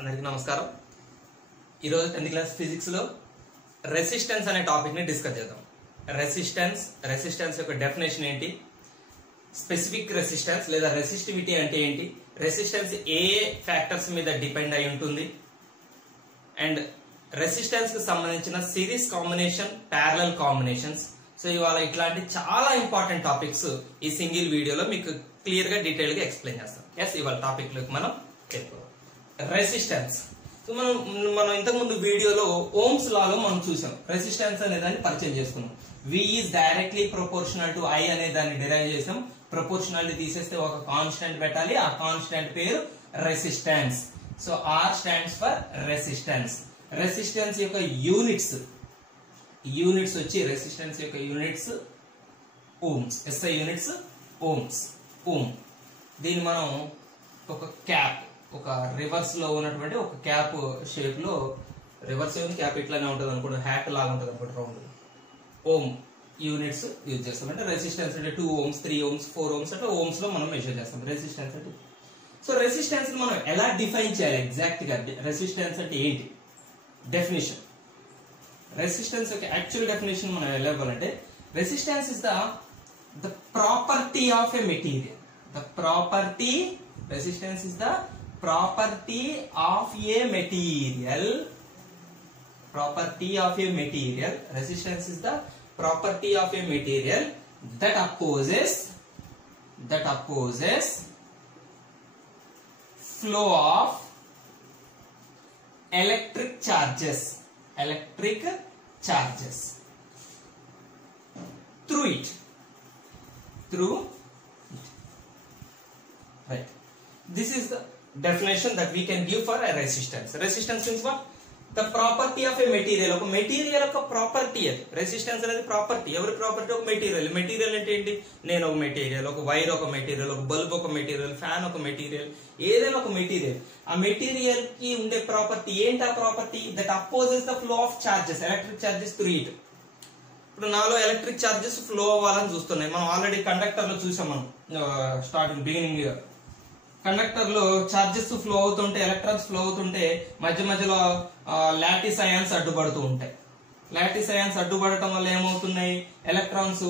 అందరికీ నమస్కారం. ఈరోజు 10th క్లాస్ ఫిజిక్స్ లో రెసిస్టెన్స్ అనే టాపిక్ ని డిస్కస్ చేద్దాం. రెసిస్టెన్స్ యొక్క డెఫినేషన్ ఏంటి, స్పెసిఫిక్ రెసిస్టెన్స్ లేదా రెసిస్టివిటీ అంటే ఏంటి, రెసిస్టెన్స్ ఏ ఫ్యాక్టర్స్ మీద డిపెండ్ అయి ఉంటుంది, అండ్ రెసిస్టెన్స్ కి సంబంధించిన series combination, parallel combinations. So ఇవాళ ఇట్లాంటి చాలా ఇంపార్టెంట్ టాపిక్స్ ఈ సింగిల్ వీడియోలో మీకు క్లియర్ గా డీటెయిల్ గా ఎక్స్ప్లెయిన్ చేస్తాం. ఇవాళ టాపిక్ లోకి మనం రెసిస్టెన్స్. సో మనం ఇంతకు ముందు వీడియోలో ఓమ్స్ లాలో మనం చూసాం. రెసిస్టెన్స్ అనే దాన్ని పరిచయం చేసుకున్నాం. V is directly proportional to I అనే దాన్ని డిరైవ్ చేసాం. ప్రపోర్షనాలిటీ తీసేస్తే ఒక కాన్స్టెంట్ పెట్టాలి, ఆ కాన్స్టెంట్ పేరు resistance. So R stands for resistance. Resistance యొక్క యూనిట్స్ వచ్చి రెసిస్టెన్స్ యొక్క units ohms. SI units ohms. దీన్ని మనం ఒక క్యాప్, ఒక రివర్స్ లో ఉన్నటువంటి ఒక క్యాప్ షేప్ లో, రివర్స్ క్యాప్ ఇట్లానే ఉంటుంది అనుకోండి, హ్యాట్ లాగా ఉంటుంది అనుకోండి, రౌండ్. ఓమ్ యూనిట్స్ యూజ్ చేస్తాం. అంటే రెసిస్టెన్స్ అంటే 2 ohms, 3 ohms, 4 ohms అంటే ఓమ్స్ లో మనం మెజర్ చేస్తాం రెసిస్టెన్స్ అంటే. సో రెసిస్టెన్స్ మనం ఎలా డిఫైన్ చేయాలి ఎగ్జాక్ట్ గా, రెసిస్టెన్స్ అంటే ఏంటి, డెఫినేషన్. రెసిస్టెన్స్ యొక్క యాక్చువల్ డెఫినేషన్ మనం ఎలా ఇవ్వాలంటే, resistance is the property of a material. Resistance is the property of a material. Resistance is the property of a material that opposes flow of electric charges through it. Right. This is the definition that we can give for a resistance. Resistance means what? The property of a material. ఒక material యొక్క property అది. Resistance అనేది property. ఎవరి property? ఒక material. Material అంటే ఏంటి? నేను ఒక మెటీరియల్, ఒక వైర్ ఒక మెటీరియల్, ఒక బల్బ్ ఒక మెటీరియల్, ఫ్యాన్ ఒక మెటీరియల్, ఏదైనా ఒక మెటీరియల్. ఆ మెటీరియల్ కి ఉండే ప్రాపర్టీ ఏంటి? ఆ property that opposes the flow of charges, electric charges through it. ఇప్పుడు నాలో ఎలక్ట్రిక్ చార్జెస్ ఫ్లో అవ్వాలని చూస్తున్నాయి. మనం ఆల్రెడీ కండక్టర్ లో చూసాం. మనం స్టార్టింగ్ బిగినింగ్ కండక్టర్ లో చార్జెస్ ఫ్లో అవుతుంటే, ఎలక్ట్రాన్స్ ఫ్లో అవుతుంటే మధ్యలో లాటిస్ అయాన్స్ అడ్డుపడుతూ ఉంటాయి. లాటిస్ అయాన్స్ అడ్డుపడటం వల్ల ఏమవుతున్నాయి? ఎలక్ట్రాన్స్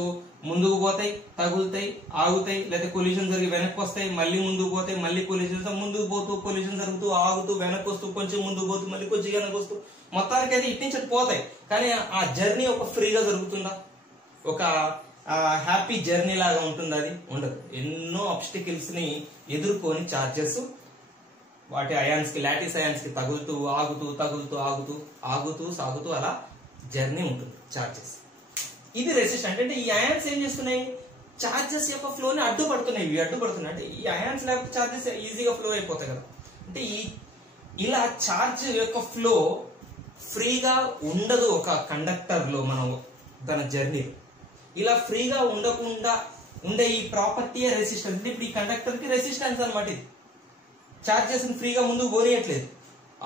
ముందుకు పోతాయి, తగులుతాయి, ఆగుతాయి, లేదా కొలిజన్ జరిగి వెనక్కి వస్తాయి, మళ్ళీ ముందుకు పోతాయి, మళ్ళీ కొలిజన్, ముందుకు పోతూ కొలిజన్ జరుగుతూ ఆగుతూ వెనక్కి వస్తూ కొంచెం ముందుకు పోతూ మళ్ళీ కొంచెం వెనక్కి వస్తూ మొత్తానికి అయితే ఇటు నుంచి పోతాయి. కానీ ఆ జర్నీ ఒక ఫ్రీగా జరుగుతుందా? ఒక హ్యాపీ జర్నీ లాగా ఉంటుంది? అది ఉండదు. ఎన్నో ఆబ్స్టికల్స్ ని ఎదుర్కొని చార్జెస్ వాటి అయాన్స్ కి, లాటిస్ అయాన్స్ కి తగులుతూ ఆగుతూ సాగుతూ అలా జర్నీ ఉంటుంది చార్జెస్. ఇది రెసిస్టెన్స్. అంటే ఈ అయాన్స్ ఏం చేస్తున్నాయి? చార్జెస్ యొక్క ఫ్లో ని అడ్డుపడుతున్నాయి. అంటే ఈ అయాన్స్ లేకపోతే చార్జెస్ ఈజీగా ఫ్లో అయిపోతాయి కదా. అంటే ఇలా చార్జ్ యొక్క ఫ్లో ఫ్రీగా ఉండదు ఒక కండక్టర్ లో. మనం తన జర్నీ ఇలా ఫ్రీగా ఉండకుండా ఉండే ఈ ప్రాపర్టీ రెసిస్టెన్స్. అంటే ఇప్పుడు ఈ కండక్టర్ కి రెసిస్టెన్స్ అనమాట. ఇది చార్జెస్ ఫ్రీగా ముందుకు పోనీయట్లేదు,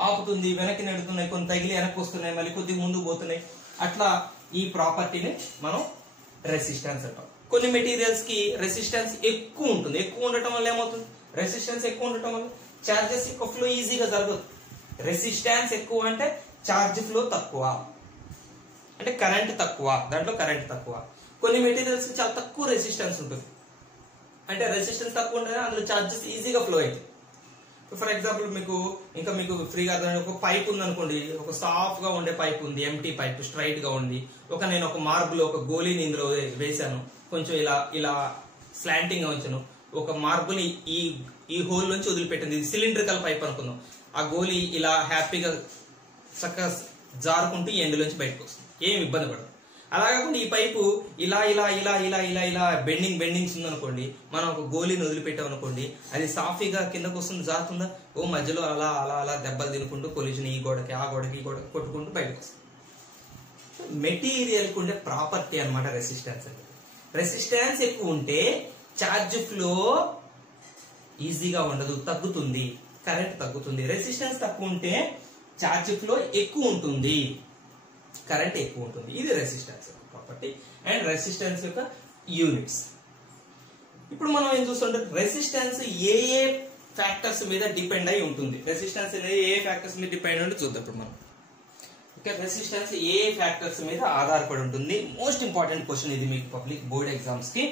ఆపుతుంది, వెనక్కి నెడుతున్నాయి, కొన్ని తగిలి వెనక్కి వస్తున్నాయి, మళ్ళీ కొద్దిగా ముందుకు పోతున్నాయి. అట్లా ఈ ప్రాపర్టీని మనం రెసిస్టెన్స్ అంటాం. కొన్ని మెటీరియల్స్ కి రెసిస్టెన్స్ ఎక్కువ ఉంటుంది. ఎక్కువ ఉండటం వల్ల ఏమవుతుంది? రెసిస్టెన్స్ ఎక్కువ ఉండటం వల్ల చార్జెస్ యొక్క ఫ్లో ఈజీగా జరగదు. రెసిస్టెన్స్ ఎక్కువ అంటే చార్జ్ ఫ్లో తక్కువ, అంటే కరెంట్ తక్కువ, దాంట్లో కరెంట్ తక్కువ. కొన్ని మెటీరియల్స్ కి చాలా తక్కువ రెసిస్టెన్స్ ఉంటుంది. అంటే రెసిస్టెన్స్ తక్కువ ఉంటుంది, అందులో చార్జెస్ ఈజీగా ఫ్లో అవుతాయి. ఫర్ ఎగ్జాంపుల్ మీకు ఫ్రీగా అర్థం, ఒక పైప్ ఉంది అనుకోండి, ఒక సాఫ్ట్ గా ఉండే పైప్ ఉంది, ఎంటీ పైప్, స్ట్రైట్ గా ఉంది. నేను ఒక మార్బుల్, ఒక గోళీని ఇందులో వేసాను, కొంచెం ఇలా స్లాంటింగ్ గా ఉంచాను. ఒక మార్బుల్ ఈ హోల్ నుంచి వదిలిపెట్టింది. ఇది సిలిండ్రికల్ పైప్ అనుకుందాం. ఆ గోళీ ఇలా హ్యాపీగా చక్కగా జారుకుంటూ ఈ ఎండ్ నుంచి బయటకు వస్తుంది, ఏం ఇబ్బంది పడదు. అలా కాకుండా ఈ పైపు ఇలా బెండింగ్స్ ఉందనుకోండి, మనం ఒక గోళీని వదిలిపెట్టాం అనుకోండి, అది సాఫీగా కిందకు వస్తుంది, జారుతుందా? మధ్యలో అలా దెబ్బలు తినుకుంటూ కొలిజన్ ఈ గోడకి ఆ గోడకి కొట్టుకుంటూ బయటకు వస్తుంది. మెటీరియల్ కు ఉండే ప్రాపర్టీ అనమాట రెసిస్టెన్స్ అంటే. రెసిస్టెన్స్ ఎక్కువ ఉంటే చార్జ్ ఫ్లో ఈజీగా ఉండదు, తగ్గుతుంది, కరెంట్ తగ్గుతుంది. రెసిస్టెన్స్ తక్కువ ఉంటే చార్జ్ ఫ్లో ఎక్కువ ఉంటుంది, కరెంట్ ఎక్కువ ఉంటుంది. ఇది రెసిస్టెన్స్ యొక్క ప్రాపర్టీ అండ్ రెసిస్టెన్స్ యొక్క యూనిట్స్. ఇప్పుడు మనం ఏం చూస్తుంటే రెసిస్టెన్స్ ఏ ఫ్యాక్టర్స్ మీద డిపెండ్ అయి ఉంటుంది. రెసిస్టెన్స్ అనేది ఏ ఫ్యాక్టర్స్ మీద డిపెండ్ ఉంటుంది చూద్దాం ఇప్పుడు మనం. ఓకే, రెసిస్టెన్స్ ఏ ఫ్యాక్టర్స్ మీద ఆధారపడి ఉంటుంది. మోస్ట్ ఇంపార్టెంట్ క్వశ్చన్ ఇది మీకు పబ్లిక్ బోర్డ్ ఎగ్జామ్స్ కి.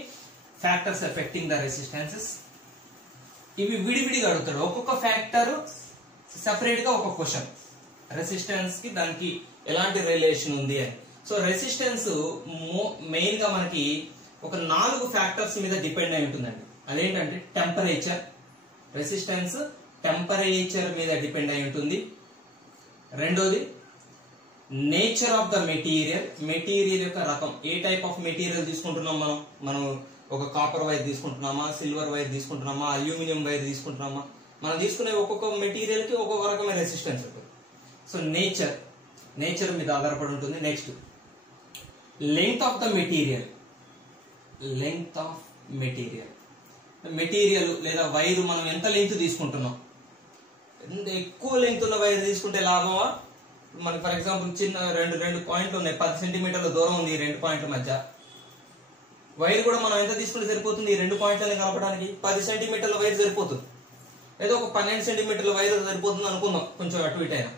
ఫ్యాక్టర్స్ ఎఫెక్టింగ్ ద రెసిస్టెన్సెస్ ఇవి విడివిడిగా అడుగుతాడు. ఒక్కొక్క ఫ్యాక్టర్ సెపరేట్ గా ఒక క్వశ్చన్. రెసిస్టెన్స్ కి దానికి ఎలాంటి రిలేషన్ ఉంది అని. సో రెసిస్టెన్స్ మెయిన్ గా మనకి ఒక 4 ఫ్యాక్టర్స్ మీద డిపెండ్ అయి ఉంటుందండి. అదేంటంటే టెంపరేచర్, రెసిస్టెన్స్ టెంపరేచర్ మీద డిపెండ్ అయి ఉంటుంది. రెండోది nature of the material, material యొక్క రకం, ఏ టైప్ ఆఫ్ మెటీరియల్ తీసుకుంటున్నాం మనం ఒక కాపర్ వైర్ తీసుకుంటున్నామా, సిల్వర్ వైర్ తీసుకుంటున్నామా, అల్యూమినియం వైర్ తీసుకుంటున్నామా, మనం తీసుకునే ఒక్కొక్క మెటీరియల్ కి ఒక్కొక్క రకమైన రెసిస్టెన్స్ ఉంటుంది. సో నేచర్ మీద ఆధారపడి ఉంటుంది. Next length of the material, length of material లేదా వైర్ మనం ఎంత లెంగ్త్ తీసుకుంటున్నాం. ఎక్కువ లెంగ్త్ ఉన్న వైర్ తీసుకుంటే లాభమా? మనకి ఫర్ ఎగ్జాంపుల్ చిన్న రెండు పాయింట్లు ఉన్నాయి, 10 సెంటీమీటర్ల దూరం ఉంది ఈ 2 పాయింట్ల మధ్య. వైర్ కూడా మనం ఎంత తీసుకుంటే సరిపోతుంది ఈ 2 పాయింట్లని కలపడానికి? 10 సెంటీమీటర్ల వైర్ సరిపోతుంది. ఏదో ఒక 12 సెంటీమీటర్ల వైర్ సరిపోతుంది అనుకుందాం, కొంచెం అటు ఇటు అయినా.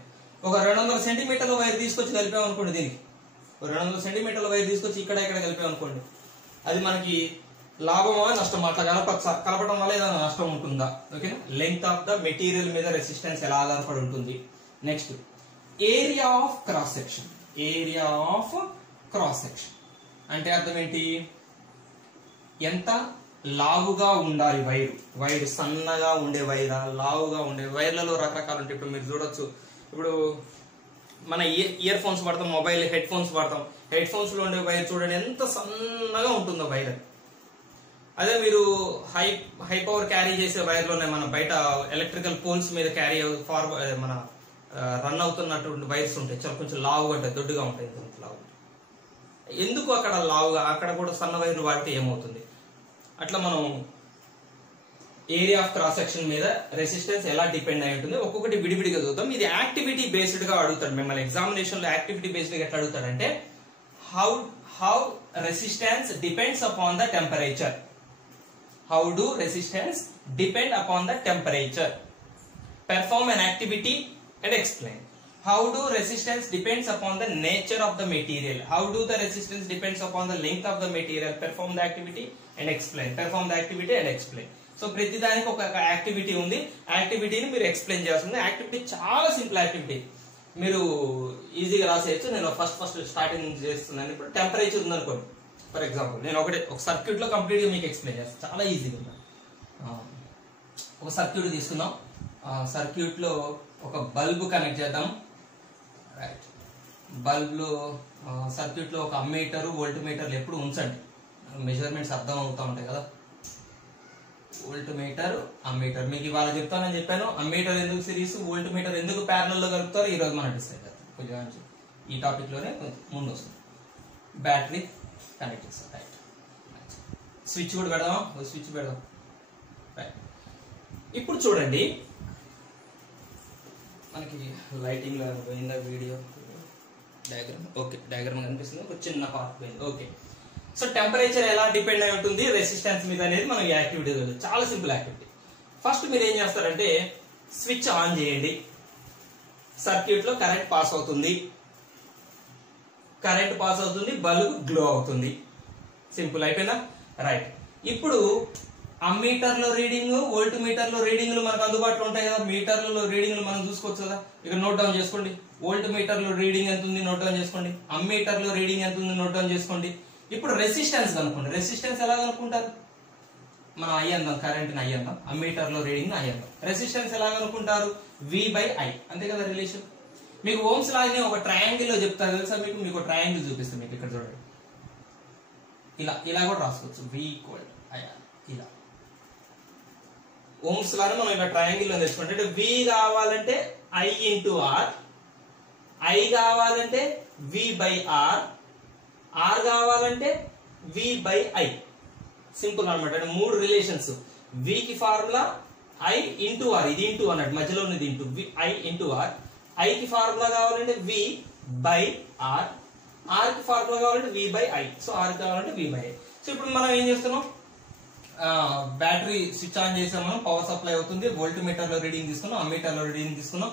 ఒక 200 సెంటీమీటర్ల వైర్ తీసుకొచ్చి కలిపామనుకోండి, దీనికి 200 సెంటీమీటర్ల వైర్ తీసుకొచ్చి ఇక్కడ కలిపామనుకోండి, అది మనకి లాభమా నష్టమా? అట్లా కలపడం వల్ల ఏదైనా నష్టం ఉంటుందా? ఓకేనా. లెంగ్త్ ఆఫ్ ద మెటీరియల్ మీద రెసిస్టెన్స్ ఎలా ఆధారపడి ఉంటుంది. Next area of cross section, area of cross section అంటే అర్థం ఏంటి? ఎంత లావుగా ఉండాలి వైర్ సన్నగా ఉండే వైరా, లావుగా ఉండే వైర్లలో రకరకాలు ఉంటాయి. ఇప్పుడు మీరు చూడొచ్చు, ఇప్పుడు మన ఇయర్ ఫోన్స్ వాడతాం, మొబైల్ హెడ్ ఫోన్స్ వాడతాం. హెడ్ ఫోన్స్ లో ఉండే వైర్ చూడండి ఎంత సన్నగా ఉంటుందో వైర్. అదే మీరు హై పవర్ క్యారీ చేసే వైర్ లోనే మన బయట ఎలక్ట్రికల్ పోల్స్ మీద క్యారీ మన రన్ అవుతున్నటువంటి వైర్స్ ఉంటాయి, చాలా కొంచెం లావుగా ఉంటాయి, దొడ్డుగా ఉంటాయి. ఎందుకు అక్కడ లావుగా, అక్కడ కూడా సన్న వైర్లు వాడితే ఏమవుతుంది? అట్లా మనం ఏరియా ఆఫ్ క్రాస్ సెక్షన్ మీద రెసిస్టెన్స్ ఎలా డిపెండ్ అయి ఉంటుంది ఒక్కొక్కటి విడివిడిగా చూద్దాం. ఇది యాక్టివిటీ బేస్డ్ గా అడుగుతాడు మిమ్మల్ని ఎగ్జామినేషన్ లో. యాక్టివిటీ బేస్డ్ గా ఎట్లా అడుగుతాడంటే how resistance depends upon the temperature. How do resistance depend upon the temperature? Perform an activity and explain. How do resistance depends upon the nature of the material? How do the resistance depends upon the length of the material? Perform the activity and explain. Perform the activity and explain. So ప్రతి దానికి ఒక activity ఉంది, యాక్టివిటీని మీరు explain చేయాల్సింది. Activity చాలా simple activity, మీరు ఈజీగా రాసేయచ్చు. నేను ఫస్ట్ స్టార్టింగ్ చేస్తున్నాను. ఇప్పుడు టెంపరేచర్ ఉందనుకోండి, ఫర్ ఎగ్జాంపుల్ నేను ఒక సర్క్యూట్ లో కంప్లీట్ గా మీకు ఎక్స్ప్లెయిన్ చేస్తాను, చాలా ఈజీగా ఉంది. ఒక సర్క్యూట్ తీసుకుందాం. సర్క్యూట్ లో ఒక బల్బ్ కనెక్ట్ చేద్దాం. రైట్, బల్బ్ లో సర్క్యూట్ లో ఒక అమ్మీటర్, వోల్ట్ మీటర్లు ఎప్పుడు ఉంచండి, మెజర్మెంట్స్ అర్థం అవుతా ఉంటాయి కదా. వోల్ట్ మీటర్, అమ్మీటర్ మీకు ఇవాళ చెప్తానని చెప్పాను. అమ్మీటర్ ఎందుకు సిరీస్, వోల్ట్ మీటర్ ఎందుకు ప్యారలల్ లో కలుపుతారు ఈ రోజు మనం డిసైడ్ చేద్దాం. కొంచెం ఈ టాపిక్ లోనే ముందు వస్తుంది. బ్యాటరీ కనెక్ట్ చేస్తాం. రైట్, స్విచ్ కూడా పెడదాం, స్విచ్ పెడదాం. రైట్, ఇప్పుడు చూడండి మనకి లైటింగ్ లో పోయిందా వీడియో డయాగ్రామ్? ఓకే, డయాగ్రామ్ కనిపిస్తుంది, ఒక చిన్న పార్ట్ పోయింది. ఓకే, సో టెంపరేచర్ ఎలా డిపెండ్ అయి ఉంటుంది రెసిస్టెన్స్ మీద అనేది మనం యాక్టివిటీ చాలా సింపుల్ యాక్టివిటీ. ఫస్ట్ మీరు ఏం చేస్తారంటే స్విచ్ ఆన్ చేయండి. సర్క్యూట్ లో కరెంట్ పాస్ అవుతుంది, బల్బ్ గ్లో అవుతుంది. సింపుల్, అయిపోయిందా? రైట్, ఇప్పుడు అమ్మీటర్లో రీడింగ్, వోల్ట్ మీటర్లో రీడింగ్లు మనకు అందుబాటులో ఉంటాయి కదా. మీటర్లలో రీడింగ్లు మనం చూసుకోవచ్చు కదా. ఇక్కడ నోట్ డౌన్ చేసుకోండి. వోల్ట్ మీటర్లో రీడింగ్ ఎంత ఉంది నోట్ డౌన్ చేసుకోండి. అమ్మీటర్లో రీడింగ్ ఎంత ఉంది నోట్ డౌన్ చేసుకోండి. ఇప్పుడు రెసిస్టెన్స్ కనుక్కోండి. రెసిస్టెన్స్ ఎలా కనుక్కుంటారు? మనం ఐ అందాం, కరెంట్ ఐ అందాం, అమ్మీటర్లో రీడింగ్ ఐ అందాం. రెసిస్టెన్స్ ఎలా కనుక్కుంటారు? V/I, అంతే కదా రిలేషన్. మీకు ఓమ్స్ లానే ఒక ట్రయాంగిల్ లో చెప్తారు తెలుసా మీకు ఒక ట్రయాంగిల్ చూపిస్తాను మీకు. ఇక్కడ చూడండి, ఇలా కూడా రాసుకోవచ్చు, V=IR. ఇలా ఓమ్స్ లానే మనం ఇలా ట్రయాంగిల్ లో తెచ్చుకుంటే, అంటే V కావాలంటే I/R, I కావాలంటే V/R, R కావాలంటే V/I. సింపుల్ అనమాట. అంటే 3 రిలేషన్స్. V కి ఫార్ములా I/R, ఇది ఇంటూ అన్నట్టు, మధ్యలో ఉన్నది ఇంటూ I/R. I కి ఫార్ములా కావాలంటే V/R, R కి ఫార్ములా కావాలంటే V/I. సో R కావాలంటే V/I. సో ఇప్పుడు మనం ఏం చేస్తున్నాం, బ్యాటరీ స్విచ్ ఆన్ చేసాం, మనం పవర్ సప్లై అవుతుంది. వోల్ట్ మీటర్ లో రీడింగ్ తీసుకున్నాం, అమ్మీటర్ లో రీడింగ్ తీసుకున్నాం.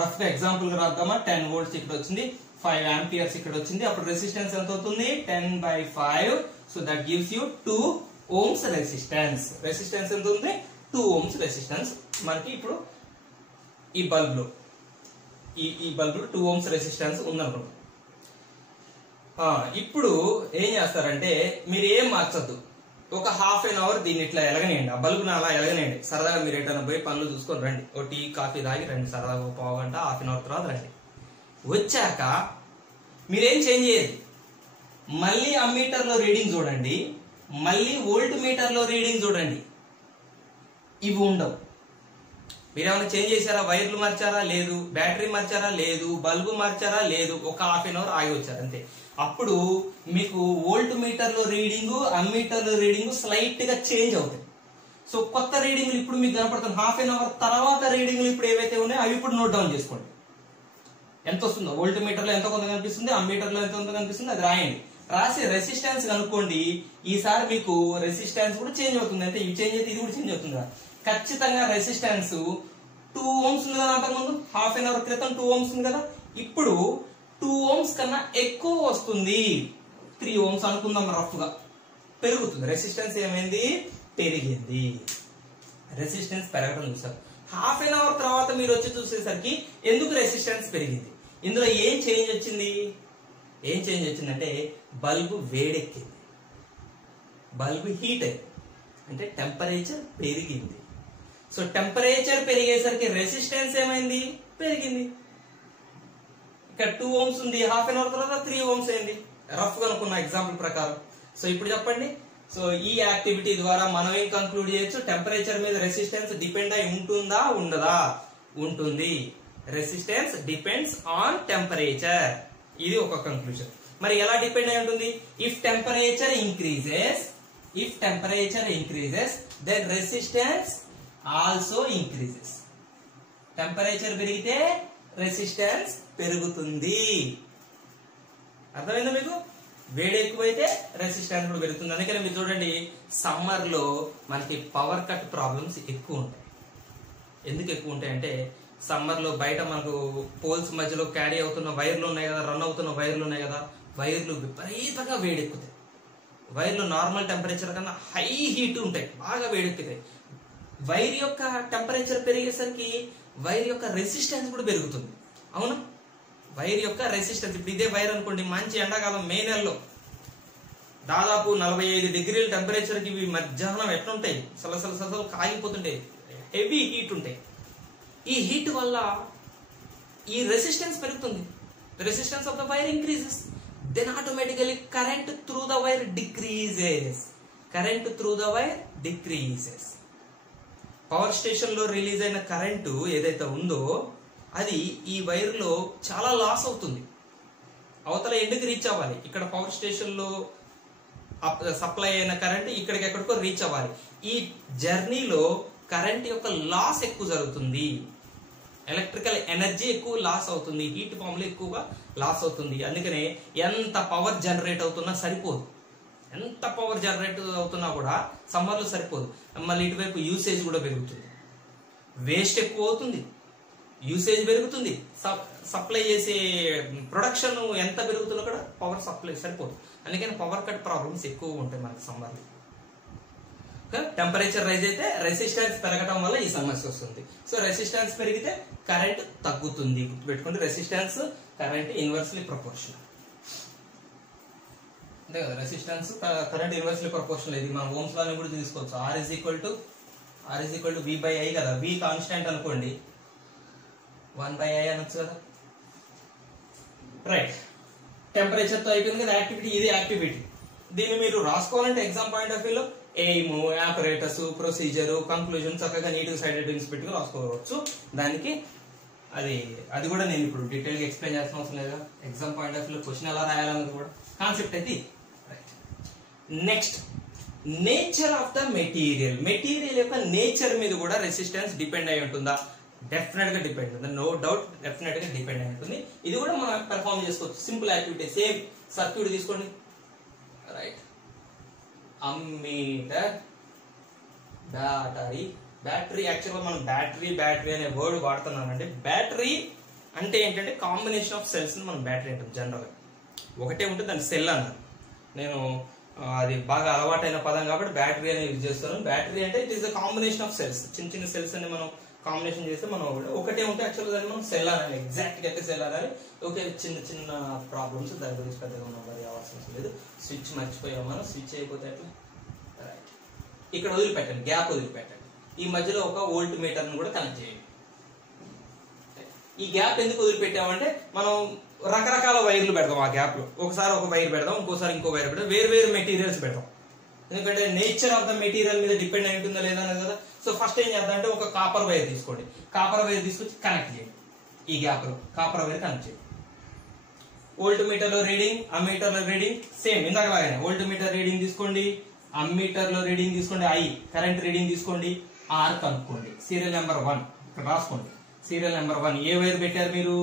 రఫ్ గా ఎగ్జాంపుల్ గా రాద్దామా, 10 volts ఇక్కడ వచ్చింది, 5 amperes ఇక్కడ వచ్చింది. అప్పుడు రెసిస్టెన్స్ ఎంత అవుతుంది, 10/5. So that gives you 2 ohms resistance. Resistance ఎంత ఉంది, 2 ohms రెసిస్టెన్స్ మనకి ఇప్పుడు ఈ బల్బ్ లో ఈ బల్బ్ లో 2 ohms రెసిస్టెన్స్ ఉందనుకోండి. ఇప్పుడు ఏం చేస్తారంటే మీరు ఏం మార్చద్దు, ఒక హాఫ్ అన్ అవర్ దీన్ని ఇట్లా ఎలగనేయండి, ఆ బల్బుని అలా ఎలగనేయండి. సరదాగా మీరు ఎటైనా పోయి పనులు చూసుకొని రండి, ఓ టీ కాఫీ తాగి రండి, సరదాగా ఒక పావు గంట హాఫ్ అన్ అవర్ తర్వాత రండి. వచ్చాక మీరేం చేంజ్ చేయదు, మళ్ళీ అమ్మీటర్ లో రీడింగ్ చూడండి, మళ్ళీ వోల్ట్ మీటర్ లో రీడింగ్ చూడండి. ఇవి ఉండవు. మీరేమైనా చేంజ్ చేశారా, వైర్లు మార్చారా లేదు, బ్యాటరీ మార్చారా లేదు, బల్బు మార్చారా లేదు, ఒక హాఫ్ అన్ అవర్ ఆగి వచ్చారు అంతే. అప్పుడు మీకు వోల్ట్ మీటర్ లో రీడింగ్, అమ్మీటర్ లో రీడింగ్ స్లైట్ గా చేంజ్ అవుతాయి. సో కొత్త రీడింగ్లు ఇప్పుడు మీకు కనపడుతుంది. హాఫ్ అన్ అవర్ తర్వాత రీడింగ్లు ఇప్పుడు ఏవైతే ఉన్నాయో అవి ఇప్పుడు నోట్ డౌన్ చేసుకోండి. ఎంత వస్తుందో, వోల్ట్ మీటర్ లో ఎంత కొంత కనిపిస్తుంది, అమ్మీటర్ లో ఎంత కొంత కనిపిస్తుంది, అది రాయండి. రాసి రెసిస్టెన్స్ కనుక్కోండి. ఈసారి మీకు రెసిస్టెన్స్ కూడా చేంజ్ అవుతుంది. అంటే ఇవి చేంజ్ అయితే ఇది కూడా చేంజ్ అవుతుంది. ఖచ్చితంగా రెసిస్టెన్స్ 2 ohms ఉంది కదా, అంతకుముందు హాఫ్ అన్ అవర్ క్రితం 2 ohms ఉంది కదా, ఇప్పుడు 2 ohms కన్నా ఎక్కువ వస్తుంది. 3 ohms అనుకుందాం రఫ్ గా, పెరుగుతుంది. రెసిస్టెన్స్ ఏమైంది, పెరిగింది. రెసిస్టెన్స్ పెరగడం చూసారు. హాఫ్ అన్ అవర్ తర్వాత మీరు వచ్చి చూసేసరికి ఎందుకు రెసిస్టెన్స్ పెరిగింది, ఇందులో ఏం చేంజ్ వచ్చింది, ఏం చేంజ్ వచ్చిందంటే బల్బు వేడెక్కింది, బల్బు హీట్ అయింది, అంటే టెంపరేచర్ పెరిగింది. సో టెంపరేచర్ పెరిగేసరికి రెసిస్టెన్స్ ఏమైంది, పెరిగింది. ఇక్కడ 2 ohms ఉంది, హాఫ్ అన్ అవర్ తర్వాత 3 ohms అయింది, రఫ్ గా అనుకున్న ఎగ్జాంపుల్ ప్రకారం. సో ఇప్పుడు చెప్పండి, సో ఈ యాక్టివిటీ ద్వారా మనం ఏం కంక్లూడ్ చేయొచ్చు, టెంపరేచర్ మీద రెసిస్టెన్స్ డిపెండ్ అయి ఉంటుందా ఉండదా, ఉంటుంది. రెసిస్టెన్స్ డిపెండ్స్ ఆన్ టెంపరేచర్, ఇది ఒక కంక్లూజన్. మరి ఎలా డిపెండ్ అయి ఉంటుంది, if temperature increases then resistance also increases. Temperature పెరిగితే రెసిస్టెన్స్ పెరుగుతుంది. అర్థమైందా మీకు, వేడి ఎక్కువైతే రెసిస్టెన్స్ కూడా పెరుగుతుంది. అందుకని మీరు చూడండి, సమ్మర్ లో మనకి పవర్ కట్ ప్రాబ్లమ్స్ ఎక్కువ ఉంటాయి. ఎందుకు ఎక్కువ ఉంటాయి అంటే, సమ్మర్ లో బయట మనకు పోల్స్ మధ్యలో క్యారీ అవుతున్న వైర్లు ఉన్నాయి కదా, రన్ అవుతున్న వైర్లు ఉన్నాయి కదా, వైర్లు విపరీతంగా వేడెక్కుతాయి. వైర్లు నార్మల్ టెంపరేచర్ కన్నా హై హీట్ ఉంటాయి, బాగా వేడెక్కుతాయి. వైర్ యొక్క టెంపరేచర్ పెరిగేసరికి వైర్ యొక్క రెసిస్టెన్స్ కూడా పెరుగుతుంది. అవునా, వైర్ యొక్క రెసిస్టెన్స్. ఇప్పుడు ఇదే వైర్ అనుకోండి, మంచి ఎండాకాలం మే నెలలో దాదాపు 45 డిగ్రీల టెంపరేచర్ కి ఇవి మధ్యాహ్నం ఎట్లుంటాయి, సలసలు కాగిపోతుంటాయి, హెవీ హీట్ ఉంటాయి. ఈ హీట్ వల్ల ఈ రెసిస్టెన్స్ పెరుగుతుంది. Resistance of the wire increases, then automatically current through the wire decreases. Power station లో రిలీజ్ అయిన కరెంటు ఏదైతే ఉందో అది ఈ వైర్ లో చాలా లాస్ అవుతుంది. అవతల ఎండ్కి రీచ్ అవ్వాలి. ఇక్కడ పవర్ స్టేషన్ లో సప్లై అయిన కరెంట్ ఇక్కడికి ఎక్కడికో రీచ్ అవ్వాలి. ఈ జర్నీలో కరెంట్ యొక్క లాస్ ఎక్కువ జరుగుతుంది, ఎలక్ట్రికల్ ఎనర్జీ ఎక్కువ లాస్ అవుతుంది, హీట్ ఫామ్ లో ఎక్కువగా లాస్ అవుతుంది. అందుకనే ఎంత పవర్ జనరేట్ అవుతున్నా సరిపోదు, ఎంత పవర్ జనరేట్ అవుతున్నా కూడా సమ్మర్ లో సరిపోదు. మళ్ళీ ఇటువైపు యూసేజ్ కూడా పెరుగుతుంది, వేస్ట్ ఎక్కువ అవుతుంది, యూసేజ్ పెరుగుతుంది, సప్లై చేసే ప్రొడక్షన్ ఎంత పెరుగుతున్నా కూడా పవర్ సప్లై సరిపోదు. అందుకని పవర్ కట్ ప్రాబ్లమ్స్ ఎక్కువ ఉంటాయి మనకి సమ్మర్ లో. టెంపరేచర్ రైజ్ అయితే రెసిస్టెన్స్ పెరగడం వల్ల ఈ సమస్య వస్తుంది. సో రెసిస్టెన్స్ పెరిగితే కరెంట్ తగ్గుతుంది. గుర్తుపెట్టుకోండి, రెసిస్టెన్స్ కరెంట్ ఇన్వర్స్లీ ప్రపోర్షనల్. అంతే కదా, రెసిస్టెన్స్ కరెంట్ ఇన్వర్స్లీ ప్రపోర్షనల్. ఇది మనం ఓమ్స్ లా కూడా తీసుకోవచ్చు. R is equal to V/I కదా, V కాన్స్టెంట్ అనుకోండి, 1/I అనొచ్చు కదా. రైట్, టెంపరేచర్ తో అయిపోయింది కదా యాక్టివిటీ. ఇది యాక్టివిటీ. దీన్ని మీరు రాసుకోవాలంటే ఎగ్జామ్ పాయింట్ ఆఫ్ వ్యూలో ఎయిమ్, ఆపరేటర్స్, ప్రొసీజర్, కంక్లూజన్ చక్కగా నీట్ గా సైడ్ హెడ్డింగ్స్ పెట్టుకుని రాసుకోవచ్చు. దానికి అది కూడా నేను ఇప్పుడు డీటెయిల్ గా ఎక్స్ప్లెయిన్ చేసిన అవసరం లేదా. ఎగ్జామ్ పాయింట్ ఆఫ్ వ్యూలో క్వశ్చన్ ఎలా రాయాలన్నది కూడా కాన్సెప్ట్ అయితే. Right, next nature of the material. Material యొక్క నేచర్ మీద కూడా రెసిస్టెన్స్ డిపెండ్ అయి ఉంటుందా? డెఫినెట్ గా డిపెండ్ ఉంటుంది, నో డౌట్, డెఫినెట్ గా డిపెండ్ అయి ఉంటుంది. ఇది కూడా మనం పెర్ఫార్మ్ చేసుకోవచ్చు. సింపుల్ యాక్టివిటీ, సేమ్ సర్క్యూట్ తీసుకోండి. రైట్, అమ్మీటర్ బ్యాటరీ యాక్చువల్గా మనం బ్యాటరీ అనే వర్డ్ వాడుతున్నామండి. బ్యాటరీ అంటే ఏంటంటే కాంబినేషన్ ఆఫ్ సెల్స్ మనం బ్యాటరీ అంటాం. జనరల్గా ఒకటే ఉంటుంది, దాన్ని సెల్ అన్నారు. నేను అది బాగా అలవాటైన పదం కాబట్టి బ్యాటరీ అనేది యూజ్ చేస్తాను. బ్యాటరీ అంటే it is the combination of cells. చిన్న చిన్న సెల్స్ అని మనం కాంబినేషన్ చేస్తే మనం ఒకటే ఉంటే యాక్చువల్గా దాన్ని మనం సెల్ అనాలి. ఎగ్జాక్ట్గా అయితే సెల్ అనాలి. ఓకే, చిన్న చిన్న ప్రాబ్లమ్స్, దాని గురించి పెద్దగా మనం మరి అవసరం లేదు. స్విచ్ మర్చిపోయాం మనం. స్విచ్ అయిపోతే అట్లా రైట్ ఇక్కడ వదిలిపెట్టండి, గ్యాప్ వదిలిపెట్టండి. ఈ మధ్యలో ఒక వోల్ట్ మీటర్ని కూడా కనెక్ట్ చేయండి. ఈ గ్యాప్ ఎందుకు వదిలిపెట్టామంటే మనం రకరకాల వైర్లు పెడతాం. ఆ గ్యాప్ లో ఒకసారి ఒక వైర్ పెడదాం, ఇంకోసారి ఇంకో వైర్ పెడదాం, వేరు వేరు మెటీరియల్స్ పెడతాం. ఎందుకంటే నేచర్ ఆఫ్ ద మెటీరియల్ మీద డిపెండ్ అయి ఉంటుందా లేదా అనేది కదా. సో ఫస్ట్ ఏం చేద్దాం అంటే ఒక కాపర్ వైర్ తీసుకోండి. కాపర్ వైర్ తీసుకొచ్చి కనెక్ట్ చేయండి. ఈ గ్యాప్ లో కాపర్ వైర్ కనెక్ట్ చేయండి. వోల్ట్ మీటర్ లో రీడింగ్, అమ్మీటర్ లో రీడింగ్ సేమ్ ఇందాక లాగానే. వోల్ట్ మీటర్ రీడింగ్ తీసుకోండి, అమ్మీటర్ లో రీడింగ్ తీసుకోండి, ఐ కరెంట్ రీడింగ్ తీసుకోండి, ఆర్ కనుక్కోండి. సీరియల్ నెంబర్ 1 ఇక్కడ రాసుకోండి. సీరియల్ నెంబర్ 1 ఏ వైర్ పెట్టారు మీరు?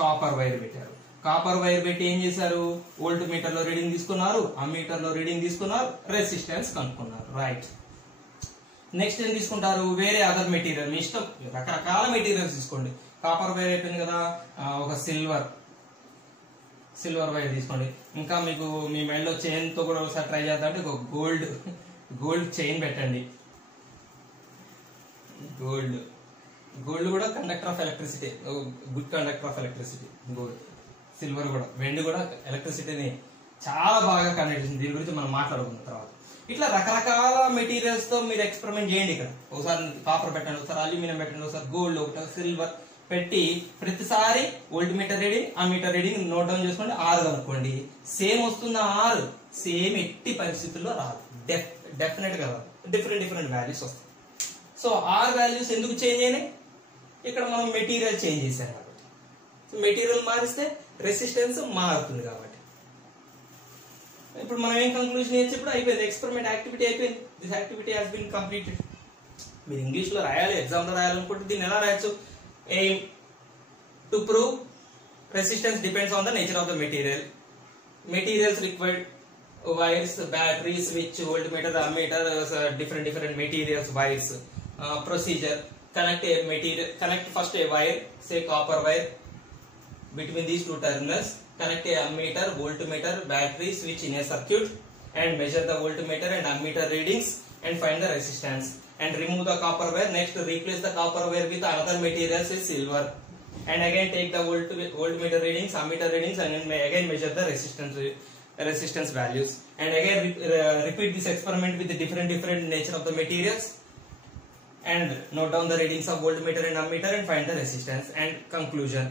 కాపర్ వైర్ పెట్టారు. కాపర్ వైర్ పెట్టి ఏం చేశారు? వోల్ట్ మీటర్ లో రీడింగ్ తీసుకున్నారు, అమ్మీటర్ లో రీడింగ్ తీసుకున్నారు, రెసిస్టెన్స్ కనుక్కున్నారు. రైట్. నెక్స్ట్ ఏం తీసుకుంటారు? వేరే అదర్ మెటీరియల్, మీ ఇష్టం, రకరకాల మెటీరియల్స్ తీసుకోండి. కాపర్ వైర్ అయిపోయింది కదా, ఒక సిల్వర్ వైర్ తీసుకోండి. ఇంకా మీకు మీ మెడలో చైన్ తో కూడా ఒకసారి ట్రై చేద్దాం అంటే ఒక గోల్డ్ చైన్ పెట్టండి. గోల్డ్ కూడా conductor of electricity, good conductor of electricity. Gold, silver కూడా, వెండి కూడా ఎలక్ట్రిసిటీని చాలా బాగా కండక్ట్ చేసింది. దీని గురించి మనం మాట్లాడుకున్న తర్వాత ఇట్లా రకరకాల మెటీరియల్స్ తో మీరు ఎక్స్పెరిమెంట్ చేయండి. ఇక్కడ ఒకసారి కాపర్ పెట్టండి, ఒకసారి అల్యూమినియం పెట్టండి, ఒకసారి గోల్డ్, ఒకసారి సిల్వర్ పెట్టి ప్రతిసారి volt meter reading, ammeter reading note down చేసుకోండి. ఆర్ కనుక్కోండి. సేమ్ వస్తుందా? ఆర్ సేమ్ ఎట్టి పరిస్థితుల్లో రాదు, డెఫినెట్ గా రాదు. డిఫరెంట్ వాల్యూస్ వస్తాయి. సో ఆర్ వాల్యూస్ ఎందుకు చేంజ్ అయినాయి? ఇక్కడ మనం మెటీరియల్ చేంజ్ చేశాం కాబట్టి. మెటీరియల్ మారిస్తే రెసిస్టెన్స్ మారుతుంది కాబట్టి. ఇప్పుడు మనం ఏం కంక్లూజన్ చేయొచ్చు? ఇప్పుడు అయిపోయింది, ఎక్స్పెరిమెంట్ యాక్టివిటీ అయిపోయింది. This activity has been completed. మీరు ఇంగ్లీష్ లో రాయాలి, ఎగ్జామ్ లో రాయాలనుకుంటే దీన్ని ఎలా రాయొచ్చు? Aim to prove resistance depends on the nature of the material. Materials required wires, battery, switch, volt meter, ammeter, different materials, wires. Procedure: connect first a wire, say copper wire, between these two terminals. Connect a ammeter, voltmeter, battery, switch in a circuit, and measure the voltmeter and ammeter readings and find the resistance. And remove the copper wire. Next, replace the copper wire with another material, say silver. And again take the voltmeter readings, ammeter readings, and again measure the resistance values. And again repeat this experiment with the different nature of the materials. And note down the readings of voltmeter and ammeter and find the resistance. And conclusion.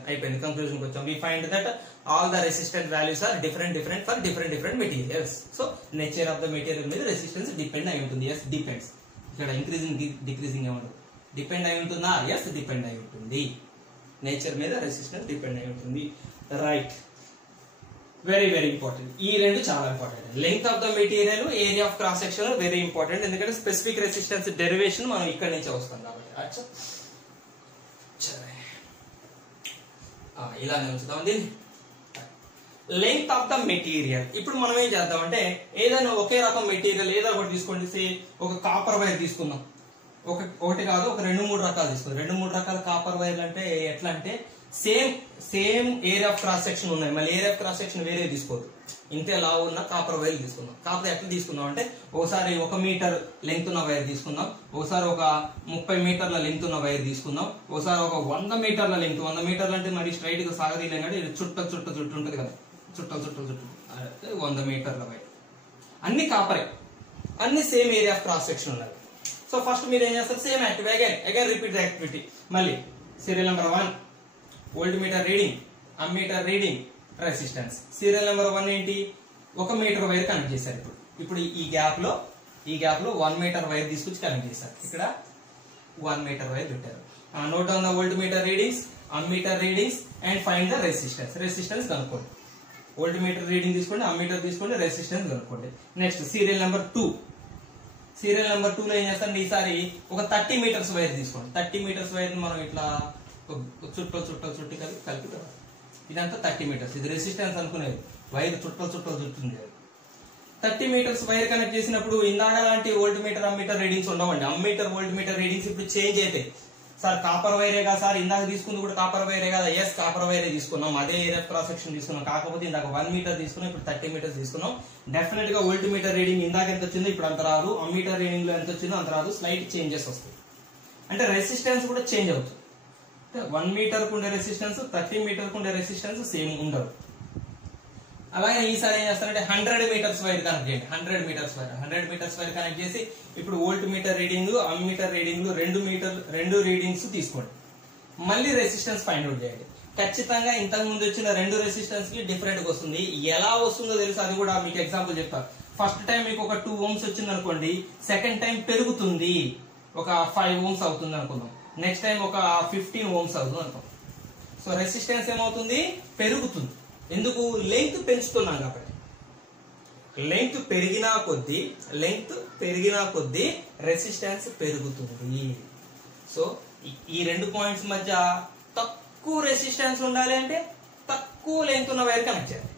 Conclusion kocham. We find that all the resistance values are different for different materials. So nature of the material మీద resistance depend అయి ఉంటుంది. Yes, depends. ఇక్కడ increasing decreasing ఏమంటారు? Depend అయి ఉంటుందా? Yes, depend అయి ఉంటుంది. Nature మీద రెసిస్టెన్స్ డిపెండ్ అయి ఉంటుంది. Right, very important. ఈ రెండు చాలా important. Length of the material, area of cross section very important. ఎందుకంటే స్పెసిఫిక్ రెసిస్టెన్స్ డెరివేషన్ మనం ఇక్కడ నుంచే వస్తాం కాబట్టి. అచ్చా, ఇలానే ఉంచుదాం దీన్ని. Length of the material. ఇప్పుడు మనం ఏం చేద్దామంటే ఏదైనా ఒకే రకం మెటీరియల్ ఏదో ఒకటి తీసుకోండి. ఒక కాపర్ వైర్ తీసుకుందాం. ఒకటి కాదు, ఒక 2-3 రకాలు తీసుకుందాం. 2-3 రకాల కాపర్ వైర్లు అంటే ఎట్లా అంటే same area of cross section ఉన్నాయి. మళ్ళీ ఏరియా ఆఫ్ క్రాస్ సెక్షన్ వేరే తీసుకోవద్దు. ఇంతే లావు ఉన్న కాపర్ వైర్ తీసుకుందాం. కాకపోతే ఎట్లా తీసుకుందాం అంటే ఒకసారి 1 మీటర్ లెంగ్త్ ఉన్న వైర్ తీసుకుందాం, ఒకసారి ఒక 30 మీటర్ల లెంగ్త్ ఉన్న వైర్ తీసుకుందాం, ఒకసారి ఒక 100 మీటర్ల లెంగ్త్. 100 మీటర్లు అంటే మరి స్ట్రైట్ గా సాగదీయలేం కానీ చుట్ట ఉంటుంది కదా, చుట్టలు 100 మీటర్ల వైర్. అన్ని కాపరే, అన్ని same area of cross section ఉన్నాయి. సో ఫస్ట్ మీరు ఏం చేస్తారు? Same activity, again repeat the activity. మళ్ళీ serial number 1 volt meter reading, ammeter reading, resistance. Serial number 1 ఏంటి? 1 మీటర్ వైర్ కనెక్ట్ చేశారు. ఇప్పుడు ఈ గ్యాప్ లో 1 మీటర్ వైర్ తీసుకొచ్చి కనెక్ట్ చేశారు. ఇక్కడ 1 మీటర్ వైర్ పెట్టారు. Note down the volt meter readings, ammeter readings and find the resistance కనుక్కోండి. వోల్ట్ మీటర్ రీడింగ్ తీసుకోండి, అమ్మీటర్ తీసుకోండి, రెసిస్టెన్స్ కనుక్కోండి. Next serial number 2. Serial number 2 లో ఏం చేస్తారంటే ఈసారి ఒక 30 మీటర్స్ వైర్ తీసుకోండి. 30 మీటర్స్ వైర్ మనం ఇట్లా చుట్టి కలిపి ఇదంతా 30 మీటర్స్. ఇది రెసిస్టెన్స్ అనుకునేది. వైర్ చుట్టలు చుట్టుంది. 30 మీటర్స్ వైర్ కనెక్ట్ చేసినప్పుడు ఇందాక లాంటి వోల్ట్ మీటర్ అమ్మీటర్ రీడింగ్స్ ఉండవండి. అమ్మీటర్ వోల్ట్ మీటర్ రీడింగ్స్ ఇప్పుడు చేంజ్ అవుతాయి. సార్ కాపర్ వైరే కదా సార్, ఇందాక తీసుకుంది కూడా కాపర్ వైరే కదా. ఎస్, కాపర్ వైరే తీసుకున్నాం, అదే ఏరియా క్రాస్ సెక్షన్ తీసుకున్నాం. కాకపోతే ఇందాక 1 మీటర్ తీసుకున్నాం, ఇప్పుడు 30 మీటర్స్ తీసుకున్నాం. డెఫినెట్ గా వోల్ట్ మీటర్ రీడింగ్ ఇందాక ఎంత వచ్చిందో ఇప్పుడు అంత రాదు, అమ్మీటర్ రీడింగ్ లో ఎంత వచ్చిందో అంత రాదు, స్లైట్ చేంజెస్ వస్తాయి. అంటే రెసిస్టెన్స్ కూడా చేంజ్ అవుతుంది. 1 మీటర్ కు ఉండే రెసిస్టెన్స్ 30 మీటర్ కు ఉండే రెసిస్టెన్స్ సేమ్ ఉండదు. అలాగే ఈసారి ఏం చేస్తారంటే 100 మీటర్స్ వైర్ కనెక్ట్ చేయండి. 100 మీటర్స్ వైర్ కనెక్ట్ చేసి ఇప్పుడు volt meter reading, ammeter reading రెండు రీడింగ్స్ తీసుకోండి. మళ్ళీ రెసిస్టెన్స్ ఫైండ్ అవుట్ చేయండి. ఖచ్చితంగా ఇంతకు ముందు వచ్చిన 2 రెసిస్టెన్స్ కి డిఫరెంట్ గా వస్తుంది. ఎలా వస్తుందో తెలుసు, అది కూడా మీకు ఎగ్జాంపుల్ చెప్తాను. ఫస్ట్ టైం మీకు ఒక 2 ohms వచ్చింది అనుకోండి, సెకండ్ టైం పెరుగుతుంది, ఒక 5 ohms అవుతుంది అనుకుందాం. నెక్స్ట్ టైం ఒక 15 ohms అవుతుంది అనుకుందాం. సో రెసిస్టెన్స్ ఏమవుతుంది, పెరుగుతుంది. ఎందుకు, లెంగ్త్ పెంచుతున్నాం కాబట్టి. లెంగ్త్ పెరిగినా కొద్దీ రెసిస్టెన్స్ పెరుగుతుంది. సో ఈ 2 పాయింట్స్ మధ్య తక్కువ రెసిస్టెన్స్ ఉండాలి అంటే తక్కువ లెంగ్త్ ఉన్న వైర్ కనెక్ట్ చేయాలి.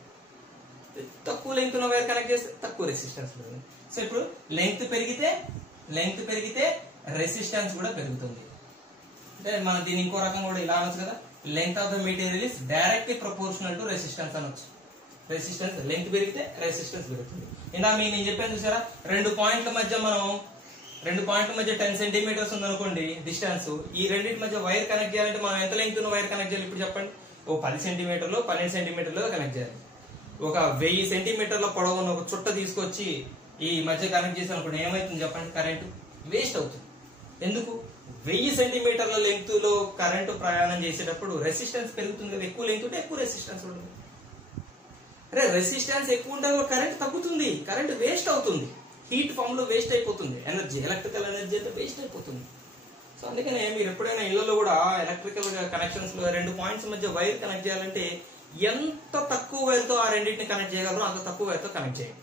తక్కువ లెంగ్త్ ఉన్న వైర్ కనెక్ట్ చేస్తే తక్కువ రెసిస్టెన్స్ ఉంటుంది. సో ఇప్పుడు లెంగ్త్ పెరిగితే రెసిస్టెన్స్ కూడా పెరుగుతుంది. అంటే మనం దీని ఇంకో రకం కూడా ఇలా అనొచ్చు కదా, length of the material is directly proportional to resistance అనొచ్చు. రెసిస్టెన్స్ లెంగ్త్ పెరిగితే రెసిస్టెన్స్ పెరుగుతుంది. ఇందా మీకు నేను చెప్పాను చూసారా, 2 పాయింట్ల మధ్య 10 సెంటీమీటర్స్ ఉందనుకోండి డిస్టెన్స్. ఈ రెండింటి మధ్య వైర్ కనెక్ట్ చేయాలంటే మనం ఎంత లెంగ్త్ ఉన్న వైర్ కనెక్ట్ చేయాలి ఇప్పుడు చెప్పండి. ఓ 10 సెంటీమీటర్లు 12 సెంటీమీటర్లు కనెక్ట్ చేయాలి. ఒక 1000 సెంటీమీటర్ల పొడవు ఉన్న ఒక చుట్ట తీసుకొచ్చి ఈ మధ్య కనెక్ట్ చేసి అనుకోండి, ఏమైతుంది చెప్పండి, కరెంట్ వేస్ట్ అవుతుంది. ఎందుకు, 1000 సెంటీమీటర్ల లెంగ్త్ లో కరెంటు ప్రయాణం చేసేటప్పుడు రెసిస్టెన్స్ పెరుగుతుంది కదా. ఎక్కువ లెంగ్త్ ఉంటే ఎక్కువ రెసిస్టెన్స్ ఉంటుంది. అరే రెసిస్టెన్స్ ఎక్కువ ఉంటే కరెంట్ తగ్గుతుంది, కరెంట్ వేస్ట్ అవుతుంది, హీట్ ఫామ్ లో వేస్ట్ అయిపోతుంది, ఎనర్జీ, ఎలక్ట్రికల్ ఎనర్జీ అయితే వేస్ట్ అయిపోతుంది. సో అందుకనే మీరు ఎప్పుడైనా ఇళ్లలో కూడా ఎలక్ట్రికల్ కనెక్షన్స్ లో 2 పాయింట్స్ మధ్య వైర్ కనెక్ట్ చేయాలంటే ఎంత తక్కువ వైర్ తో ఆ రెండింటిని కనెక్ట్ చేయగలరో అంత తక్కువ వైర్ తో కనెక్ట్ చేయండి.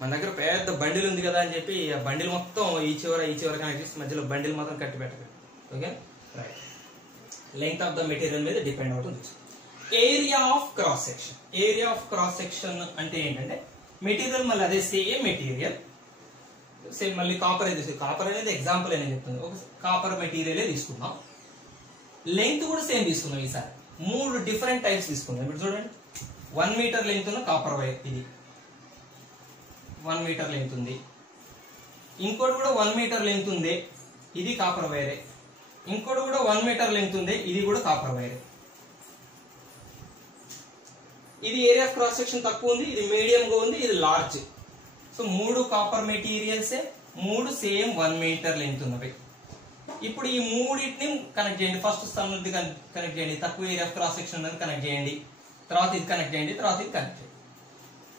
మన దగ్గర పెద్ద బండిల్ ఉంది కదా అని చెప్పి ఆ బండిల్ మొత్తం ఈ చివర కనెక్ట్ చేసి మధ్యలో బండిల్ మాత్రం కట్టి పెట్టకండి. Okay, right. Length of the material మీద డిపెండ్ అవుతుంది. ఏరియా ఆఫ్ క్రాస్ సెక్షన్ అంటే ఏంటంటే మెటీరియల్ మళ్ళీ అదే సేమ్ మెటీరియల్, సేమ్ మళ్ళీ కాపర్ అయితే, కాపర్ అనేది ఎగ్జాంపుల్ అనేది చెప్తుంది. ఒక కాపర్ మెటీరియలే తీసుకుందాం, లెంగ్త్ కూడా సేమ్ తీసుకుందాం. ఈసారి 3 డిఫరెంట్ టైప్స్ తీసుకుందాం. ఇప్పుడు చూడండి, 1 మీటర్ లెంగ్త్ ఉన్న కాపర్ వైర్, ఇది 1 మీటర్ లెంగ్త్ ఉంది. ఇంకోటి కూడా 1 మీటర్ లెంగ్త్ ఉంది, ఇది కాపర్ వైరే. ఇంకోటి కూడా 1 మీటర్ లెంగ్త్ ఉంది, ఇది కూడా కాపర్ వైరే. ఇది ఏరియా ఆఫ్ క్రాస్ సెక్షన్ తక్కువ ఉంది, ఇది మీడియం గా ఉంది, ఇది లార్జ్. సో 3 కాపర్ మెటీరియల్సే, 3 సేమ్ 1 మీటర్ లెంగ్త్ ఉన్నవి. ఇప్పుడు ఈ మూడింటిని కనెక్ట్ చేయండి. ఫస్ట్ సన్నది కనెక్ట్ చేయండి, తక్కువ ఏరియా ఆఫ్ క్రాస్ సెక్షన్ ఉన్నది కనెక్ట్ చేయండి, తర్వాత ఇది కనెక్ట్ చేయండి, తర్వాత ఇది కనెక్ట్ చేయండి.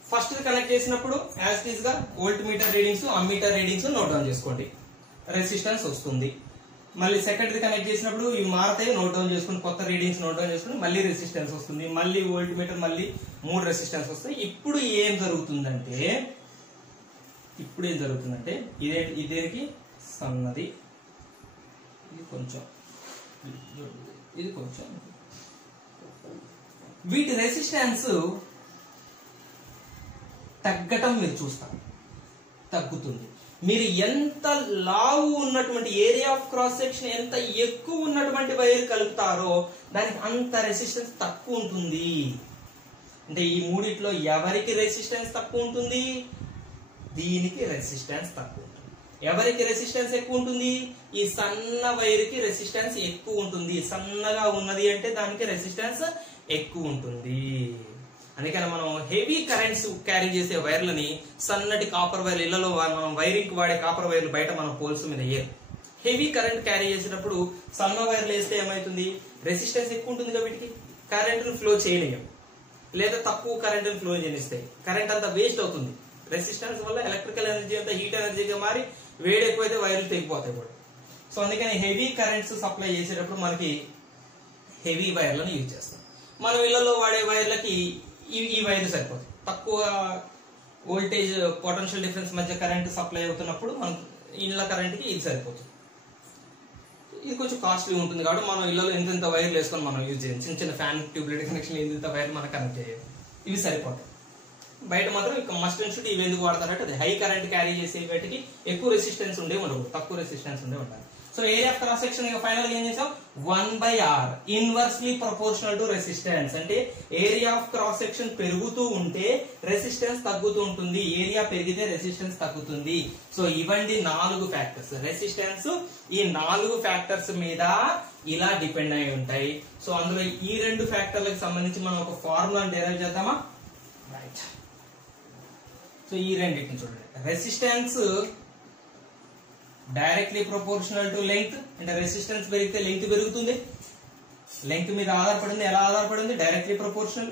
ఫస్ట్ కనెక్ట్ చేసినప్పుడు యాజ్ ఇట్ ఈస్ గా volt meter readings, ammeter readings note down చేసుకోండి, రెసిస్టెన్స్ వస్తుంది. మళ్ళీ సెకండ్ కనెక్ట్ చేసినప్పుడు ఇవి మారతాయి, నోట్ డౌన్ చేసుకుని కొత్త రీడింగ్స్ నోట్ డౌన్ చేసుకుని మళ్ళీ రెసిస్టెన్స్ వస్తుంది, మళ్ళీ వోల్ట్ మీటర్, మళ్ళీ 3 రెసిస్టెన్స్ వస్తాయి. ఇప్పుడు ఏం జరుగుతుందంటే ఇదేనికి సన్నది, ఇది కొంచెం వీటి రెసిస్టెన్స్ తగ్గటం మీరు చూస్తారు, తగ్గుతుంది. మీరు ఎంత లావు ఉన్నటువంటి ఏరియా ఆఫ్ క్రాస్ సెక్షన్ ఎంత ఎక్కువ ఉన్నటువంటి వైర్ కలుపుతారో దానికి అంత రెసిస్టెన్స్ తక్కువ ఉంటుంది. అంటే ఈ మూడిట్లో ఎవరికి రెసిస్టెన్స్ తక్కువ ఉంటుంది, దీనికి రెసిస్టెన్స్ తక్కువ ఉంటుంది. ఎవరికి రెసిస్టెన్స్ ఎక్కువ ఉంటుంది, ఈ సన్న వైర్ కి రెసిస్టెన్స్ ఎక్కువ ఉంటుంది. సన్నగా ఉన్నది అంటే దానికి రెసిస్టెన్స్ ఎక్కువ ఉంటుంది. అందుకని మనం హెవీ కరెంట్స్ క్యారీ చేసే వైర్లని సన్నటి కాపర్ వైర్లు, ఇళ్లలో మనం వైరింగ్ వాడే కాపర్ వైర్లు బయట మనం పోల్స్ మీద వేయరు. హెవీ కరెంట్ క్యారీ చేసేటప్పుడు సన్న వైర్లు వేస్తే ఏమవుతుంది, రెసిస్టెన్స్ ఎక్కువ ఉంటుంది కాబట్టి కరెంట్ను ఫ్లో చేయలేము, లేదా తక్కువ కరెంట్ను ఫ్లో చేయనిస్తాయి. కరెంట్ అంతా వేస్ట్ అవుతుంది. రెసిస్టెన్స్ వల్ల ఎలక్ట్రికల్ ఎనర్జీ అంతా హీట్ ఎనర్జీగా మారి వేడి ఎక్కువైతే వైర్లు తెగిపోతాయి కూడా. సో అందుకని హెవీ కరెంట్స్ సప్లై చేసేటప్పుడు మనకి హెవీ వైర్లను యూజ్ చేస్తాం. మనం ఇళ్లలో వాడే వైర్లకి ఈ వైర్లు సరిపోతాయి. తక్కువ వోల్టేజ్ పొటెన్షియల్ డిఫరెన్స్ మధ్య కరెంట్ సప్లై అవుతున్నప్పుడు మనం ఇళ్ల కరెంట్కి ఇది సరిపోతుంది. ఇది కొంచెం కాస్ట్లీ ఉంటుంది కాబట్టి మనం ఇళ్లలో ఎంత వైర్లు వేసుకొని మనం యూజ్ చేయాలి. చిన్న చిన్న ఫ్యాన్ ట్యూబ్లైట్ కనెక్షన్ ఇంత వైర్ మనం కనెక్ట్ చేయాలి, ఇవి సరిపోతాయి. బయట మాత్రం మస్ట్ అండ్ షుడ్ ఇవి ఎందుకు వాడతారంటే అది హై కరెంట్ క్యారీ చేసే వాటికి ఎక్కువ రెసిస్టెన్స్ ఉండే ఉండవు, తక్కువ రెసిస్టెన్స్ ఉండే ఉంటారు. So area of cross section final ఏం చేసాం 1/r inversely proportional to resistance. అంటే ఏరియా ఆఫ్ క్రాస్ సెక్షన్ పెరుగుతూ ఉంటే రెసిస్టెన్స్ తగ్గుతూ ఉంటుంది, ఏరియా పెరిగితే రెసిస్టెన్స్ తగ్గుతుంది. సో ఇవండి 4 ఫ్యాక్టర్స్. రెసిస్టెన్స్ ఈ 4 ఫ్యాక్టర్స్ మీద ఇలా డిపెండ్ అయి ఉంటాయి. సో అందులో ఈ 2 ఫ్యాక్టర్లకు సంబంధించి మనం ఒక ఫార్ములాని డెరైవ్ చేద్దామా? రైట్. సో ఈ రెండింటిని చూడండి. Resistance directly proportional to length, అంటే రెసిస్టెన్స్ పెరిగితే లెంగ్త్ పెరుగుతుంది. లెంగ్త్ మీద ఆధారపడింది, ఎలా ఆధారపడింది? Directly proportional.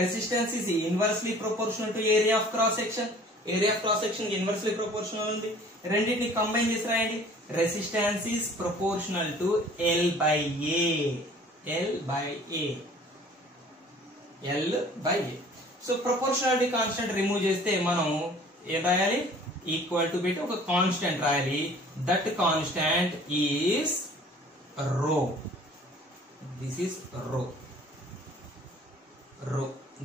Resistance is inversely proportional to area of cross section. Area of cross section inversely proportional ఉంది. రెండింటిని కంబైన్ చేసి రాయండి. Resistance is proportional to L/A. So proportionality constant remove చేస్తే మనం ఏం రాయాలి? ఈక్వల్ టు పెట్టి ఒక కాన్స్టెంట్ రాయాలి. That constant is rho. This is rho.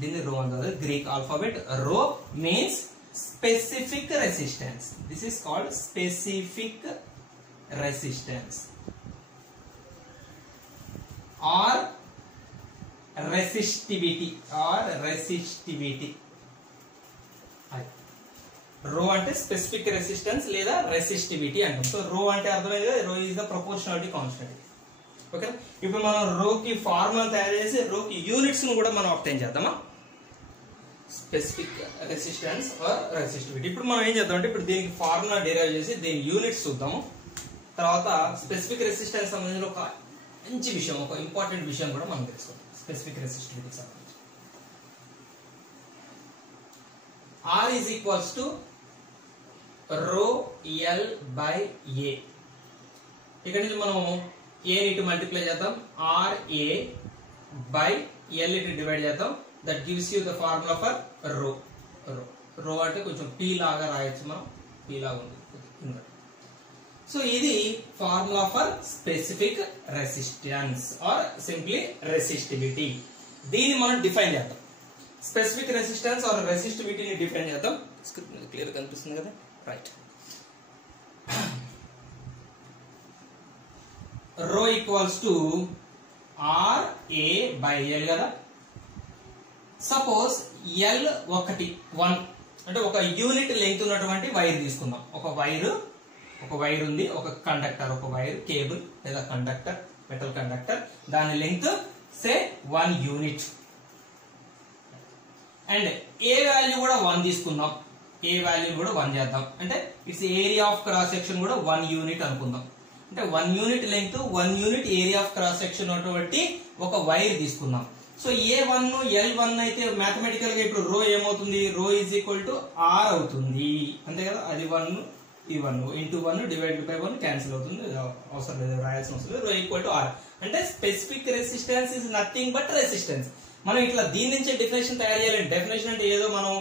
దీన్ని రో అంటారు, Greek alphabet. Rho means specific resistance. This is called specific resistance or resistivity. Rho అంటే స్పెసిఫిక్ రెసిస్టెన్స్ లేదా రెసిస్టివిటీ అంటాం. సో రో అంటే అర్థమైంది కదా, rho is the proportionality constant. Okay, ఇప్పుడు మనం రోకి ఫార్ములా తయారు చేసి రోకి యూనిట్స్ ను కూడా మనం అబ్టైన్ చేద్దామా? Specific resistance or resistivity. ఇప్పుడు మనం ఏం చేద్దాం అంటే ఇప్పుడు దీనికి ఫార్ములా డిరైవ్ చేసి దీని యూనిట్స్ చూద్దాము. తర్వాత స్పెసిఫిక్ రెసిస్టెన్స్ సంబంధించిన ఒక మంచి విషయం, ఒక ఇంపార్టెంట్ విషయం కూడా మనం తెలుసుకుందాం స్పెసిఫిక్ రెసిస్టివిటీకి సంబంధించి. R is equals to rho L by A. ఇక్కడ నుంచి మనం A ని ఇటు మల్టిప్లై చేద్దాం, RA by L ఇటు డివైడ్ చేద్దాం. That gives you the formula for రో. రో అంటే కొంచెం P లాగా రాయొచ్చు మనం, P లాగా ఉంది. సో ఇది formula for specific resistance or simply resistivity. దీన్ని మనం డిఫైన్ చేద్దాం. స్పెసిఫిక్ రెసిస్టెన్స్ ఆర్ రెసిస్టివిటీని డిఫైన్ చేద్దాం. క్లియర్ కనిపిస్తుంది కదా? Right. Rho equals to RA by L కదా. సపోజ్ L 1 అంటే ఒక యూనిట్ లెంగ్త్ ఉన్నటువంటి వైర్ తీసుకుందాం. ఒక వైర్ ఉంది, ఒక కండక్టర్, ఒక వైర్ కేబుల్ లేదా కండక్టర్, మెటల్ కండక్టర్. దాని length say 1 unit. And A value కూడా 1 తీసుకుందాం. ఏ వాల్యూ కూడా 1 చేద్దాం. అంటే its area of cross section కూడా 1 యూనిట్ అనుకుందాం. అంటే 1 unit length, 1 unit area of cross section ఉన్నటువంటి ఒక వైర్ తీసుకుందాం. సో A1 L1 అయితే మ్యాథమెటికల్ గా ఇప్పుడు రో ఏమవుతుంది? రో ఈజ్ ఈక్వల్ టు R అవుతుంది. అంతే కదా? అది 1 ఈ 1 ఇంటూ 1 డివైడెడ్ బై 1 క్యాన్సిల్ అవుతుంది, అవసరం లేదు, రాయాల్సిన అవసరం లేదు. రో ఈక్వల్ టు R. అంటే specific resistance is nothing but resistance. మనం ఇట్లా దీని నుంచి డెఫినేషన్ తయారు చేయాలి. డెఫినేషన్ అంటే ఏదో మనం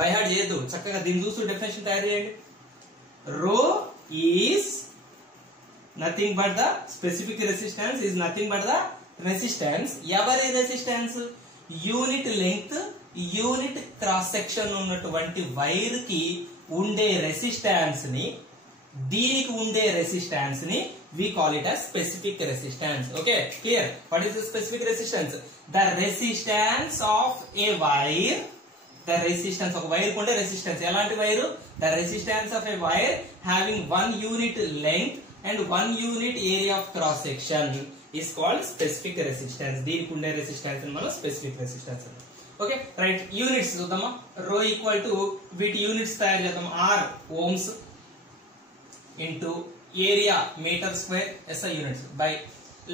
బైహార్ట్ చేయొద్దు, చక్కగా దీన్ని చూస్తూ డెఫినేషన్ తయారు చేయండి. Rho is nothing but the specific resistance is nothing but the resistance. ఎవరి resistance? Unit length, unit cross section ఉన్నటువంటి వైర్ కి ఉండే రెసిస్టెన్స్ ని, దీనికి ఉండే రెసిస్టెన్స్ ని we call it as specific resistance. Okay, clear? What is the specific resistance? The resistance of a wire. The resistance of wire kunde resistance. Elanti wire? The resistance of a wire having 1 unit length and 1 unit area of cross section is called specific resistance. Deen kunde resistance ni mana specific resistance. Okay, right? Units chudama. Rho equal to with units tayar chedam. R ohms into area meter square SI units by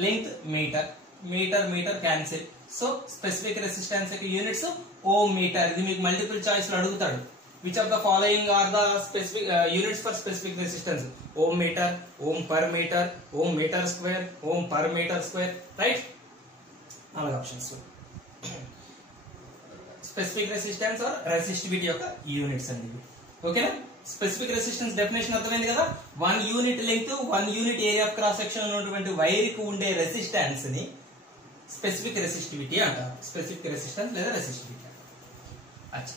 length meter cancel. So specific resistance units ohm meter. ఇది మీకు multiple choice లో అడుగుతాడు. Which of the following are the specific units for specific resistance? Ohm meter, ohm per meter, ohm meter square, ohm per meter square. Right? All options. Specific resistance or resistivity యొక్క units అండి. ఓకేనా? Specific resistance definition అర్థమైంది కదా. 1 unit length, 1 unit area of cross section ఉన్నటువంటి wire కు ఉండే resistance ని specific resistivity అంటారు. స్పెసిఫిక్ రెసిస్టెన్స్ లేదా రెసిస్టివిటీ. అచ్చా,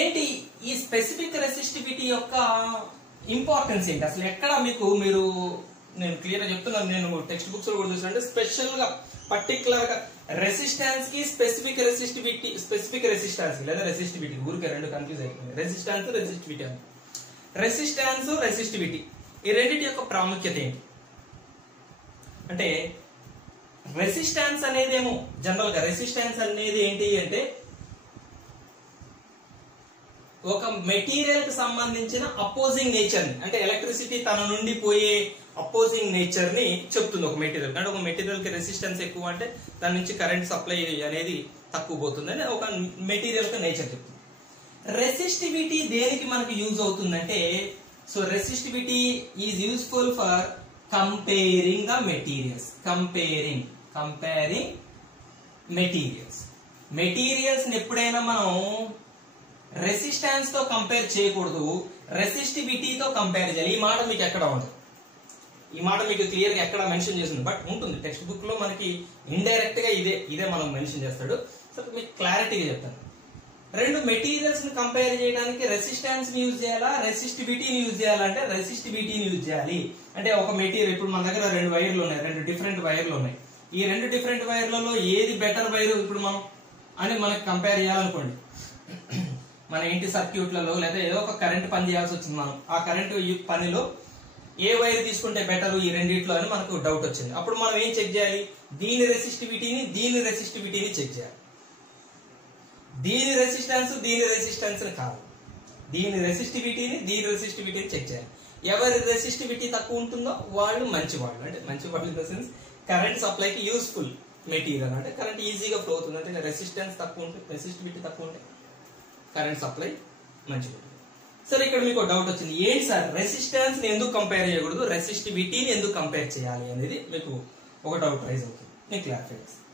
ఏంటి ఈ స్పెసిఫిక్ రెసిస్టివిటీ యొక్క ఇంపార్టెన్స్ ఏంటి అసలు ఎక్కడ మీరు నేను క్లియర్ గా చెప్తున్నాను, నేను టెక్స్ట్ బుక్స్ లో కూడా చూసానంటే స్పెషల్ గా పర్టికులర్ గా రెసిస్టెన్స్ కి స్పెసిఫిక్ రెసిస్టెన్స్ లేదా రెసిస్టివిటీ ఊరికే రెండు కన్ఫ్యూజ్ అయిపోయింది. రెసిస్టెన్స్ రెసిస్టివిటీ ఈ రెండింటి యొక్క ప్రాముఖ్యత ఏంటి అంటే రెసిస్టెన్స్ అనేదేమో జనరల్ గా రెసిస్టెన్స్ అనేది ఏంటి అంటే ఒక మెటీరియల్ కి సంబంధించిన అపోజింగ్ నేచర్ ని అంటే ఎలక్ట్రిసిటీ తన నుండి పోయే అపోజింగ్ నేచర్ ని చెప్తుంది ఒక మెటీరియల్. అంటే ఒక మెటీరియల్ కి రెసిస్టెన్స్ ఎక్కువ అంటే దాని నుంచి కరెంట్ సప్లై అనేది తక్కువ పోతుంది అని ఒక మెటీరియల్ కి నేచర్ చెప్తుంది. రెసిస్టివిటీ దేనికి మనకి యూజ్ అవుతుందంటే so resistivity is useful for comparing the materials. Comparing materials ఎప్పుడైనా మనం రెసిస్టెన్స్ తో కంపేర్ చేయకూడదు, రెసిస్టివిటీతో కంపేర్ చేయాలి. ఈ మాట మీకు ఎక్కడ ఉండదు, ఈ మాట మీకు క్లియర్ గా ఎక్కడ మెన్షన్ చేస్తుంది, బట్ ఉంటుంది టెక్స్ట్ బుక్ లో మనకి ఇండైరెక్ట్ గా ఇదే మనం మెన్షన్ చేస్తాడు. సో మీకు క్లారిటీగా చెప్తాను. రెండు మెటీరియల్స్ ని కంపేర్ చేయడానికి రెసిస్టెన్స్ ని యూజ్ చేయాలా రెసిస్టివిటీని యూజ్ చేయాలంటే రెసిస్టివిటీని యూజ్ చేయాలి. అంటే ఒక మెటీరియల్ ఇప్పుడు మన దగ్గర రెండు వైర్లు ఉన్నాయి, రెండు డిఫరెంట్ వైర్లు ఉన్నాయి. ఈ రెండు డిఫరెంట్ వైర్లలో ఏది బెటర్ వైర్ ఇప్పుడు మనం అని మనకి కంపేర్ చేయాలనుకోండి, మన ఇంటి సర్క్యూట్లలో లేదా ఏదో ఒక కరెంట్ పని చేయాల్సి వచ్చింది, మనం ఆ కరెంట్ పనిలో ఏ వైర్ తీసుకుంటే బెటర్ ఈ రెండిట్లో అని మనకు డౌట్ వచ్చింది. అప్పుడు మనం ఏం చెక్ చేయాలి, దీని రెసిస్టివిటీని చెక్ చేయాలి. దీని రెసిస్టెన్స్ కాదు, దీని రెసిస్టివిటీని చెక్ చేయాలి. ఎవరి రెసిస్టివిటీ తక్కువ ఉంటుందో వాళ్ళు మంచివాళ్ళు, అంటే మంచివాళ్ళు ఇన్ ద సెన్స్ కరెంట్ సప్లైకి యూస్ఫుల్ మెటీరియల్, అంటే కరెంట్ ఈజీగా ఫ్లో అవుతుంది. అంటే రెసిస్టెన్స్ తక్కువ ఉంటే రెసిస్టివిటీ తక్కువ ఉంటే కరెంట్ సప్లై మంచిగా. సరే ఇక్కడ మీకు డౌట్ వచ్చింది, ఏంటి సార్ రెసిస్టెన్స్ ని ఎందుకు కంపేర్ చేయకూడదు రెసిస్టివిటీని ఎందుకు కంపేర్ చేయాలి అనేది మీకు ఒక డౌట్ రైజ్ అవుతుంది. నేను క్లారిఫై చేస్తాను.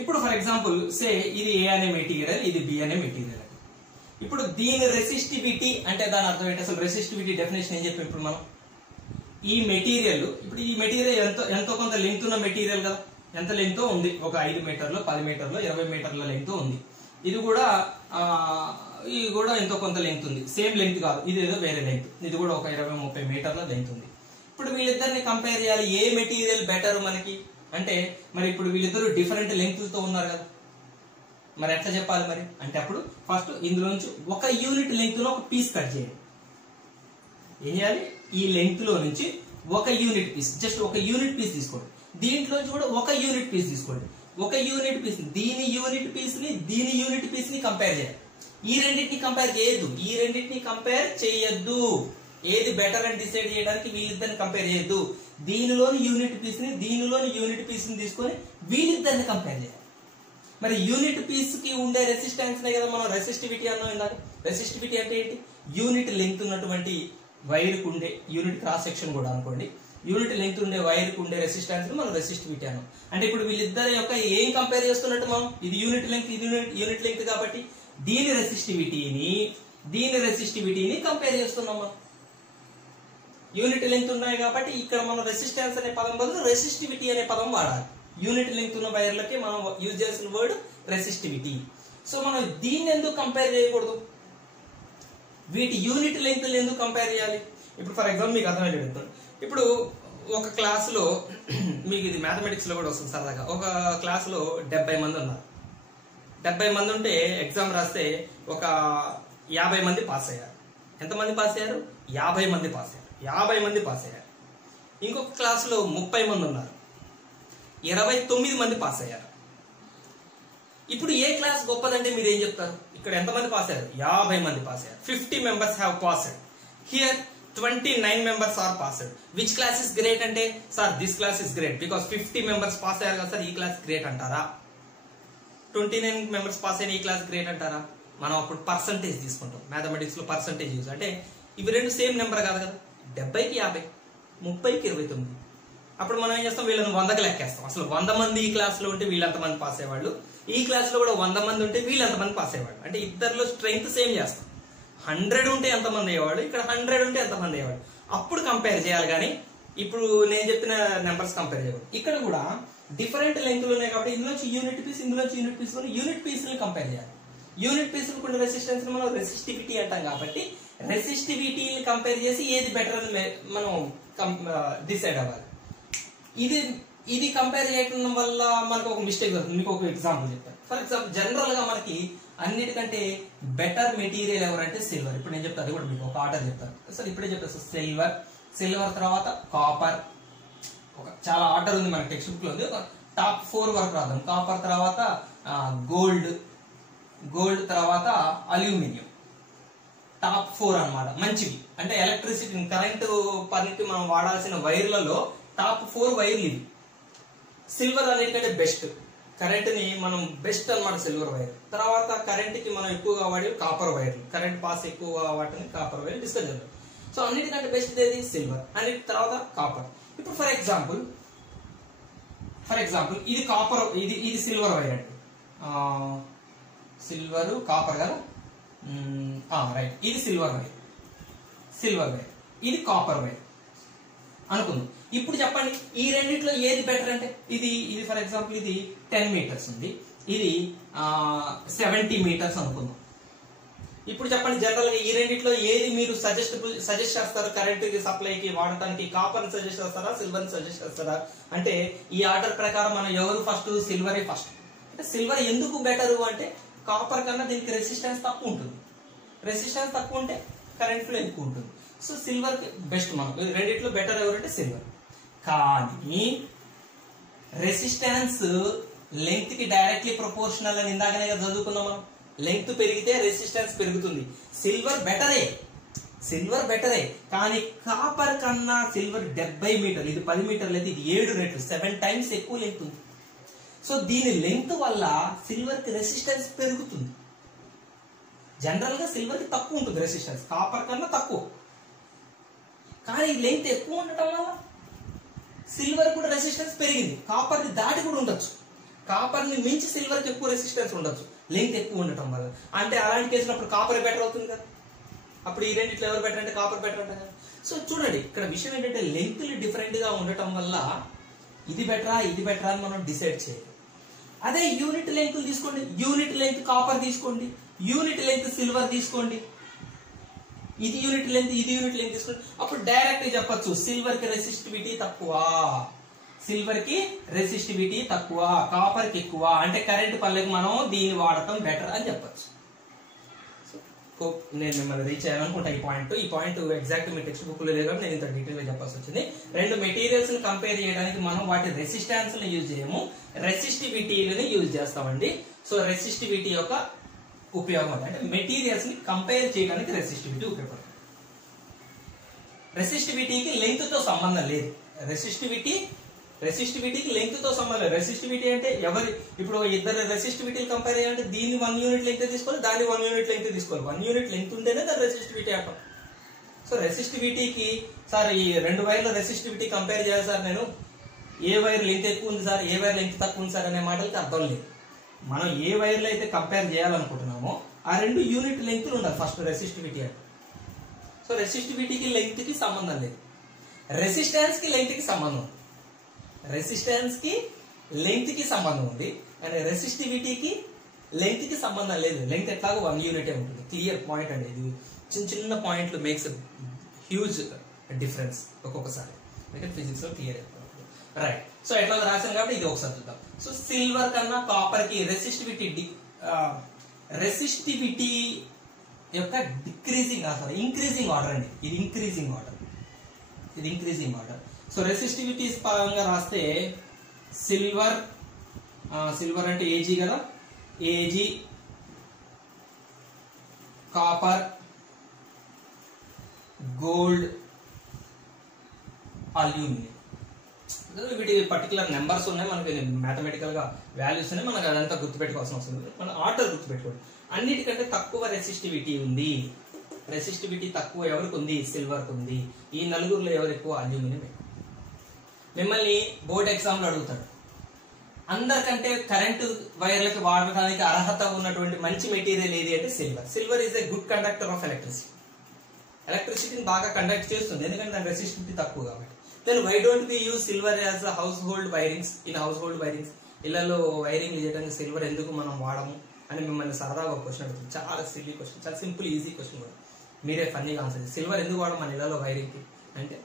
ఇప్పుడు ఫర్ ఎగ్జాంపుల్ సే ఇది ఏ అనే మెటీరియల్, ఇది బి అనే మెటీరియల్. ఇప్పుడు దీని రెసిస్టివిటీ అంటే దాని అర్థం ఏంటి, అసలు రెసిస్టివిటీ డెఫినేషన్ ఏం చెప్పాం ఇప్పుడు మనం. ఈ మెటీరియల్ ఇప్పుడు ఈ మెటీరియల్ ఎంతో కొంత లెంగ్త్ ఉన్న మెటీరియల్ కదా, ఎంత లెంగ్త్ ఉంది, ఒక 5 మీటర్లు 10 మీటర్లు 20 మీటర్ల లెంగ్త్ ఉంది. ఇది కూడా ఎంతో కొంత లెంగ్త్ ఉంది, సేమ్ లెంగ్త్ కాదు, ఇది ఏదో వేరే లెంగ్త్, ఇది కూడా ఒక 20-30 మీటర్ల లెంగ్త్ ఉంది. ఇప్పుడు వీళ్ళిద్దరిని కంపేర్ చేయాలి, ఏ మెటీరియల్ బెటర్ మనకి అంటే మరి ఇప్పుడు వీళ్ళిద్దరు డిఫరెంట్ లెంగ్త్లతో ఉన్నారు కదా, మరి ఎట్లా చెప్పాలి మరి అంటే అప్పుడు ఫస్ట్ ఇందులోంచి ఒక యూనిట్ లెంగ్త్ లో ఒక పీస్ కట్ చేయండి. ఏం చేయాలి, ఈ లెంగ్త్ లో నుంచి ఒక యూనిట్ పీస్, జస్ట్ ఒక యూనిట్ పీస్ తీసుకోండి. దీంట్లోంచి కూడా ఒక యూనిట్ పీస్ తీసుకోండి. ఒక యూనిట్ పీస్ దీని యూనిట్ పీస్ ని కంపేర్ చేయాలి. ఈ రెండింటిని కంపేర్ చేయొద్దు. ఏది బెటర్ అని డిసైడ్ చేయడానికి వీళ్ళిద్దరిని కంపేర్ చేయొద్దు. దీనిలోని యూనిట్ పీస్ ని తీసుకొని వీళ్ళిద్దరిని కంపేర్ చేయాలి. మరి యూనిట్ పీస్ కి ఉండే రెసిస్టెన్స్ నే కదా మనం రెసిస్టివిటీ అన్నాం ఇందాక. రెసిస్టివిటీ అంటే ఏంటి, యూనిట్ లెంగ్త్ ఉన్నటువంటి వైర్ కు ఉండే యూనిట్ క్రాస్ సెక్షన్ కూడా అనుకోండి, యూనిట్ లెంగ్త్ ఉండే వైర్ కు ఉండే రెసిస్టెన్స్ ని మనం రెసిస్టివిటీ అన్నాం. అంటే ఇప్పుడు వీళ్ళిద్దరి యొక్క ఏం కంపేర్ చేస్తున్నట్టు మనం, ఇది యూనిట్ లెంగ్త్, ఇది యూనిట్ లెంగ్త్ కాబట్టి దీని రెసిస్టివిటీని కంపేర్ చేస్తున్నాం మనం. యూనిట్ లెంగ్త్ ఉన్నాయి కాబట్టి ఇక్కడ మనం రెసిస్టెన్స్ అనే పదం బదులు రెసిస్టివిటీ అనే పదం వాడాలి. యూనిట్ లెంగ్త్ ఉన్న వైర్లకి మనం యూజ్ చేసిన వర్డ్ రెసిస్టివిటీ. సో మనం దీన్ని ఎందుకు కంపేర్ చేయకూడదు, వీటి యూనిట్ లెంగ్త్ ఎందుకు కంపేర్ చేయాలి. ఇప్పుడు ఫర్ ఎగ్జాంపుల్ మీకు అర్థమయ్యేటట్టు, ఇప్పుడు ఒక క్లాసులో మీకు ఇది మ్యాథమెటిక్స్ లో కూడా వస్తుంది సరదాగా, ఒక క్లాసులో 70 మంది ఉన్నారు. 70 మంది ఉంటే ఎగ్జామ్ రాస్తే ఒక 50 మంది పాస్ అయ్యారు. ఎంతమంది పాస్ అయ్యారు, 50 మంది పాస్ అయ్యారు. ఇంకొక క్లాసులో 30 మంది ఉన్నారు, 29 మంది పాస్ అయ్యారు. ఇప్పుడు ఏ క్లాస్ గొప్పదంటే మీరు ఏం చెప్తారు, ఇక్కడ ఎంతమంది పాస్ అయ్యారు, 50 మంది పాస్ అయ్యారు. 50 members have passed. Here 29 members are passed. Which class is great అంటే sir this class is great because 50 members pass అయ్యారు కదా సార్, ఈ క్లాస్ గ్రేట్ అంటారా? 29 members పాస్ అయిన ఈ క్లాస్ గ్రేట్ అంటారా? మనం అప్పుడు పర్సంటేజ్ తీసుకుంటాం మ్యాథమెటిక్స్ లో, పర్సంటేజ్ యూజ్ అంటే ఇవి రెండు సేమ్ నెంబర్ కాదు కదా, 70కి 50, 30కి 29. అప్పుడు మనం ఏం చేస్తాం, వీళ్ళని 100కి లెక్కేస్తాం. అసలు 100 మంది ఈ క్లాస్ లో ఉంటే వీళ్ళు ఎంతమంది పాస్ అయ్యేవాళ్ళు, ఈ క్లాస్ లో కూడా 100 మంది ఉంటే వీళ్ళు ఎంతమంది పాస్ అయ్యేవాళ్ళు. అంటే ఇద్దరిలో స్ట్రెంగ్త్ సేమ్ చేస్తాం. 100 ఉంటే ఎంతమంది అయ్యేవాళ్ళు, ఇక్కడ 100 ఉంటే ఎంతమంది అయ్యేవాళ్ళు, అప్పుడు కంపేర్ చేయాలి. కానీ ఇప్పుడు నేను చెప్పిన నెంబర్స్ కంపేర్ చేయకూడదు. ఇక్కడ కూడా డిఫరెంట్ లెంగ్త్లు ఉన్నాయి కాబట్టి ఇందులోంచి యూనిట్ పీస్ యూనిట్ పీస్ ని కంపేర్ చేయాలి. యూనిట్ పీసులకు ఉండే రెసిస్టెన్స్ మనం రెసిస్టివిటీ అంటాం కాబట్టి రెసిస్టివిటీని కంపేర్ చేసి ఏది బెటర్ అని మనం డిసైడ్ అవ్వాలి. ఇది కంపేర్ చేయడం వల్ల మనకు ఒక మిస్టేక్ వస్తుంది. మీకు ఒక ఎగ్జాంపుల్ చెప్తాను. ఫర్ ఎగ్జాంపుల్ జనరల్ గా మనకి అన్నిటికంటే బెటర్ మెటీరియల్ ఎవరంటే సిల్వర్. ఇప్పుడు నేను చెప్తాను, అది కూడా మీకు ఒక ఆర్డర్ చెప్తాను సార్. ఇప్పుడే చెప్తాను సార్. సిల్వర్ తర్వాత కాపర్, ఒక చాలా ఆర్డర్ ఉంది మన టెక్స్ట్ బుక్ లో ఉంది. టాప్ 4 వరకు రాదాం. కాపర్ తర్వాత గోల్డ్ తర్వాత అల్యూమినియం. టాప్ 4 అన్నమాట మంచివి. అంటే ఎలక్ట్రిసిటీ కరెంటు పనికి మనం వాడాల్సిన వైర్లలో టాప్ 4 వైర్లు ఇవి. సిల్వర్ అన్నిటికంటే బెస్ట్, కరెంట్ ని మనం బెస్ట్ అన్నమాట సిల్వర్ వైర్. తర్వాత కరెంట్ కి మనం ఎక్కువగా వాడే కాపర్ వైర్లు, కరెంట్ పాస్ ఎక్కువగా వాటిని కాపర్ వైర్ డిస్కస్ చేద్దాం. సో అన్నిటికంటే బెస్ట్ ఏది సిల్వర్, అన్నిటి తర్వాత కాపర్. ఇప్పుడు ఫర్ ఎగ్జాంపుల్ ఇది కాపర్, ఇది సిల్వర్ వైర్ అండి. సిల్వర్ కాపర్ కదా, రైట్. ఇది సిల్వర్ వైర్, ఇది కాపర్ వైర్ అనుకుందాం. ఇప్పుడు చెప్పండి ఈ రెండిట్లో ఏది బెటర్ అంటే, ఇది ఫర్ ఎగ్జాంపుల్ ఇది 10 మీటర్స్ ఉంది, ఇది 70 మీటర్స్ అనుకుందాం. ఇప్పుడు చెప్పండి జనరల్ గా ఈ రెండిట్లో ఏది మీరు సజెస్ట్ చేస్తారు కరెంట్ సప్లైకి వాడటానికి? కాపర్ ని సజెస్ట్ చేస్తారా, సిల్వర్ ని సజెస్ట్ చేస్తారా? అంటే ఈ ఆర్డర్ ప్రకారం మనం ఎవరు ఫస్ట్? సిల్వరే ఫస్ట్. అంటే సిల్వర్ ఎందుకు బెటర్ అంటే కాపర్ కన్నా దీనికి రెసిస్టెన్స్ తక్కువ ఉంటుంది. రెసిస్టెన్స్ తక్కువ ఉంటే కరెంట్ ఫ్లో ఎక్కువ ఉంటుంది. So silver best. మనం రెండిట్లో బెటర్ ఎవరంటే సిల్వర్. కానీ రెసిస్టెన్స్ లెంగ్త్ కి డైరెక్ట్లీ ప్రపోర్షనల్ అని ఇందాకనే చదువుకున్నాం మనం. లెంగ్త్ పెరిగితే రెసిస్టెన్స్ పెరుగుతుంది. సిల్వర్ బెటరే కానీ కాపర్ కన్నా సిల్వర్ 70 మీటర్లు, ఇది 10 మీటర్లు అయితే ఇది 7 రెట్లు, 7 టైమ్స్ ఎక్కువ లెంగ్త్ ఉంది. సో దీని లెంగ్త్ వల్ల సిల్వర్ కి రెసిస్టెన్స్ పెరుగుతుంది. జనరల్ గా సిల్వర్ కి తక్కువ ఉంటుంది రెసిస్టెన్స్, కాపర్ కన్నా తక్కువ. కానీ లెంగ్త్ ఎక్కువ ఉండటం వల్ల సిల్వర్ కూడా రెసిస్టెన్స్ పెరిగింది. కాపర్ ని దాటి కూడా ఉండొచ్చు, కాపర్ ని మించి సిల్వర్ కి ఎక్కువ రెసిస్టెన్స్ ఉండొచ్చు లెంగ్త్ ఎక్కువ ఉండటం వల్ల. అంటే అలాంటి కేసులో అప్పుడు కాపర్ బెటర్ అవుతుంది కదా. అప్పుడు ఈ రెండిట్లో ఎవరు బెటర్ అంటే కాపర్ బెటర్ అంట కదా. సో చూడండి ఇక్కడ విషయం ఏంటంటే లెంగ్త్లు డిఫరెంట్ గా ఉండటం వల్ల ఇది బెటరా అని మనం డిసైడ్ చేయాలి. అదే యూనిట్ లెంగ్త్ తీసుకోండి, యూనిట్ లెంగ్త్ కాపర్ తీసుకోండి, యూనిట్ లెంగ్త్ సిల్వర్ తీసుకోండి, ఇది యూనిట్ లెంగ్త్ తీసుకోండి. అప్పుడు డైరెక్ట్ చెప్పొచ్చు సిల్వర్ కి రెసిస్టివిటీ తక్కువ, కాపర్ కి ఎక్కువ. అంటే కరెంట్ పల్లెకి మనం దీన్ని వాడటం బెటర్ అని చెప్పొచ్చు. నేను మిమ్మల్ని రీచ్ అయ్యాలనుకుంటా. ఈ పాయింట్ ఎగ్జాక్ట్ మీ టెక్స్ట్ బుక్ లో లేదు కాబట్టి నేను ఇంత డీటెయిల్ గా చెప్పాల్సి వచ్చింది. రెండు మెటీరియల్స్ ని కంపేర్ చేయడానికి మనం వాటి రెసిస్టెన్స్ ని యూజ్ చేయము, రెసిస్టివిటీని యూజ్ చేస్తామండి. సో రెసిస్టివిటీ యొక్క ఉపయోగం అంటే మెటీరియల్స్ ని కంపేర్ చేయడానికి రెసిస్టివిటీ ఉపయోగపడుతుంది. రెసిస్టివిటీకి లెంగ్త్ తో సంబంధం లేదు. రెసిస్టివిటీకి లెంగ్త్ తో సంబంధం లేదు. రెసిస్టివిటీ అంటే ఇప్పుడు ఇద్దరు రెసిస్టివిటీ కంపేర్ చేయాలంటే దీన్ని 1 యూనిట్ లెంగ్త్ తీసుకోవాలి, దాన్ని 1 యూనిట్ లెంగ్త్ తీసుకోవాలి. 1 యూనిట్ లెంగ్త్ ఉంటేనే దాని రెసిస్టివిటీ అంటాం. సో రెసిస్టివిటీకి సార్ ఈ 2 వైర్ల రెసిస్టివిటీ కంపేర్ చేయాలి సార్, నేను ఏ వైర్ లెంగ్త్ ఎక్కువ ఉంది సార్, ఏ వైర్ లెంగ్త్ తక్కువ ఉంది సార్ అనే మాటలకి అర్థం లేదు. మనం ఏ వైర్లో అయితే కంపేర్ చేయాలనుకుంటున్నామో ఆ 2 యూనిట్ లెంగ్త్లు ఉండాలి ఫస్ట్ రెసిస్టివిటీ అంటే. సో రెసిస్టివిటీకి లెంగ్త్ కి సంబంధం లేదు, రెసిస్టెన్స్ కి లెంగ్త్ కి సంబంధం ఉంది. రెసిస్టెన్స్ కి లెంగ్త్ కి సంబంధం ఉంది కానీ రెసిస్టివిటీకి లెంగ్త్ కి సంబంధం లేదు. లెంగ్త్ ఎట్లాగో 1 యూనిటే ఉంటుంది. క్లియర్ పాయింట్ అండి. ఇది చిన్న పాయింట్లు మేక్స్ హ్యూజ్ డిఫరెన్స్ ఒక్కొక్కసారి. ఫిజిక్స్ లో క్లియర్ అయిపోతుంది. రైట్. సో ఎట్లా రాశాను కాబట్టి ఇది ఒకసారి చూద్దాం. సో సిల్వర్ కన్నా కాపర్ కి రెసిస్టివిటీ యొక్క డిక్రీజింగ్ ఇంక్రీజింగ్ ఆర్డర్ అండి. ఇది ఇంక్రీజింగ్ ఆర్డర్. సో రెసిస్టివిటీస్ పరంగా రాస్తే సిల్వర్ అంటే ఏజీ కదా, ఏజీ, కాపర్, గోల్డ్, అల్యూమినియం. వీటి పర్టికులర్ నెంబర్స్ ఉన్నాయి, మనకి మ్యాథమెటికల్ గా వాల్యూస్ ఉన్నాయి, మనకు అదంతా గుర్తుపెట్టుకోవాల్సిన అవసరం లేదు. మన ఆర్డర్ గుర్తుపెట్టుకోండి. అన్నిటికంటే తక్కువ రెసిస్టివిటీ ఉంది. రెసిస్టివిటీ తక్కువ ఎవరికి ఉంది? సిల్వర్కి ఉంది. ఈ నలుగురులో ఎవరు ఎక్కువ? అల్యూమినియం. మిమ్మల్ని బోర్డ్ ఎగ్జామ్ లో అడుగుతాడు, అందరికంటే కరెంటు వైర్లకి వాడడానికి అర్హత ఉన్నటువంటి మంచి మెటీరియల్ ఏది అంటే silver is a good conductor of ఎలక్ట్రిసిటీని బాగా కండక్ట్ చేస్తుంది, ఎందుకంటే దాని రెసిస్టివిటీ తక్కువ కాబట్టి. Then why don't we use silver as household wirings? ఇళ్ళలో వైరింగ్ చేయడానికి సిల్వర్ ఎందుకు మనం వాడము అని మిమ్మల్ని సరదాగా ఒక క్వశ్చన్ అడుగుతుంది. చాలా సిల్లీ క్వశ్చన్, చాలా సింపుల్ ఈజీ క్వశ్చన్ కూడా. మీరే ఫన్నీగా ఆన్సర్ చేయండి. సిల్వర్ ఎందుకు వాడడం మన ఇళ్లలో వైరింగ్కి అంటే,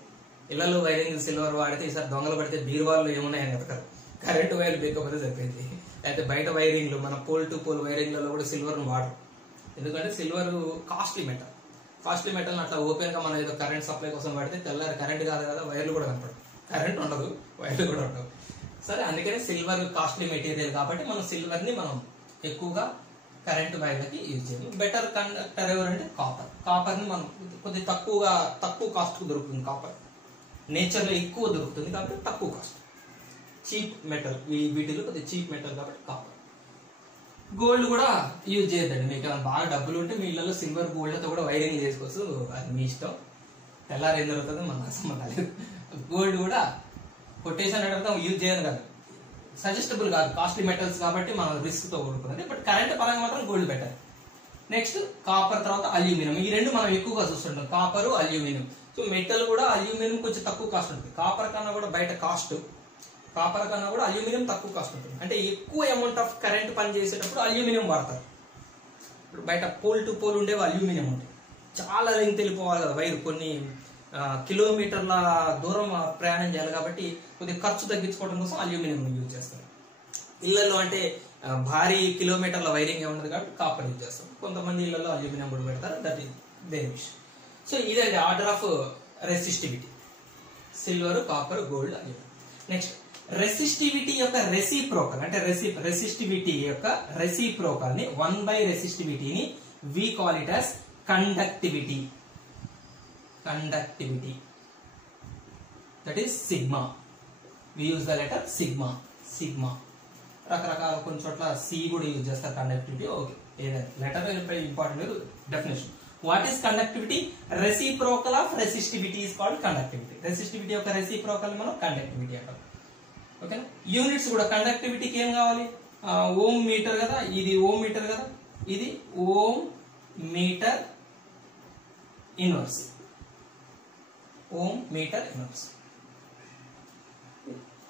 ఇళ్లలో వైరింగ్ సిల్వర్ వాడితే ఈసారి దొంగలు పడితే బీరువాళ్ళు ఏమున్నాయని వెతకరు, కరెంటు వైర్లు బేకపోతే సరిపోయింది. అయితే బయట వైరింగ్లు మన పోల్ టు పోల్ వైరింగ్లలో కూడా సిల్వర్ను వాడరు. ఎందుకంటే silver costly metal. Costly metal అట్లా ఓపెన్గా మనం ఏదో కరెంట్ సప్లై కోసం వాడితే తెల్లారి కరెంట్ కాదు కదా, వైర్లు కూడా కనపడవు, కరెంట్ ఉండదు, వైర్లు కూడా ఉండవు. సరే, అందుకని సిల్వర్ కాస్ట్లీ మెటీరియల్ కాబట్టి మనం సిల్వర్ని మనం ఎక్కువగా కరెంట్ వైర్లకి యూజ్ చేయాలి. బెటర్ కండక్టర్ ఎవరంటే కాపర్. కాపర్ని మనం కొద్దిగా తక్కువ కాస్ట్కు దొరుకుతుంది. కాపర్ నేచర్లో ఎక్కువ దొరుకుతుంది కాబట్టి తక్కువ కాస్ట్, చీప్ మెటల్. వీటిలో కొద్దిగా చీప్ మెటల్ కాబట్టి కాపర్. గోల్డ్ కూడా యూజ్ చేయొద్దండి. మీకు బాగా డబ్బులు ఉంటే మీ ఇళ్లలో సిల్వర్ గోల్డ్తో కూడా వైరింగ్ చేసుకోవచ్చు, అది మీ ఇష్టం. తెల్లారి ఏం జరుగుతుందో మనకు సంబంధం లేదు. గోల్డ్ కూడా కొటేషన్ అడగడం యూజ్ చేయను కదా, సజెస్టబుల్ కాదు, కాస్ట్లీ మెటల్స్ కాబట్టి మనం రిస్క్ తో కూడుకున్నది. బట్ కరెంట్ పరంగా మాత్రం గోల్డ్ బెటర్. నెక్స్ట్ కాపర్, తర్వాత అల్యూమినియం. ఈ రెండు మనం ఎక్కువగా చూస్తుంటాం, కాపర్, అల్యూమినియం. సో మెటల్ కూడా అల్యూమినియం కొంచెం తక్కువ కాస్ట్ ఉంటుంది. కాపర్ కన్నా కూడా బయట కాస్ట్, కాపర్ కన్నా కూడా అల్యూమినియం తక్కువ కాస్ట్ ఉంటుంది. అంటే ఎక్కువ అమౌంట్ ఆఫ్ కరెంట్ పని చేసేటప్పుడు అల్యూమినియం వాడతారు. ఇప్పుడు బయట పోల్ టు పోల్ ఉండేవి అల్యూమినియం ఉంటాయి. చాలా లెంగ్త్ వెళ్ళిపోవాలి కదా వైర్, కొన్ని కిలోమీటర్ల దూరం ప్రయాణం చేయాలి కాబట్టి కొద్దిగా ఖర్చు తగ్గించుకోవడం కోసం అల్యూమినియం యూజ్ చేస్తారు. ఇళ్లలో అంటే భారీ కిలోమీటర్ల వైరింగ్ ఉండదు కాబట్టి కాపర్ యూజ్ చేస్తారు. కొంతమంది ఇళ్లలో అల్యూమినియం కూడా పెడతారు, దట్ ఈస్ దేర్ విషయం. సో ఇదే order of resistivity: silver, copper, gold, aluminium. Next resistivity యొక్క రెసిప్రోకల్ అంటే రెసిస్టివిటీ యొక్క రెసిప్రోకల్ ని 1 రెసిస్టివిటీని we call it as conductivity. Conductivity that is sigma. We use the letter sigma. Sigma రకరకాల కొన్ని చోట్ల సి కూడా యూజ్ చేస్తారు కండక్టివిటీ. ఓకే, ఏదైనా letter important definition. What is conductivity? Reciprocal of resistivity is called conductivity. Resistivity యొక్క reciprocal మనం conductivity అంటాం. ఓకేనా? యూనిట్స్ కూడా కండక్టివిటీకి ఏం కావాలి? ఓం మీటర్ కదా, ఇది ఓం మీటర్ కదా, ఇది ohm meter inverse. Ohm meter inverse,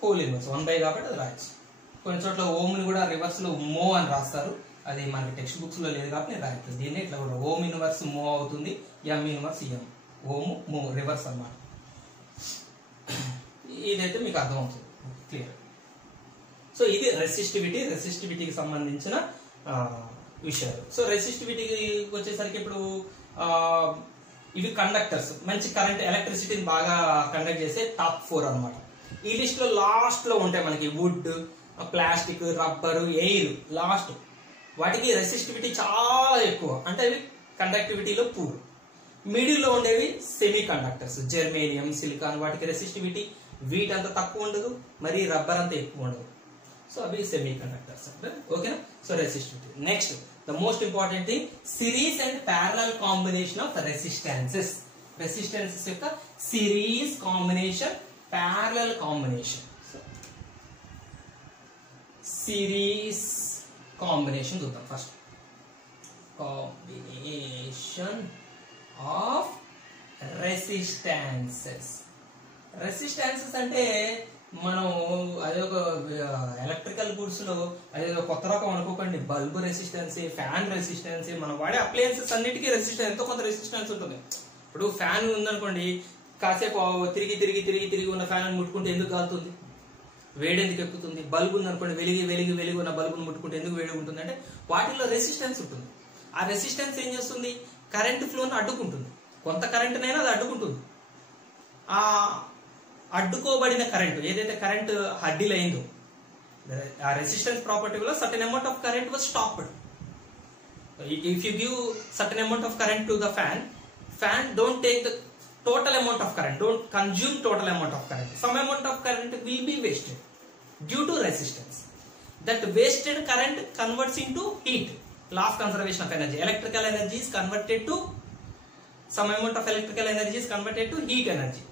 whole inverse 1 కాబట్టి అది రాయచ్చు. కొన్ని చోట్ల ఓంని కూడా రివర్స్ లో మో అని రాస్తారు, అది మనకి టెక్స్ట్ బుక్స్ లో లేదు కాబట్టి నేను రాయట్లేదు. దీన్ని ఇట్లా కూడా ఓం ఇన్వర్స్ మో అవుతుంది, ఎం ఇన్వర్స్ ఎం, ఓము మో రివర్స్ అన్నమాట. ఇదైతే మీకు అర్థమవుతుంది, క్లియర్. సో ఇది రెసిస్టివిటీకి సంబంధించిన విషయాలు. సో రెసిస్టివిటీకి వచ్చేసరికి ఇప్పుడు ఇవి కండక్టర్స్, మంచి కరెంట్ ఎలక్ట్రిసిటీని బాగా కండక్ట్ చేసే టాప్ 4 అన్నమాట. ఈ లిస్ట్ లో లాస్ట్ లో ఉంటాయి మనకి wood, plastic, rubber, air last. వాటికి రెసిస్టివిటీ చాలా ఎక్కువ, అంటే అవి కండక్టివిటీలో పూర్. మిడిల్ లో ఉండేవి సెమీ కండక్టర్స్, జెర్మేనియం, సిలికాన్. వాటికి రెసిస్టివిటీ వీటంత తక్కువ ఉండదు, మరి రబ్బర్ అంత ఎక్కువ ఉండదు. సో అవి సెమీ కండక్టర్స్. ఓకేనా? So resistivity. Next the most important thing, series and parallel combination of resistances. Resistances యొక్క series combination, parallel combination. So, series combination చూద్దాం first. combination of resistances. Resistances అంటే మనం అదొక ఎలక్ట్రికల్ గూడ్స్ లో అదేదో కొత్త రకం అనుకోకండి. బల్బ్ రెసిస్టెన్స్, ఫ్యాన్ రెసిస్టెన్స్, మనం వాడే అప్లయన్సెస్ అన్నిటికీ రెసిస్టెన్స్, ఎంతో కొంత రెసిస్టెన్స్ ఉంటుంది. ఇప్పుడు ఫ్యాన్ ఉందనుకోండి, కాసేపు తిరిగి ఉన్న ఫ్యాన్ ముట్టుకుంటే ఎందుకు కాలుతుంది? వేడి ఎందుకు ఎక్కుతుంది? బల్బ్ ఉందనుకోండి, వెలిగి ఉన్న బల్బును ముట్టుకుంటే ఎందుకు వేడి ఉంటుంది? అంటే వాటిల్లో రెసిస్టెన్స్ ఉంటుంది. ఆ రెసిస్టెన్స్ ఏం చేస్తుంది? కరెంట్ ఫ్లోను అడ్డుకుంటుంది. కొంత కరెంట్నైనా అది అడ్డుకుంటుంది. ఆ అడ్డుకోబడిన కరెంట్ ఏదైతే కరెంట్ హడ్డీలు అయిందో, ఆ రెసిస్టెన్స్ ప్రాపర్టీ వల్ల certain amount of current was stopped. If you give certain amount of current to the fan don't take the total amount of current, don't consume total amount of current. Some amount of current will be wasted due to resistance. That wasted current converts into heat. Law of conservation of energy. Electrical energy is converted to, some amount of electrical energy is converted to heat energy.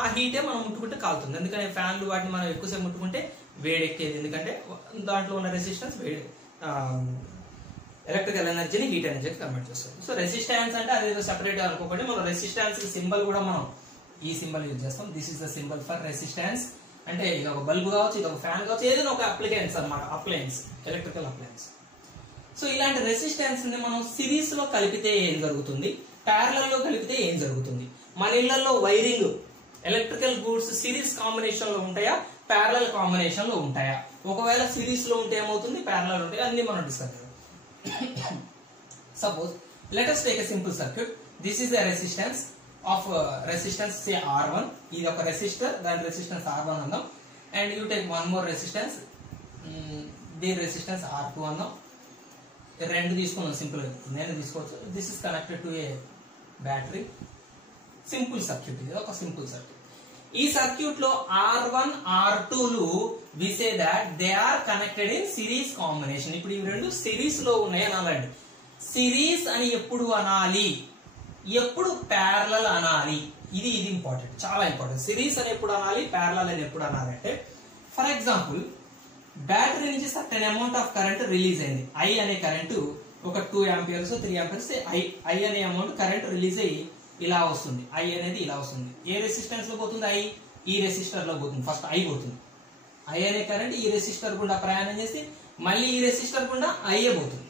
ఆ హీటే మనం ముట్టుకుంటే కాలుతుంది. ఎందుకంటే ఫ్యాన్లు వాటిని మనం ఎక్కువసేపు ముట్టుకుంటే వేడెక్కేది, ఎందుకంటే దాంట్లో ఉన్న రెసిస్టెన్స్ వేడి ఎలక్ట్రికల్ ఎనర్జీని హీట్ ఎనర్జీకి కన్వర్ట్ చేస్తుంది. సో రెసిస్టెన్స్ అంటే అదేదో సెపరేట్ అనుకోకండి. మనం రెసిస్టెన్స్ సింబల్ కూడా మనం ఈ సింబల్ యూజ్ చేస్తాం. This is the symbol for resistance. అంటే ఇది ఒక బల్బ్ కావచ్చు, ఇది ఒక ఫ్యాన్ కావచ్చు, ఏదైనా ఒక అప్లయన్స్ అన్నమాట. Appliance, electrical appliance. సో ఇలాంటి రెసిస్టెన్స్ ని మనం సిరీస్ లో కలిపితే ఏం జరుగుతుంది, ప్యారలల్ లో కలిపితే ఏం జరుగుతుంది, మన ఇళ్లలో wiring electrical goods series combination లో ఉంటాయా, ప్యారలల్ కాంబినేషన్ లో ఉంటాయా, ఒకవేళ సిరీస్ లో ఉంటే ఏమవుతుంది, ప్యారలల్ ఉంటే అన్ని మనం డిస్కస్ చేద్దాం. Suppose let us take a simple circuit. This is the resistance of resistance say R1. ఇది ఒక రెసిస్టర్, దాని రెసిస్టెన్స్ R1 అందాం. And you take one more resistance, దీని రెసిస్టెన్స్ R2 అందాం. రెండు తీసుకున్నాం సింపుల్ గా, నేను తీసుకోవచ్చు. This is connected to a battery. Simple circuit, ఇది ఒక సింపుల్ సర్క్యూట్. ఈ సర్క్యూట్ లో R1 R2లు we say that they are connected in series combination. ఇప్పుడు ఇవి రెండు సిరీస్ లో ఉన్నాయి అనాలండి. సిరీస్ అని ఎప్పుడు అనాలి, ఎప్పుడు ప్యారలల్ అనాలి, ఇది ఇంపార్టెంట్, చాలా ఇంపార్టెంట్. సిరీస్ అని ఎప్పుడు అనాలి, ప్యారలల్ అని ఎప్పుడు అనాలి అంటే, ఫర్ ఎగ్జాంపుల్ బ్యాటరీ నుంచి certain amount of current release అయింది. ఐ అనే కరెంటు ఒక 2 amperes 3 amperes ఐ అనే అమౌంట్ కరెంట్ రిలీజ్ అయ్యి ఇలా వస్తుంది. ఐ అనేది ఇలా వస్తుంది. ఏ రెసిస్టెన్స్ లో పోతుంది, ఐ ఈ రెసిస్టర్ లో పోతుంది. ఫస్ట్ ఐ పోతుంది. ఐ అనే కరెంట్ ఈ రెసిస్టర్ గుండా ప్రయాణం చేసి మళ్ళీ ఈ రెసిస్టర్ గుండా ఐఏ పోతుంది.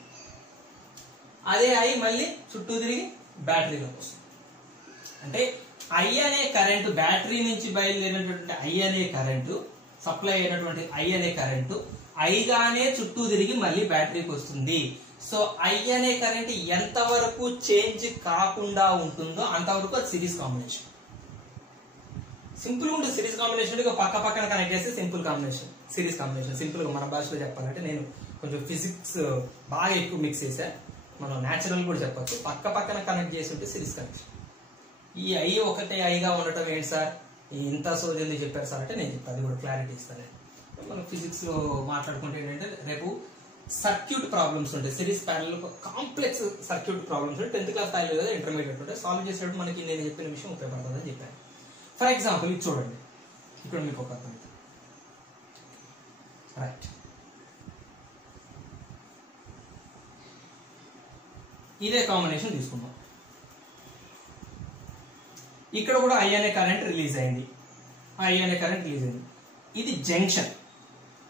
అదే ఐ మళ్ళీ చుట్టూ తిరిగి బ్యాటరీలోకి వస్తుంది. అంటే ఐ అనే కరెంటు బ్యాటరీ నుంచి బయలుదేరినటువంటి ఐ అనే కరెంటు, సప్లై అయినటువంటి ఐ అనే కరెంటు ఐగానే చుట్టూ తిరిగి మళ్ళీ బ్యాటరీకి వస్తుంది. సో ఐ అనే కరెంట్ ఎంతవరకు చేంజ్ కాకుండా ఉంటుందో అంతవరకు అది సిరీస్ కాంబినేషన్. సింపుల్ గా ఉంటుంది సిరీస్ కాంబినేషన్. పక్క పక్కన కనెక్ట్ చేస్తే simple combination, series combination. Simple గా మన భాషలో చెప్పాలంటే, నేను కొంచెం ఫిజిక్స్ బాగా ఎక్కువ మిక్స్ చేశా, మనం న్యాచురల్ కూడా చెప్పచ్చు. పక్క పక్కన కనెక్ట్ చేసి ఉంటే సిరీస్ కనెక్షన్. ఈ ఐ ఒకటే ఐగా ఉండటం ఏంటి సార్, ఇంత సోజల్ది చెప్పారు సార్ అంటే నేను చెప్తాను, అది కూడా క్లారిటీ ఇస్తాను. మనం ఫిజిక్స్ లో మాట్లాడుకుంటే ఏంటంటే, రేపు సర్క్యూట్ ప్రాబ్లమ్స్ ఉంటాయి, series parallel complex circuit problems ఉంటాయి. 10th క్లాస్ స్థాయిలో లేదా ఇంటర్మీడియట్ ఉంటాయి. సాల్వ్ చేసేటప్పుడు మనకి నేను చెప్పిన విషయం ఉపయోగపడుతుందని చెప్పాను. ఫర్ ఎగ్జాంపుల్ ఇది చూడండి, ఇక్కడ మీకు ఒక అర్థం రైట్. ఇదే కాంబినేషన్ తీసుకుందాం. ఇక్కడ కూడా ఐ అనే కరెంట్ రిలీజ్ అయింది. ఐ అనే కరెంట్ రిలీజ్ అయింది. ఇది జంక్షన్.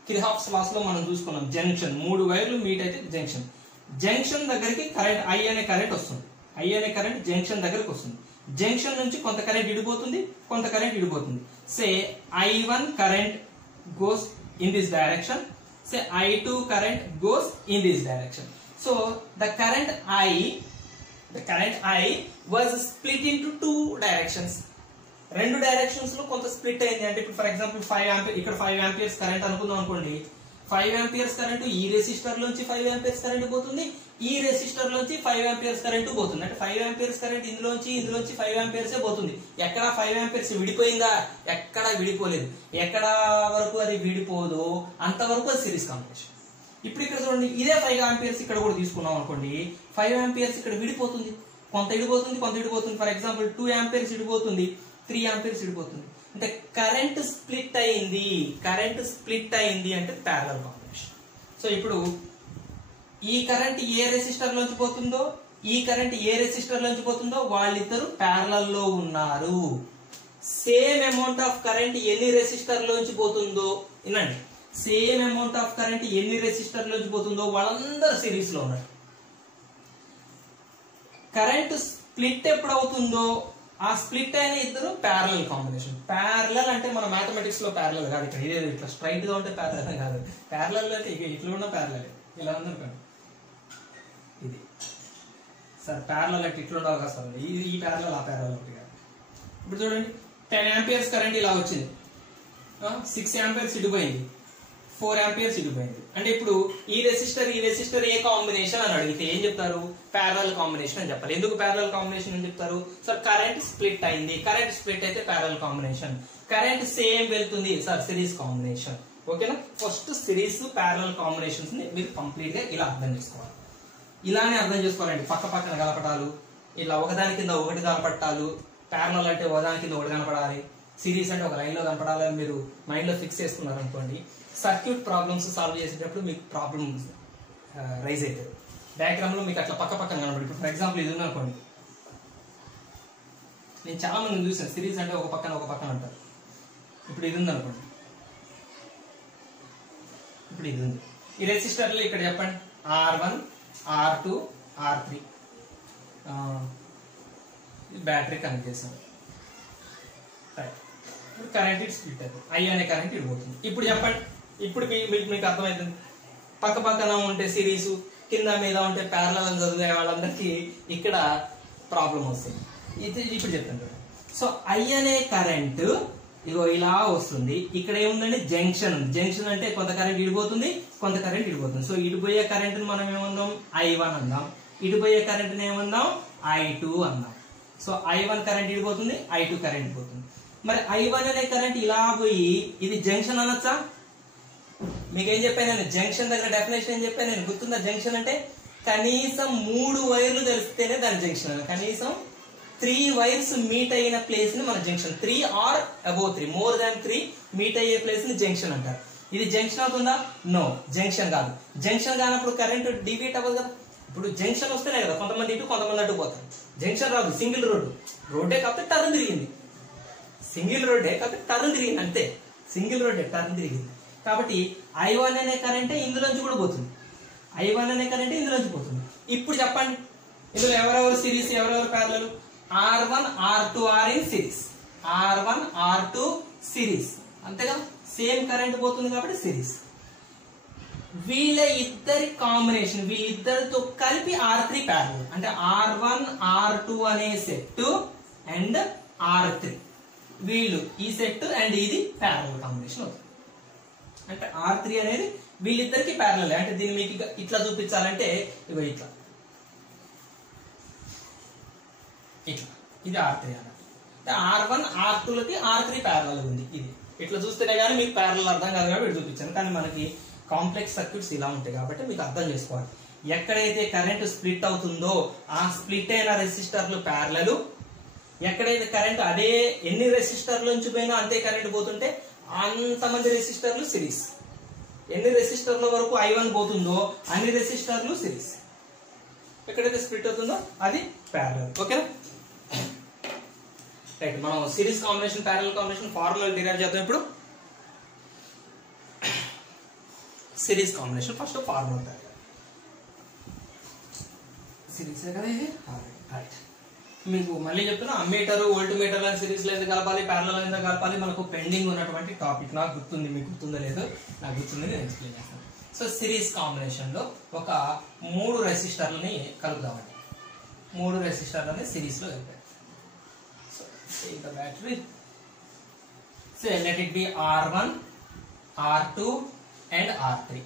కిర్హాఫ్స్ లాస్ లో మనం చూసుకున్నాం, జంక్షన్ 3 వైర్లు మీట్ అయితే జంక్షన్. జంక్షన్ దగ్గరికి కరెంట్ ఐ అనే కరెంట్ వస్తుంది. ఐ అనే కరెంట్ జంక్షన్ దగ్గరకు వస్తుంది. జంక్షన్ నుంచి కొంత కరెంట్ ఇడిపోతుంది, కొంత కరెంట్ ఇడిపోతుంది. Say I1 current goes in this direction, say I2 current goes in this direction. So the current I was split into 2 directions. రెండు డైరెక్షన్స్ లో కొంత స్ప్లిట్ అయింది. అంటే ఇప్పుడు ఫర్ ఎగ్జాంపుల్ 5 ఆంపియర్, ఇక్కడ 5 amperes కరెంట్ అనుకుందాం అనుకోండి. 5 amperes కరెంట్ ఈ రెసిస్టర్ లోంచి 5 amperes కరెంట్ పోతుంది, ఈ రెసిస్టర్ లోంచి 5 amperes కరెంట్ పోతుంది. అంటే 5 amperes కరెంట్ ఇందులోంచి 5 amperes పోతుంది. ఎక్కడ 5 amperes విడిపోయిందా, ఎక్కడ విడిపోలేదు. ఎక్కడ వరకు అది విడిపోదో అంతవరకు అది సిరీస్ కాంబినేషన్. ఇప్పుడు ఇక్కడ చూడండి, ఇదే 5 amperes ఇక్కడ కూడా తీసుకున్నాం అనుకోండి. 5 amperes ఇక్కడ విడిపోతుంది, కొంత ఇడిపోతుంది, కొంత ఇడిపోతుంది. ఫర్ ఎగ్జాంపుల్ 2 amperes ఇడిపోతుంది, 3 amperes ఇడిపోతుంది. అంటే కరెంట్ స్ప్లిట్ అయింది. కరెంట్ స్ప్లిట్ అయింది అంటే ప్యారలల్ కాంబినేషన్. సో ఇప్పుడు ఈ కరెంట్ ఏ రెసిస్టర్ లోంచి పోతుందో, ఈ కరెంట్ ఏ రెసిస్టర్ లోంచి పోతుందో వాళ్ళిద్దరు ప్యారలల్ లో ఉన్నారు. సేమ్ అమౌంట్ ఆఫ్ కరెంట్ ఎన్ని రెసిస్టర్ లోంచి పోతుందో, వినండి, సేమ్ అమౌంట్ ఆఫ్ కరెంట్ ఎన్ని రెసిస్టర్ లోంచి పోతుందో వాళ్ళందరూ సిరీస్ లో ఉన్నారు. కరెంట్ స్ప్లిట్ ఎప్పుడు అవుతుందో ఆ స్ప్లిట్ అయిన ఇద్దరు ప్యారలల్ కాంబినేషన్. ప్యారలల్ అంటే మన మ్యాథమెటిక్స్ లో ప్యారలల్ కాదు, ఇక్కడ ఇదే ఇట్లా స్ట్రైట్ గా ఉంటే ప్యారలల్ కాదు. ప్యారలల్ అంటే ఇట్లా ఉన్న ప్యారలల్, ఇలా ఉందనుకోండి ఇది సార్ ప్యారలల్ అంటే ఇట్లా ఉండవు కదా సార్, ఈ ప్యారలల్ ఆ ప్యారలల్ ఒకటి కాదు. ఇప్పుడు చూడండి, 10 amperes కరెంట్ ఇలా వచ్చింది, 6 amperes ఇడిపోయింది, 4 amperes ఇడిపోయింది. అంటే ఇప్పుడు ఈ రెసిస్టర్ ఏ కాంబినేషన్ అని అడిగితే ఏం చెప్తారు, ప్యారలల్ కాంబినేషన్ అని చెప్పాలి. ఎందుకు ప్యారలల్ కాంబినేషన్ అని చెప్తారు సార్, కరెంట్ స్ప్లిట్ అయింది, కరెంట్ స్ప్లిట్ అయితే ప్యారలల్ కాంబినేషన్. కరెంట్ సేమ్ వెళ్తుంది సార్, సిరీస్ కాంబినేషన్. ఓకేనా, ఫస్ట్ సిరీస్ ప్యారలల్ కాంబినేషన్స్ ని మీరు కంప్లీట్ గా ఇలా అర్థం చేసుకోవాలి. ఇలానే అర్థం చేసుకోవాలండి. పక్క పక్కన కలపటాలు, ఇలా ఒకదాని కింద ఒకటి కనపట్టాలు. ప్యారలల్ అంటే ఒకదాని కింద ఒకటి కనపడాలి, సిరీస్ అంటే ఒక లైన్ లో కనపడాలని మీరు మైండ్ లో ఫిక్స్ చేసుకున్నారు అనుకోండి, సర్క్యూట్ ప్రాబ్లమ్స్ సాల్వ్ చేసేటప్పుడు మీకు ప్రాబ్లమ్ రైజ్ అవుతుంది. డయాగ్రామ్ లో మీకు అట్లా పక్క పక్కన కనపడి, ఇప్పుడు ఫర్ ఎగ్జాంపుల్ ఇది ఉంది అనుకోండి, నేను చాలా మంది చూసాను సిరీస్ అంటే ఒక పక్కన అంటారు. ఇప్పుడు ఇది ఉంది అనుకోండి, ఇప్పుడు ఇది ఉంది. ఈ రెసిస్టర్లు ఇక్కడ చెప్పండి, R1 R2 R3 battery connect చేసాం. రైట్, ఇప్పుడు కరెంట్ ఇటు స్ప్లిట్ అవుతుంది, I అనే కరెంట్ ఇటు పోతుంది. ఇప్పుడు చెప్పండి, ఇప్పుడు మీకు అర్థమవుతుంది. పక్క పక్కన ఉంటే సిరీస్, కింద మీద ఉంటే ప్యారలల్ చదివే వాళ్ళందరికీ ఇక్కడ ప్రాబ్లం వస్తుంది. ఇప్పుడు చెప్తాను. సో I అనే కరెంట్ ఇగో ఇలా వస్తుంది. ఇక్కడ ఏముందండి, జంక్షన్ ఉంది. జంక్షన్ అంటే కొంత కరెంట్ ఇడిపోతుంది, కొంత కరెంట్ ఇడిపోతుంది. సో ఇడిపోయే కరెంట్ మనం ఏమన్నాం, I1 అన్నాం. ఇడిపోయే కరెంట్ ఏమన్నాం, I2 అన్నాం. So I1 current ఇడిపోతుంది, I2 current పోతుంది. మరి I1 అనే కరెంట్ ఇలా పోయి ఇది జంక్షన్ అనొచ్చా? మీకేం చెప్పాను నేను, జంక్షన్ దగ్గర డెఫినేషన్ ఏం చెప్పాను నేను, గుర్తుందా? జంక్షన్ అంటే కనీసం 3 వైర్లు తెలిస్తేనే దాని జంక్షన్ అని. కనీసం 3 వైర్స్ మీట్ అయిన ప్లేస్ ని మన junction, 3 or above 3, more than 3 meet అయ్యే ప్లేస్ ని జంక్షన్ అంటారు. ఇది జంక్షన్ అవుతుందా? నో, జంక్షన్ కాదు. జంక్షన్ కానప్పుడు కరెంట్ డివియేట్ అవ్వదు కదా. ఇప్పుడు జంక్షన్ వస్తేనే కదా కొంతమంది ఇటు కొంతమంది అటు పోతారు. జంక్షన్ రాదు, సింగిల్ రోడ్డే కాబట్టి టర్న్ తిరిగింది. సింగిల్ రోడ్డే కాబట్టి టర్న్ తిరిగింది, అంతే. సింగిల్ రోడ్డే టర్న్ తిరిగింది. కాబట్టి I1 అనే కరెంటే ఇందులోంచి కూడా పోతుంది. I1 అనే కరెంటే ఇందులోంచి పోతుంది. ఇప్పుడు చెప్పండి, ఇందులో ఎవరెవరు సిరీస్, ఎవరెవరు parallel? R1 R2 are in series. R1 R2 series, అంతే కదా. సేమ్ కరెంట్ పోతుంది కాబట్టి సిరీస్. వీళ్ళ ఇద్దరి కాంబినేషన్, వీళ్ళిద్దరితో కలిపి R3 ప్యారలల్. అంటే R1 R2 అనే సెట్ అండ్ R3, వీళ్ళు ఈ సెట్ అండ్ ఇది ప్యారలల్ కాంబినేషన్ అవుతుంది. అంటే R3 అనేది వీళ్ళిద్దరికి ప్యారలల్. అంటే దీన్ని మీకు ఇట్లా చూపించాలంటే ఇగో ఇట్లా ఇట్లా, ఇది R3 అన్నట్టు. R1 R2లకి R3 ప్యారలల్ ఉంది. ఇది ఇట్లా చూస్తేనే కానీ మీకు ప్యారలల్ అర్థం కాదు కాబట్టి చూపించాను. కానీ మనకి కాంప్లెక్స్ సర్క్యూట్స్ ఇలా ఉంటాయి కాబట్టి మీకు అర్థం చేసుకోవాలి. ఎక్కడైతే కరెంట్ స్ప్లిట్ అవుతుందో ఆ స్ప్లిట్ అయిన రెసిస్టర్లు ప్యారలల్. ఎక్కడైతే కరెంట్ అదే ఎన్ని రెసిస్టర్ల నుంచి పోయినా అంతే కరెంట్ పోతుంటే అంతమంది రెసిస్టర్లు సిరీస్. ఎన్ని రెసిస్టర్ల వరకు I1 పోతుందో అన్ని రెసిస్టర్లు సిరీస్. ఎక్కడైతే స్ప్లిట్ అవుతుందో అది ప్యారలల్. ఓకేనా? రైట్, మనం series combination, parallel combination formula derive చేద్దాం. ఇప్పుడు series combination first formula series కదా ఇది. రైట్, మీకు మళ్ళీ చెప్తున్నా, అమ్మీటర్ వోల్ట్ మీటర్ సిరీస్ లో ఎందుకు కలపాలి, ప్యారలల్ ఎందుకు కలపాలి, మనకు పెండింగ్ ఉన్నటువంటి టాపిక్. నాకు గుర్తుంది, మీకు గుర్తుందో లేదో, నాకు గుర్తుంది, నేను ఎక్స్ప్లెయిన్ చేస్తాను. సో సిరీస్ కాంబినేషన్ లో ఒక 3 రెసిస్టర్లని కలుపుదామండి. 3 రెసిస్టర్లని సిరీస్ లో కలిపారు. So take the battery, so let it B R1 R2 and R3.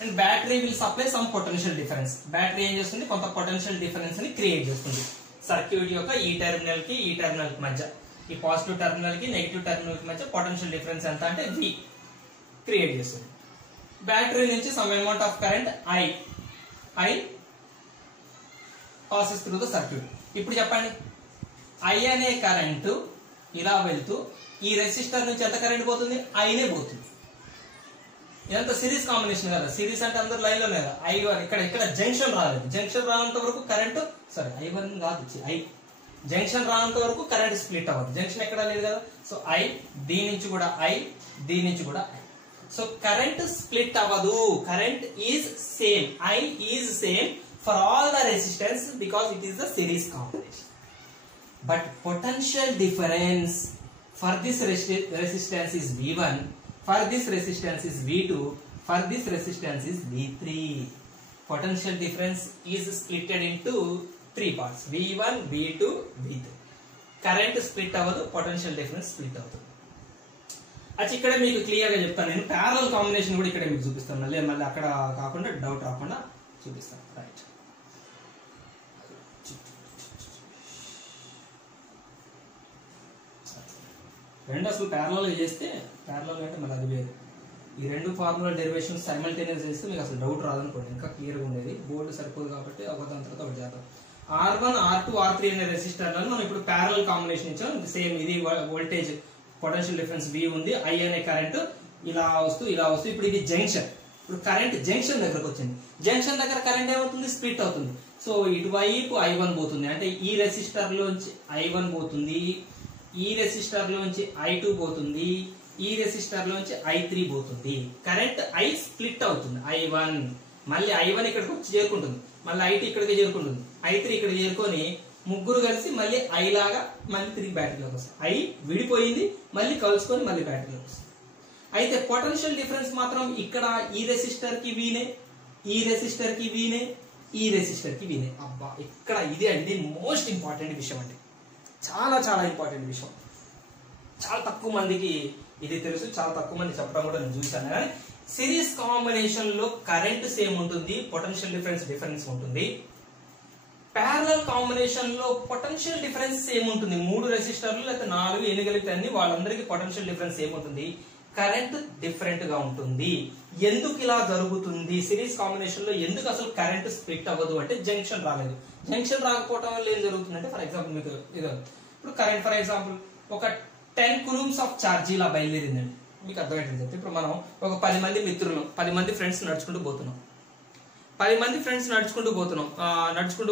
And battery will supply some potential difference. Battery ఏం చేస్తుంది, కొంత పొటెన్షియల్ డిఫరెన్స్ ని క్రియేట్ చేస్తుంది సర్క్యూట్ యొక్క ఈ టెర్మినల్ కి ఈ టెర్మినల్ కి మధ్య, ఈ పాజిటివ్ టెర్మినల్ కి నెగిటివ్ టెర్మినల్ కి మధ్య పొటెన్షియల్ డిఫరెన్స్ ఎంత అంటే V క్రియేట్ చేస్తుంది. బ్యాటరీ నుంచి some amount of current I passes through the circuit. ఇప్పుడు చెప్పండి, I అనే కరెంట్ ఇలా వెళ్తూ ఈ రెసిస్టర్ నుంచి ఎంత కరెంట్ పోతుంది, I నే పోతుంది. ఇదంతా సిరీస్ కాంబినేషన్ కదా. సిరీస్ అంటే అందరు లైన్ లో లేదా, I1 ఇక్కడ జంక్షన్ రాలేదు. జంక్షన్ రానంత వరకు కరెంట్, సారీ I1 కాదు, జంక్షన్ రానంత వరకు కరెంట్ స్ప్లిట్ అవ్వదు. జంక్షన్ ఎక్కడ లేదు కదా. సో I, దీని నుంచి కూడా I, దీని నుంచి కూడా I. సో కరెంట్ స్ప్లిట్ అవ్వదు. Current is same. I is same for all the resistance because it is the series combination. But potential difference for this resistance is V1, for this resistance is V2, for this resistance is V3. Potential difference is splitted into 3 parts, V1, V2, V3. Current split avadu, potential difference split avadu. అచ్చి ఇక్కడ మీకు clear గా చెప్తాను నేను. Parallel combination కూడా ఇక్కడ మీకు చూపిస్తాను. మళ్ళీ అక్కడ కాకుండా డౌట్ రాకుండా చూపిస్తాను. రైట్, రెండు అసలు ప్యారలల్ చేస్తే, ప్యారలల్ అంటే మళ్ళీ అది వేరు. ఈ రెండు ఫార్ములా డెరివేషన్స్ సైమల్టేనియస్ చేస్తే మీకు అసలు డౌట్ రాదనుకోండి, ఇంకా క్లియర్గా ఉండేది. బోర్డు సరిపోదు కాబట్టి ఒకదాని తర్వాత ఒకటి చేద్దాం. R1 R2 R3 అనే రెసిస్టర్లను మనం ఇప్పుడు ప్యారలల్ కాంబినేషన్ ఇచ్చాం. సేమ్ ఇది వోల్టేజ్ పొటెన్షియల్ డిఫరెన్స్ V ఉంది, I అనే కరెంట్ ఇలా వస్తూ ఇప్పుడు ఇది జంక్షన్. ఇప్పుడు కరెంట్ జంక్షన్ దగ్గరకు వచ్చింది. జంక్షన్ దగ్గర కరెంట్ ఏమవుతుంది, స్ప్లిట్ అవుతుంది. సో ఇటువైపు I1 పోతుంది, అంటే ఈ రెసిస్టర్ లోంచి I1 పోతుంది, ఈ రెసిస్టర్ లోంచి I2 పోతుంది, ఈ రెసిస్టర్ లోంచి I3 పోతుంది. కరెంట్ I స్ప్లిట్ అవుతుంది. I1 మళ్ళీ I1 ఇక్కడికి వచ్చి చేరుకుంటుంది, మళ్ళీ I2 ఇక్కడికి చేరుకుంటుంది, I3 ఇక్కడికి చేరుకొని ముగ్గురు కలిసి మళ్ళీ I లాగా మళ్ళీ తిరిగి బ్యాటరీలోకి వస్తుంది. I విడిపోయింది మళ్ళీ కలుసుకొని మళ్ళీ బ్యాటరీలోకి వస్తుంది. అయితే పొటెన్షియల్ డిఫరెన్స్ మాత్రం ఇక్కడ ఈ రెసిస్టర్ కి వీనే, ఈ రెసిస్టర్ కి వీనే, ఈ రెసిస్టర్ కి వీనే. అబ్బా ఇక్కడ ఇది అండి మోస్ట్ ఇంపార్టెంట్ విషయం అండి, చాలా చాలా ఇంపార్టెంట్ విషయం. చాలా తక్కువ మందికి ఇది తెలుసు, చాలా తక్కువ మంది చెప్పడం కూడా నేను చూశాను. కానీ సిరీస్ కాంబినేషన్ లో కరెంట్ సేమ్ ఉంటుంది, పొటెన్షియల్ డిఫరెన్స్ ఉంటుంది. ప్యారలల్ కాంబినేషన్ లో పొటెన్షియల్ డిఫరెన్స్ సేమ్ ఉంటుంది. 3 రెసిస్టర్లు లేకపోతే 4 ఎన్ని కలిపితే అన్ని వాళ్ళందరికీ పొటెన్షియల్ డిఫరెన్స్ సేమ్ ఉంటుంది, కరెంట్ డిఫరెంట్ గా ఉంటుంది. ఎందుకు ఇలా జరుగుతుంది? సిరీస్ కాంబినేషన్ లో ఎందుకు అసలు కరెంట్ స్ప్లిట్ అవ్వదు అంటే జంక్షన్ రాలేదు. జంక్షన్ రాకపోవడం వల్ల ఏం జరుగుతుందంటే, ఫర్ ఎగ్జాంపుల్ మీకు ఇది ఇప్పుడు కరెంట్ ఫర్ ఎగ్జాంపుల్ ఒక 10 coulombs ఆఫ్ ఛార్జ్ ఇలా బయలుదేరిందండి, మీకు అర్థమైంది. ఇప్పుడు మనం ఒక 10 మంది మిత్రులు, 10 మంది ఫ్రెండ్స్ నడుచుకుంటూ పోతున్నాం. 10 మంది ఫ్రెండ్స్ నడుచుకుంటూ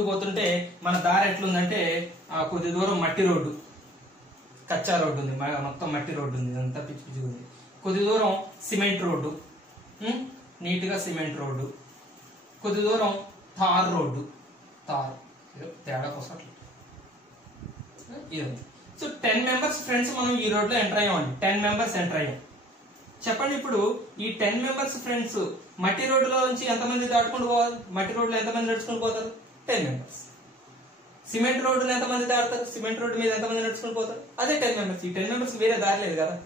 పోతుంటే మన దారి ఎట్లుందంటే కొద్ది దూరం మట్టి రోడ్డు, కచ్చా రోడ్డు ఉంది, మొత్తం మట్టి రోడ్డు ఉంది, ఇదంతా పిచ్చి పిచ్చిగా ఉంది. కొద్ది దూరం సిమెంట్ రోడ్డు, నీట్ గా సిమెంట్ రోడ్డు, కొద్ది దూరం తార్ రోడ్డు, తార్ తేడా కోసం ఇది. సో 10 members ఫ్రెండ్స్ మనం ఈ రోడ్ లో ఎంటర్ అయ్యామండి. 10 members ఎంటర్ అయ్యాం. చెప్పండి ఇప్పుడు ఈ 10 members ఫ్రెండ్స్ మట్టి రోడ్డులో నుంచి ఎంతమంది దాటుకుంటూ పోవాలి? మట్టి రోడ్లో ఎంతమంది నడుచుకుంటూ పోతారు? 10 members. సిమెంట్ రోడ్డులో ఎంతమంది దాటుతారు? సిమెంట్ రోడ్డు మీద ఎంతమంది నడుచుకుంటూ పోతారు? అదే 10 members. ఈ 10 members వేరే దారి లేదు కదా.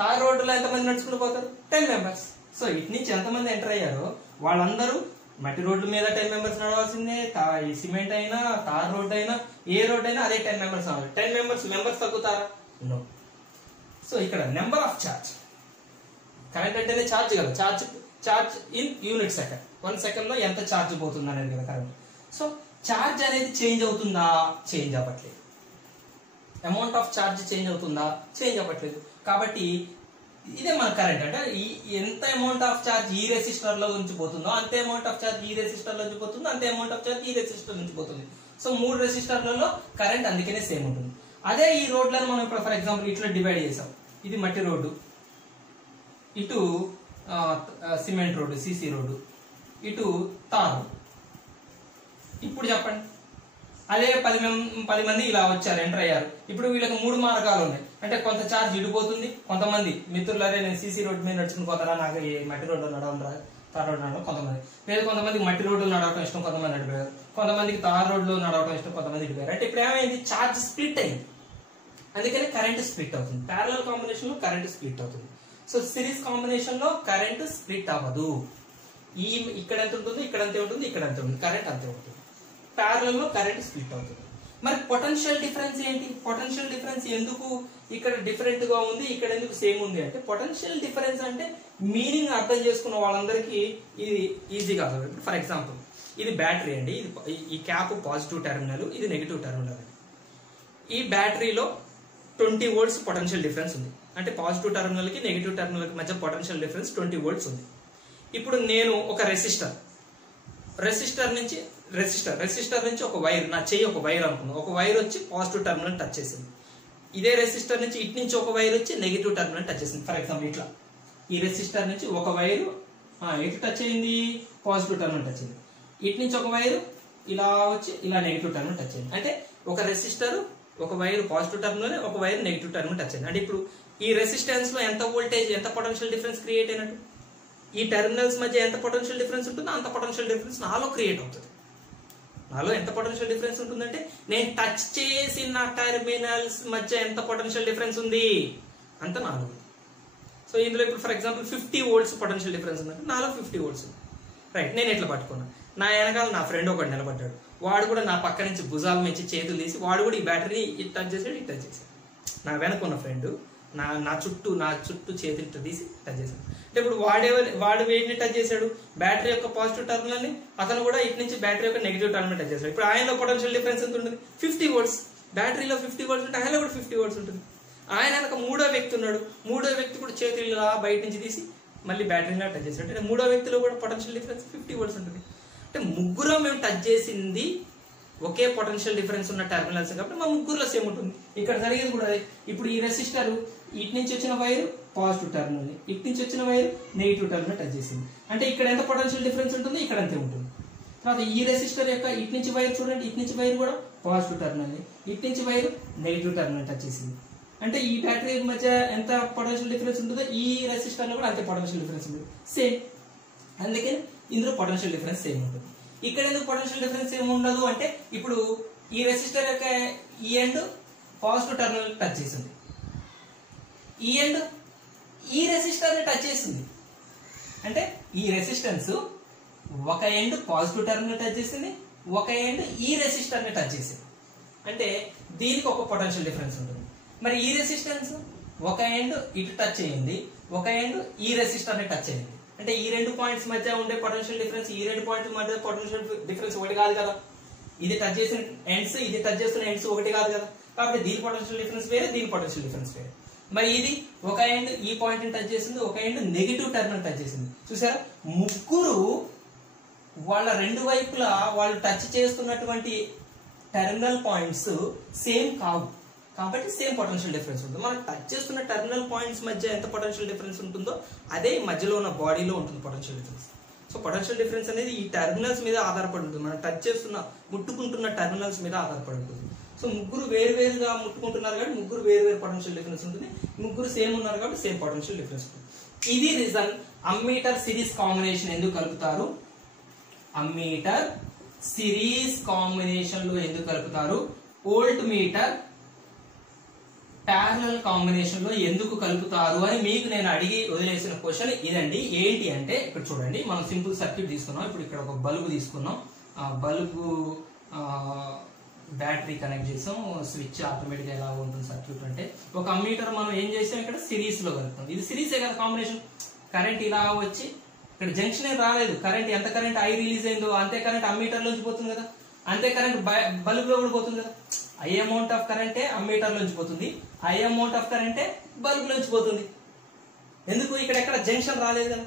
తార్ రోడ్డులో ఎంతమంది నడుచుకుంటూ పోతారు? 10 members. సో ఇటు నుంచి ఎంతమంది ఎంటర్ అయ్యారో వాళ్ళందరూ మట్టి రోడ్డు మీద 10 members నడవాల్సిందే. సిమెంట్ అయినా తార్ రోడ్ అయినా ఏ రోడ్ అయినా అదే 10 members అవ్వాలి. 10 members తగ్గుతారా? నో. సో ఇక్కడ నెంబర్ ఆఫ్ ఛార్జ్, కరెంట్ అంటేనే ఛార్జ్ కదా, charge in unit second, 1 second లో ఎంత ఛార్జ్ పోతుంది అనేది కదా కరెంట్. సో ఛార్జ్ అనేది చేంజ్ అవుతుందా? చేంజ్ అవ్వట్లేదు. అమౌంట్ ఆఫ్ ఛార్జ్ చేంజ్ అవుతుందా? చేంజ్ అవ్వట్లేదు. కాబట్టి ఇదే మన కరెంట్ అంటే ఎంత అమౌంట్ ఆఫ్ ఛార్జ్ ఈ రెసిస్టర్ లో నుంచి పోతుందో అంతే అమౌంట్ ఆఫ్ ఛార్జ్ ఈ రెసిస్టర్ లో నుంచి పోతుంది, అంతే అమౌంట్ ఆఫ్ ఛార్జ్ ఈ రెసిస్టర్ నుంచి పోతుంది. సో 3 రెసిస్టర్లలో కరెంట్ అందుకనే సేమ్ ఉంటుంది. అదే ఈ రోడ్లను మనం ఇప్పుడు ఫర్ ఎగ్జాంపుల్ ఇట్లా డివైడ్ చేసాం. ఇది మట్టి రోడ్డు, ఇటు సిమెంట్ రోడ్డు సిసి రోడ్డు, ఇటు తారు. ఇప్పుడు చెప్పండి, అదే 10 మంది ఇలా వచ్చారు, ఎంటర్ అయ్యారు. ఇప్పుడు వీళ్ళకి 3 మార్గాలు ఉన్నాయి. అంటే కొంత ఛార్జ్ ఇడిపోతుంది, కొంతమంది మిత్రులు అరే నేను సిసి రోడ్డు మీద నడుచుకుని పోతారా, నాకు ఈ మట్టి రోడ్డు నడవడం రా, తార్ రోడ్డు నడవడం కొంతమంది, లేదా కొంతమందికి మట్టి రోడ్డు నడవడం ఇష్టం, కొంతమంది నడిపారు, కొంతమందికి తార్ రోడ్లో నడవడం ఇష్టం, కొంతమంది నడిపారు. అంటే ఇప్పుడు ఏమైంది? ఛార్జ్ స్ప్లిట్ అయింది, అందుకని కరెంట్ స్ప్లిట్ అవుతుంది. ప్యారలల్ కాంబినేషన్ లో కరెంట్ స్ప్లిట్ అవుతుంది. సో సిరీస్ కాంబినేషన్ లో కరెంట్ స్ప్లిట్ అవ్వదు. ఇక్కడ ఎంత ఉంటుంది, ఇక్కడ అంతే ఉంటుంది, ఇక్కడ అంతే ఉంటుంది, కరెంట్ అంతే ఉంటుంది. ప్యారలల్ లో కరెంట్ స్ప్లిట్ అవుతుంది. మరి పొటెన్షియల్ డిఫరెన్స్ ఏంటి? పొటెన్షియల్ డిఫరెన్స్ ఎందుకు ఇక్కడ డిఫరెంట్ గా ఉంది, ఇక్కడ ఎందుకు సేమ్ ఉంది అంటే, పొటెన్షియల్ డిఫరెన్స్ అంటే మీనింగ్ అర్థం చేసుకున్న వాళ్ళందరికీ ఇది ఈజీగా అర్థం. ఇప్పుడు ఫర్ ఎగ్జాంపుల్ ఇది బ్యాటరీ అండి, ఈ క్యాప్ పాజిటివ్ టెర్మినల్, ఇది నెగిటివ్ టెర్మినల్ అండి. ఈ బ్యాటరీలో 20 volts పొటెన్షియల్ డిఫరెన్స్ ఉంది. అంటే పాజిటివ్ టెర్మినల్ కి నెగిటివ్ టెర్మినల్ కి మధ్య పొటెన్షియల్ డిఫరెన్స్ 20 volts ఉంది. ఇప్పుడు నేను ఒక రెసిస్టర్ నుంచి ఒక వైర్, నా చెయ్యి ఒక వైర్ అనుకున్నాను, ఒక వైర్ వచ్చి పాజిటివ్ టెర్మినల్ టచ్ చేసింది. ఇదే రెసిస్టర్ నుంచి ఇటు నుంచి ఒక వైర్ వచ్చి నెగిటివ్ టెర్మినల్ టచ్ చేసింది. ఫర్ ఎగ్జాంపుల్ ఇట్లా ఈ రెసిస్టర్ నుంచి ఒక వైర్ ఇటు టచ్ అయింది, పాజిటివ్ టెర్మినల్ టచ్ అయింది. ఇటు నుంచి ఒక వైర్ ఇలా వచ్చి ఇలా నెగిటివ్ టెర్మినల్ టచ్ అయింది. అంటే ఒక రెసిస్టర్ ఒక వైర్ పాజిటివ్ టెర్మినల్, ఒక వైర్ నెగిటివ్ టెర్మినల్ టచ్ అయింది. అంటే ఇప్పుడు ఈ రెసిస్టెన్స్ లో ఎంత వోల్టేజ్, ఎంత పొటెన్షియల్ డిఫరెన్స్ క్రియేట్ అయినట్టు, ఈ టెర్మినల్స్ మధ్య ఎంత పొటెన్షియల్ డిఫరెన్స్ ఉంటుందో అంత పొటెన్షియల్ డిఫరెన్స్ నాలో క్రియేట్ అవుతుంది. నాలో ఎంత పొటెన్షియల్ డిఫరెన్స్ ఉంటుందంటే నేను టచ్ చేసిన టెర్మినల్స్ మధ్య ఎంత పొటెన్షియల్ డిఫరెన్స్ ఉంది అంత నాలో. సో ఇందులో ఇప్పుడు for example 50 volts potential difference ఉందంటే నాలో 50 volts ఉంది. రైట్, నేను ఎట్లా పట్టుకున్నా, నా వెనకాల నా ఫ్రెండ్ ఒకటి నిలబడ్డాడు, వాడు కూడా నా పక్క నుంచి భుజాల నుంచి చేతులు తీసి వాడు కూడా ఈ బ్యాటరీని ఇటు టచ్ చేసాడు, ఇటు టచ్ చేశాడు. నా వెనకున్న ఫ్రెండ్ నా చుట్టూ చేతులు ఇట్లా తీసి టచ్ చేశాడు. అంటే ఇప్పుడు వాడు వేటిని టచ్ చేశాడు, బ్యాటరీ యొక్క పాజిటివ్ టెర్మినల్ ని, అతను కూడా ఇటు నుంచి బ్యాటరీ యొక్క నెగిటివ్ టెర్మినల్ టచ్ చేశాడు. ఇప్పుడు ఆయనలో పొటెన్షియల్ డిఫరెన్స్ ఎంత ఉంటుంది? 50 volts. బ్యాటరీలో 50 volts ఉంటే ఆయనలో కూడా 50 volts ఉంటుంది. ఆయన వెనక 3వ వ్యక్తి ఉన్నాడు, 3వ వ్యక్తి కూడా చేతులు ఇలా బయట నుంచి తీసి మళ్ళీ బ్యాటరీలో టచ్ చేశాడు. అంటే 3వ వ్యక్తిలో కూడా పొటెన్షియల్ డిఫరెన్స్ 50 volts ఉంటుంది. అంటే ముగ్గురు మేము టచ్ చేసింది ఒకే పొటెన్షియల్ డిఫరెన్స్ ఉన్న టెర్మినల్స్ కాబట్టి మా ముగ్గురులో సేమ్ ఉంటుంది. ఇక్కడ జరిగేది కూడా ఇప్పుడు ఈ రెసిస్టర్ ఇటు నుంచి వచ్చిన వైర్ పాజిటివ్ టెర్మినల్ ని, ఇటు నుంచి వచ్చిన వైర్ నెగిటివ్ టెర్మినల్ టచ్ చేసింది. అంటే ఇక్కడ ఎంత పొటెన్షియల్ డిఫరెన్స్ ఉంటుంది, ఇక్కడ అంతే ఉంటుంది. తర్వాత ఈ రెసిస్టర్ యొక్క ఇటు నుంచి వైర్ చూడండి, ఇటు నుంచి వైర్ కూడా పాజిటివ్ టెర్మినల్ ని, ఇటు నుంచి వైర్ నెగిటివ్ టెర్మినల్ టచ్ చేసింది. అంటే ఈ బ్యాటరీ మధ్య ఎంత పొటెన్షియల్ డిఫరెన్స్ ఉంటుందో ఈ రెసిస్టర్ లో కూడా అంతే పొటెన్షియల్ డిఫరెన్స్ ఉంటుంది, సేమ్. అందుకే ఇందులో పొటెన్షియల్ డిఫరెన్స్ సేమ్ ఉంటుంది. ఇక్కడ ఎందుకు పొటెన్షియల్ డిఫరెన్స్ ఏమి ఉండదు అంటే, ఇప్పుడు ఈ రెసిస్టర్ యొక్క ఈ ఎండ్ పాజిటివ్ టెర్మినల్ టచ్ చేసింది, ఈ ఎండ్ ఈ రెసిస్టర్ ని టచ్ చేసింది. అంటే ఈ రెసిస్టెన్స్ ఒక ఎండ్ పాజిటివ్ టెర్మినల్ టచ్ చేసింది, ఒక ఎండ్ ఈ రెసిస్టర్ ని టచ్ చేసింది. అంటే దీనికి ఒక పొటెన్షియల్ డిఫరెన్స్ ఉంటుంది. మరి ఈ రెసిస్టెన్స్ ఒక ఎండ్ ఇటు టచ్ అయ్యింది, ఒక ఎండ్ ఈ రెసిస్టర్ ని టచ్ అయ్యింది. అంటే ఈ రెండు పాయింట్స్ మధ్య ఉండే పొటెన్షియల్ డిఫరెన్స్, ఈ రెండు పాయింట్స్ మధ్య పొటెన్షియల్ డిఫరెన్స్ ఒకటి కాదు కదా. ఇది టచ్ చేసిన ఎండ్స్, ఇది టచ్ చేస్తున్న ఎండ్స్ ఒకటి కాదు కదా. కాబట్టి దీని పొటెన్షియల్ డిఫరెన్స్ వేరే, దీని పొటెన్షియల్ డిఫరెన్స్ వేరే. మరి ఇది ఒక ఎండ్ ఈ పాయింట్ ని టచ్ చేసింది, ఒక ఎండ్ నెగిటివ్ టెర్మినల్ టచ్ చేసింది. చూసారా, ముగ్గురు వాళ్ళ రెండు వైపులా వాళ్ళు టచ్ చేస్తున్నటువంటి టెర్మినల్ పాయింట్స్ సేమ్ కావు, కాబట్టి సేమ్ పొటెన్షియల్ డిఫరెన్స్ ఉంటుంది. మనం టచ్ చేస్తున్న టెర్మినల్ పాయింట్స్ మధ్య ఎంత పొటెన్షియల్ డిఫరెన్స్ ఉంటుందో అదే మధ్యలో ఉన్న బాడీలో ఉంటుంది potential difference. So potential difference అనేది ఈ టెర్మినల్స్ మీద ఆధారపడి ఉంటుంది, మనం టచ్ చేస్తున్న ముట్టుకుంటున్న టెర్మినల్స్ మీద ఆధారపడి ఉంటుంది. సో ముగ్గురు వేరు వేరుగా ముట్టుకుంటున్నారు కాబట్టి ముగ్గురు వేరు వేరు పొటెన్షియల్ డిఫరెన్స్ ఉంటుంది, ముగ్గురు సేమ్ ఉన్నారు కాబట్టి సేమ్ పొటెన్షియల్ డిఫరెన్స్ ఉంటుంది. ఇది రీజన్ అమ్మీటర్ సిరీస్ కాంబినేషన్ ఎందుకు కలుపుతారు, అమ్మీటర్ సిరీస్ కాంబినేషన్ లో ఎందుకు కలుపుతారు, వోల్ట్ మీటర్ ప్యారలల్ కాంబినేషన్ లో ఎందుకు కలుపుతారు అని మీకు నేను అడిగి వదిలేసిన క్వశ్చన్ ఇదండి. ఏంటి అంటే ఇక్కడ చూడండి, మనం సింపుల్ సర్క్యూట్ తీసుకున్నాం. ఇప్పుడు ఇక్కడ ఒక బల్బు తీసుకున్నాం, ఆ బల్బు బ్యాటరీ కనెక్ట్ చేసాం, స్విచ్ ఆటోమేటిక్ గా ఎలా ఉంటుంది సర్క్యూట్ అంటే, ఒక అమ్మీటర్ మనం ఏం చేసాం ఇక్కడ సిరీస్ లో కలుపుతాం. ఇది సిరీసే కదా కాంబినేషన్. కరెంట్ ఇలా వచ్చి ఇక్కడ జంక్షన్ ఏం రాలేదు, కరెంట్ ఎంత కరెంట్ ఐ రిలీజ్ అయిందో అంతే కరెంట్ అమ్మీటర్ లోంచి పోతుంది కదా, అంతే కరెంట్ బల్బ్ లో కూడా పోతుంది కదా. ఐ అమౌంట్ ఆఫ్ కరెంటే అమ్మీటర్ లోంచి పోతుంది, ఐ అమౌంట్ ఆఫ్ కరెంటే బల్బ్ లోంచి పోతుంది. ఎందుకు, ఇక్కడ ఎక్కడ జంక్షన్ రాలేదు కదా.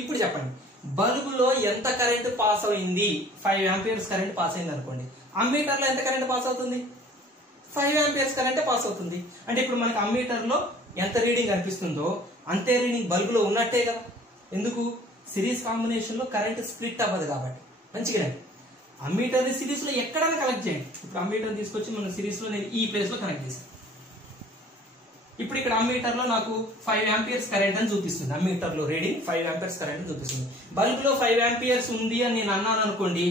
ఇప్పుడు చెప్పండి, బల్బ్ లో ఎంత కరెంట్ పాస్ అయింది, 5 ఆంపియర్స్ కరెంట్ పాస్ అయింది అనుకోండి, అమ్మీటర్ లో ఎంత కరెంట్ పాస్ అవుతుంది, 5 ఆంపియర్స్ కరెంటే పాస్ అవుతుంది. అంటే ఇప్పుడు మనకి అమ్మీటర్ లో ఎంత రీడింగ్ అనిపిస్తుందో అంతే రీడింగ్ బల్బ్ లో ఉన్నట్టే కదా. ఎందుకు, సిరీస్ కాంబినేషన్ లో కరెంట్ స్ప్లిట్ అవ్వదు కాబట్టి. మంచిగా అమ్మీటర్ ని సిరీస్ లో ఎక్కడైనా కనెక్ట్ చేయండి. ఇప్పుడు అమ్మీటర్ తీసుకొచ్చి మన సిరీస్ లో నేను ఈ ప్లేస్ లో కనెక్ట్ చేశాను. ఇప్పుడు ఇక్కడ అమ్మీటర్ లో నాకు 5 ఆంపియర్స్ కరెంట్ అని చూపిస్తుంది, అమ్మీటర్ లో రీడింగ్ 5 ఆంపియర్స్ కరెంట్ అని చూపిస్తుంది. బల్బ్ లో 5 ఆంపియర్స్ ఉంది అని నేను అన్నాను అనుకోండి,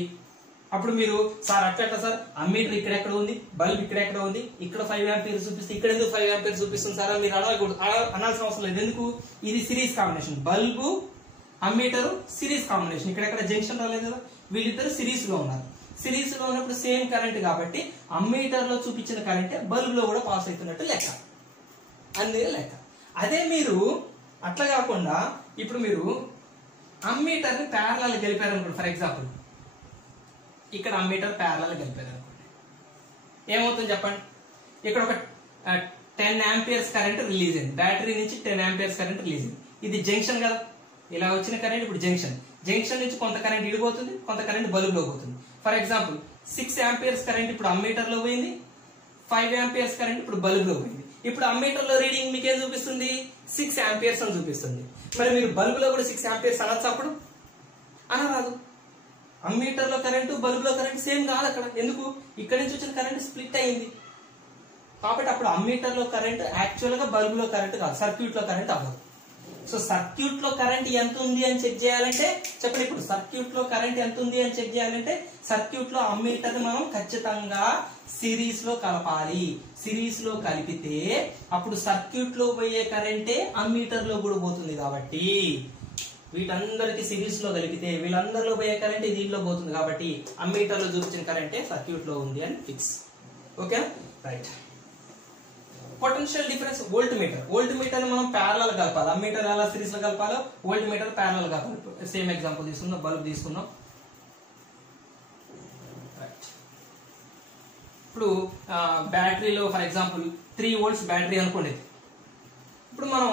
అప్పుడు మీరు సార్ అట్లా సార్ అమ్మీటర్ ఇక్కడెక్కడ ఉంది, బల్బ్ ఇక్కడెక్కడ ఉంది, ఇక్కడ 5 ఆంపియర్స్ చూపిస్తే ఇక్కడ ఎందుకు 5 ఆంపియర్స్ చూపిస్తుంది సార్ అని మీరు అనాల్సిన అవసరం లేదు. ఎందుకు, ఇది series combination, bulb ammeter series combination. ఇక్కడెక్కడ జంక్షన్ రాలేదు కదా, వీళ్ళిద్దరు సిరీస్ లో ఉన్నారు. సిరీస్ లో ఉన్నప్పుడు సేమ్ కరెంట్ కాబట్టి అమ్మీటర్ లో చూపించిన కరెంటే బల్బ్ లో కూడా పాస్ అవుతున్నట్టు లెక్క, అందుకే లెక్క. అదే మీరు అట్లా కాకుండా ఇప్పుడు మీరు అమ్మీటర్ ని ప్యారలల్ గెలిపారు అనుకోండి, ఫర్ ఎగ్జాంపుల్ ఇక్కడ అమ్మీటర్ ప్యారలల్ గెలిపారు అనుకోండి, ఏమవుతుంది చెప్పండి. ఇక్కడ ఒక 10 ఆంపియర్స్ కరెంట్ రిలీజ్ అయింది, బ్యాటరీ నుంచి 10 ఆంపియర్స్ కరెంట్ రిలీజ్ అయింది. ఇది జంక్షన్ కదా, ఇలా వచ్చిన కరెంట్ ఇప్పుడు జంక్షన్ నుంచి కొంత కరెంట్ ఇడిపోతుంది, కొంత కరెంట్ బల్బ్ లో పోతుంది. ఫర్ ఎగ్జాంపుల్ 6 ఆంపియర్స్ కరెంట్ ఇప్పుడు అమ్మీటర్ లో పోయింది, 5 ఆంపియర్స్ కరెంట్ ఇప్పుడు బల్బ్ లో పోయింది. ఇప్పుడు అమ్మీటర్ లో రీడింగ్ మీకు ఏం చూపిస్తుంది, 6 ఆంపియర్స్ అని చూపిస్తుంది. మరి మీరు బల్బ్ లో కూడా 6 ఆంపియర్స్ అనొచ్చు, అప్పుడు అనరాదు. అమ్మీటర్ లో కరెంట్ బల్బ్ లో కరెంట్ సేమ్ కాదు అక్కడ. ఎందుకు, ఇక్కడ నుంచి వచ్చిన కరెంట్ స్ప్లిట్ అయింది కాబట్టి అప్పుడు అమ్మీటర్ లో కరెంట్ యాక్చువల్ గా బల్బ్ లో కరెంట్ కాదు, సర్క్యూట్ లో కరెంట్ అవ్వదు. సో సర్క్యూట్ లో కరెంట్ ఎంత ఉంది అని చెక్ చేయాలంటే చెప్పండి, ఇప్పుడు సర్క్యూట్ లో కరెంట్ ఎంత ఉంది అని చెక్ చేయాలంటే సర్క్యూట్ లో అమ్మీటర్ మనం ఖచ్చితంగా సిరీస్ లో కలపాలి. సిరీస్ లో కలిపితే అప్పుడు సర్క్యూట్ లో పోయే కరెంటే అమ్మీటర్ లో కూడా పోతుంది. కాబట్టి వీటందరికి సిరీస్ లో కలిపితే వీళ్ళందరిలో పోయే కరెంట్ దీంట్లో పోతుంది. కాబట్టి అమ్మీటర్ లో చూపించిన కరెంటే సర్క్యూట్ లో ఉంది అని fix. Okay, right. Potential difference volt meter మనం ప్యారలల్ కలపాలి. అమ్మీటర్ ఎలా సిరీస్ లో కలపాలో వోల్ట్ మీటర్ ప్యారలల్ కలపాలి. సేమ్ ఎగ్జాంపుల్ తీసుకుందాం, బల్బ్ తీసుకుందాం. ఇప్పుడు బ్యాటరీలో ఫర్ ఎగ్జాంపుల్ 3 volts బ్యాటరీ అనుకోండి. ఇప్పుడు మనం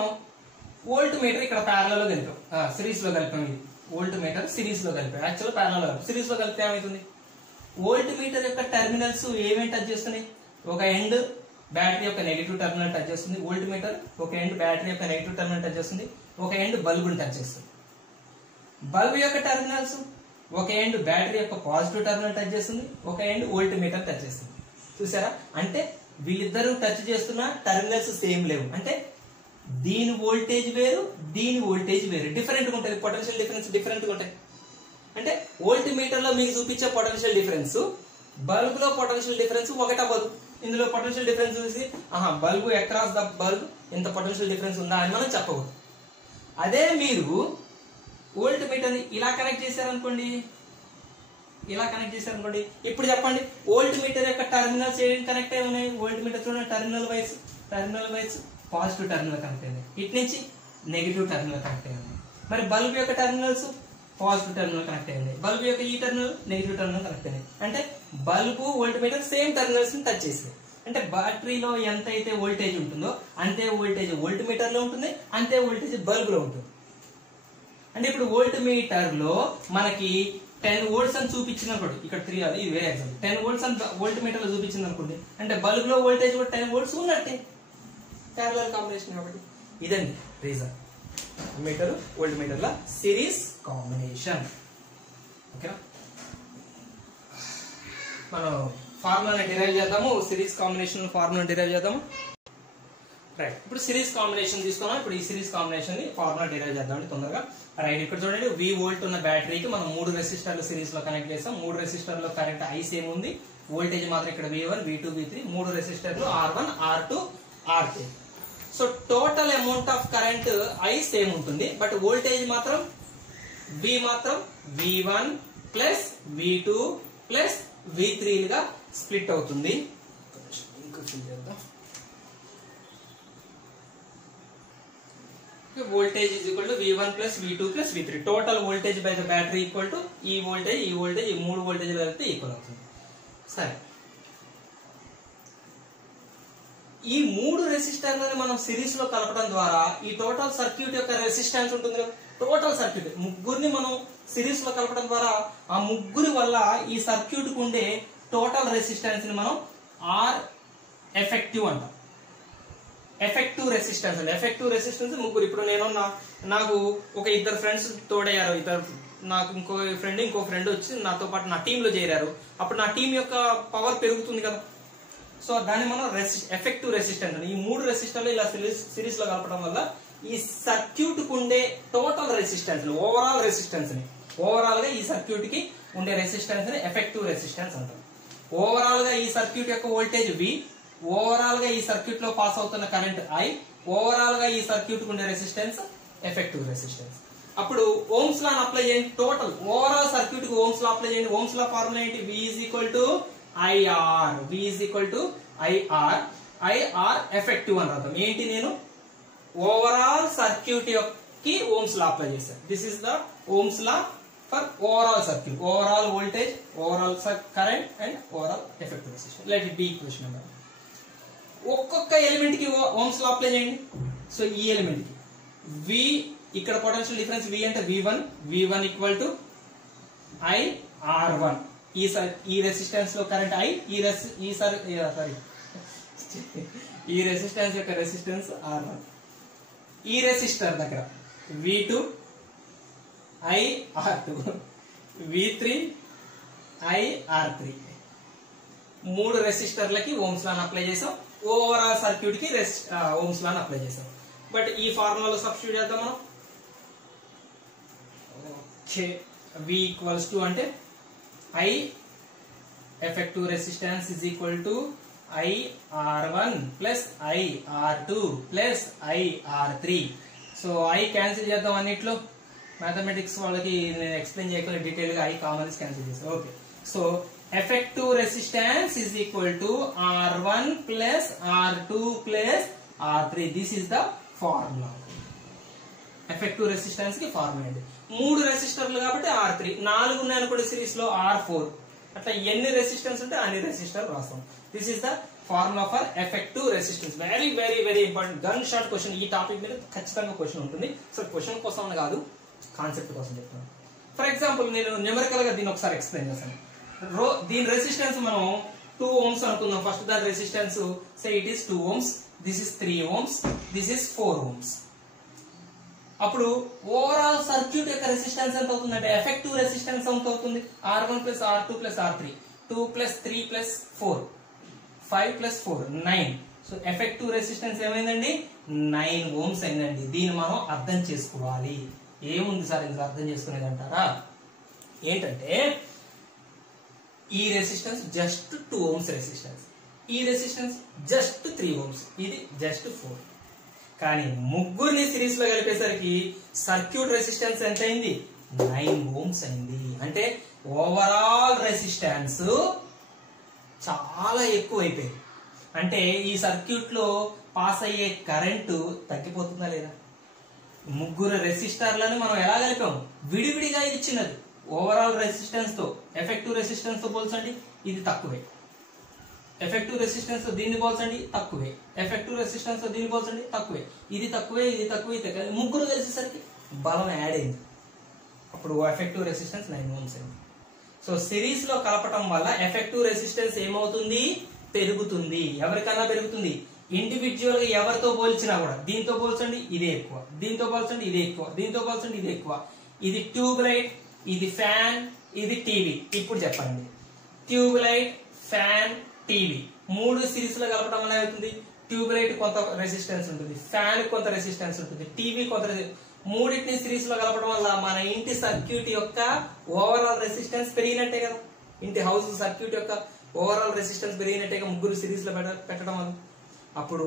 వోల్ట్ మీటర్ ఇక్కడ ప్యారలల్ లో కలిపాం, సిరీస్ లో కలిపాం. ఇది వోల్ట్ మీటర్ సిరీస్ లో కలిపాం, యాక్చువల్ ప్యారలల్ లో సిరీస్ లో కలిపితే ఏమవుతుంది, వోల్ట్ మీటర్ యొక్క టెర్మినల్స్ ఏమేమి టచ్ చేస్తున్నాయి, ఒక ఎండ్ బ్యాటరీ యొక్క నెగిటివ్ టెర్మినల్ టచ్ చేస్తుంది, వోల్ట్ మీటర్ ఒక ఎండ్ బ్యాటరీ యొక్క నెగిటివ్ టెర్మినల్ టచ్ చేస్తుంది, ఒక ఎండ్ బల్బుని టచ్ చేస్తుంది. బల్బు యొక్క టెర్మినల్స్ ఒక ఎండ్ బ్యాటరీ యొక్క పాజిటివ్ టెర్మినల్ టచ్ చేస్తుంది, ఒక ఎండ్ వోల్ట్ మీటర్ టచ్ చేస్తుంది. చూసారా, అంటే వీళ్ళిద్దరూ టచ్ చేస్తున్న టెర్మినల్స్ సేమ్ లేవు. అంటే దీని వోల్టేజ్ వేరు, దీని వోల్టేజ్ వేరు, డిఫరెంట్ గా ఉంటుంది. పొటెన్షియల్ డిఫరెన్స్ డిఫరెంట్ గా ఉంటాయి. అంటే వోల్ట్ మీటర్ లో మీకు చూపించే పొటెన్షియల్ డిఫరెన్స్ బల్బ్ లో పొటెన్షియల్ డిఫరెన్స్ ఒకటవ్వదు. ఇందులో పొటెన్షియల్ డిఫరెన్స్ చూసి బల్బు అక్రాస్ ద బల్బ్ ఇంత పొటెన్షియల్ డిఫరెన్స్ ఉందా అని మనం చెప్పకూడదు. అదే మీరు వోల్ట్ మీటర్ ఇలా కనెక్ట్ చేశారనుకోండి, ఇలా కనెక్ట్ చేశారనుకోండి, ఇప్పుడు చెప్పండి వోల్ట్ మీటర్ యొక్క టెర్మినల్స్ ఏం కనెక్ట్ అయి ఉన్నాయి? వోల్ట్ మీటర్ చూడండి, terminal wise positive terminal connect అయింది, ఇటు నుంచి నెగిటివ్ టెర్మినల్ కనెక్ట్ అయింది. మరి బల్బ్ యొక్క టెర్మినల్స్ పాజిటివ్ టెర్మినల్ కనెక్ట్ అయింది, బల్బ్ యొక్క ఈ టెర్మినల్ నెగిటివ్ టెర్మినల్ కనెక్ట్ అయింది. అంటే bulb volt meter same terminals ని టచ్ చేసింది. అంటే బ్యాటరీలో ఎంత అయితే వోల్టేజ్ ఉంటుందో అంతే వోల్టేజ్ వోల్ట్ మీటర్ లో ఉంటుంది, అంతే వోల్టేజ్ బల్బ్ లో ఉంటుంది. అంటే ఇప్పుడు వోల్ట్ మీటర్ లో మనకి 10 volts అని చూపించింది అనుకోండి, ఇక్కడ 3 అది ఇది వేరే ఎగ్జాంపుల్. 10 volts అని వోల్ట్ మీటర్ లో చూపించింది అనుకోండి, అంటే బల్బ్ లో వోల్టేజ్ కూడా 10 volts ఉన్నట్టే, ప్యారలల్ కాంబినేషన్. కాబట్టి ఇదండి రీజన్ మీటర్ వోల్ట్ మీటర్ ల సిరీస్ కాంబినేషన్. ఓకేనా, మనం ఫార్ములాని డిరైవ్ చేద్దాము, సిరీస్ కాంబినేషన్ ఫార్ములా డిరైవ్ చేద్దాము. రైట్, ఇప్పుడు సిరీస్ కాంబినేషన్ తీసుకున్నాం. ఇప్పుడు ఈ సిరీస్ కాంబినేషన్ ని ఫార్ములా డిరైవ్ చేద్దామండి తొందరగా. రైట్, ఇక్కడ చూడండి V వోల్ట్ ఉన్న బ్యాటరీకి మనం 3 రెసిస్టర్లు సిరీస్ లో కనెక్ట్ చేస్తాం. 3 రెసిస్టర్లో కరెంట్ I సేమ్ ఉంది, వోల్టేజ్ మాత్రం ఇక్కడ V1 V2 V3 3 రెసిస్టర్లు R1 R2 R3. So total amount of current I same ఉంటుంది, బట్ వోల్టేజ్ మాత్రం V మాత్రం V1 plus V2 plus V3 గా స్ప్లిట్ అవుతుంది. Voltage is equal to V1 plus V2 plus V3. Total voltage by the battery equal to ఈ voltage ఈ 3 voltage కలిపితే equal అవుతుంది. సరే, ఈ 3 రెసిస్టర్లను మనం సిరీస్ లో కలపడం ద్వారా ఈ టోటల్ సర్క్యూట్ యొక్క రెసిస్టెన్స్ ఉంటుంది కదా, టోటల్ సర్క్యూట్ ముగ్గురిని మనం సిరీస్ లో కలపడం ద్వారా ఆ ముగ్గురి వల్ల ఈ సర్క్యూట్ కు ఉండే టోటల్ రెసిస్టెన్స్ ని మనం ఆర్ ఎఫెక్టివ్ అంటాం. ఎఫెక్టివ్ రెసిస్టెన్స్ అండి. ఎఫెక్టివ్ రెసిస్టెన్స్ ముగ్గురు. ఇప్పుడు నేను నాకు ఒక 2 ఫ్రెండ్స్ తోడయ్యారు, నాకు ఇంకో ఫ్రెండ్ వచ్చి నాతో పాటు నా టీమ్ లో చేరారు. అప్పుడు నా టీం యొక్క పవర్ పెరుగుతుంది కదా, సో దాన్ని మనం ఎఫెక్టివ్ రెసిస్టెన్స్ అని. ఈ 3 రెసిస్టర్లు ఇలా సిరీస్ లో కలపడం వల్ల ఈ సర్క్యూట్ కు ఉండే టోటల్ రెసిస్టెన్స్ ఓవరాల్ గా ఈ సర్క్యూట్ కి ఉండే రెసిస్టెన్స్ ని ఎఫెక్టివ్ రెసిస్టెన్స్ అంటాం. ఓవరాల్ గా ఈ సర్క్యూట్ యొక్క వోల్టేజ్ V, ఓవరాల్ గా ఈ సర్క్యూట్ లో పాస్ అవుతున్న కరెంట్ I, ఓవరాల్ గా ఈ సర్క్యూట్ కు ఉండే రెసిస్టెన్స్ ఎఫెక్టివ్ రెసిస్టెన్స్. అప్పుడు ఓమ్స్ లా అప్లై చేయండి, టోటల్ ఓవరాల్ సర్క్యూట్ కు ఓమ్స్ లా అప్లై చేయండి. ఓమ్స్ లా ఫార్ములా ఏంటి? V is equal to IR. V is equal to IR. IR effective అని రాద్దాం. ఏంటి, నేను ఓవరాల్ సర్క్యూట్ కి ఓమ్స్ లా అప్లై చేశాను. This is the ohm's law for overall circuit, overall voltage, overall current and overall effective resistance. Let it be equation number. ఒక్కొక్క element కి ohm's law apply చేయండి. So ఈ element కి V, ఇక్కడ potential difference V అంటే V1 equal to IR1. ఈ resistance లో current I, ఈ రెసిస్టెన్స్ యొక్క రెసిస్టెన్స్ R1. ఈ రెసిస్టర్ దగ్గర V2 IR2, V3 IR3. 3 రెసిస్టర్లకి ఓమ్స్ లాని అప్లై చేసాం, ఓవరాల్ సర్క్యూట్ కి ఓమ్స్ లాని అప్లై చేసాం. బట్ ఈ ఫార్ములాలో సబ్స్టిట్యూట్ చేద్దాం మనం. ఓకే, V ఈక్వల్స్ టు అంటే I effective resistance is equal to IR1 plus IR2 plus IR3. So I cancel చేద్దాం అన్నిట్లో. మ్యాథమెటిక్స్ వాళ్ళకి నేను ఎక్స్ప్లెయిన్ చేయకుండా డీటెయిల్ గా I కామన్ క్యాన్సిల్ చేస్తాను. Okay, so effective resistance is equal to R1 plus R2 plus R3. This is the formula. Effective resistance కి formula ఏంటి? 3 రెసిస్టర్లు కాబట్టి R3, 4 ఉన్నాయనుకోండి సిరీస్ లో R4. అట్లా ఎన్ని రెసిస్టెన్స్ ఉంటే అన్ని రెసిస్టర్ రాస్తాం. This is the formula for effective resistance. Very very very important gun shot question. ఈ టాపిక్ మీద ఖచ్చితంగా క్వశ్చన్ ఉంటుంది. సో క్వశ్చన్ కోసం కాదు, కాన్సెప్ట్ కోసం చెప్తాను. ఫర్ ఎగ్జాంపుల్ నేను న్యూమరికల్ గా దీన్ని ఒకసారి ఎక్స్ప్లెయిన్ చేస్తాను. దీని రెసిస్టెన్స్ మనం 2 ohms అనుకుందాం. ఫస్ట్ దాని resistance say it is 2 ohms, this is 3 ohms, this is 4 ohms. అప్పుడు ఓవరాల్ సర్క్యూట్ యొక్క రెసిస్టెన్స్ ఎంత అవుతుంది అంటే ఎఫెక్టివ్ రెసిస్టెన్స్ ఎంత అవుతుంది? R1 + R2 + R3, 2 + 3 + 4, 5 + 4 9. So effective resistance ఏమైందండి? 9 ohms అయిందండి. దీన్ని మనం అర్థం చేసుకోవాలి. ఏముంది సార్ ఇందులో అర్థం చేసుకునేది అంటారా? ఏంటంటే ఈ రెసిస్టెన్స్ జస్ట్ 2 ohms రెసిస్టెన్స్, ఈ రెసిస్టెన్స్ జస్ట్ 3 ohms, ఇది జస్ట్ 4. కానీ ముగ్గురిని సిరీస్ లో కలిపేసరికి సర్క్యూట్ రెసిస్టెన్స్ ఎంత అయింది? 9 ohms అయింది. అంటే ఓవరాల్ రెసిస్టెన్స్ చాలా ఎక్కువ అయిపోయింది. అంటే ఈ సర్క్యూట్ లో పాస్ అయ్యే కరెంటు తగ్గిపోతుందా లేదా? ముగ్గురు రెసిస్టర్లను మనం ఎలా కలిపాము? విడివిడిగా ఇది ఇచ్చినది. ఓవరాల్ రెసిస్టెన్స్ తో ఎఫెక్టివ్ రెసిస్టెన్స్ తో పోల్చండి, ఇది తక్కువే. ఎఫెక్టివ్ రెసిస్టెన్స్ తో దీన్ని పోల్చండి, తక్కువే. ఎఫెక్టివ్ రెసిస్టెన్స్ తో దీన్ని పోల్చండి, తక్కువే. ఇది తక్కువే, ఇది తక్కువే, ఇది ముగ్గురు కలిసేసరికి బలం యాడ్ అయింది. అప్పుడు ఎఫెక్టివ్ రెసిస్టెన్స్ 9 ohms అయింది. సో సిరీస్ లో కలపటం వల్ల ఎఫెక్టివ్ రెసిస్టెన్స్ ఏమవుతుంది? పెరుగుతుంది. ఎవరికన్నా పెరుగుతుంది. ఇండివిజువల్ గా ఎవరితో పోల్చినా కూడా దీంతో పోల్చండి ఇదే ఎక్కువ, దీంతో పోల్చండి ఇదే ఎక్కువ, దీంతో పోల్చండి ఇదే ఎక్కువ. ఇది ట్యూబ్ లైట్, ఇది ఫ్యాన్, ఇది టీవీ. ఇప్పుడు చెప్పండి, ట్యూబ్ లైట్, ఫ్యాన్, టీవీ మూడు సిరీస్ లో కలపడం వల్ల ఏమవుతుంది? ట్యూబ్ లైట్ కొంత రెసిస్టెన్స్ ఉంటుంది, ఫ్యాన్ కొంత రెసిస్టెన్స్ ఉంటుంది, టీవీ కొంత. మూడింటిని సిరీస్ లో కలపడం వల్ల మన ఇంటి సర్క్యూట్ యొక్క ఓవరాల్ రెసిస్టెన్స్ పెరిగినట్టే కదా. ఇంటి హౌస్ సర్క్యూట్ యొక్క ఓవరాల్ రెసిస్టెన్స్ పెరిగినట్టేగా ముగ్గురు సిరీస్ లో పెట్టడం వల్ల. అప్పుడు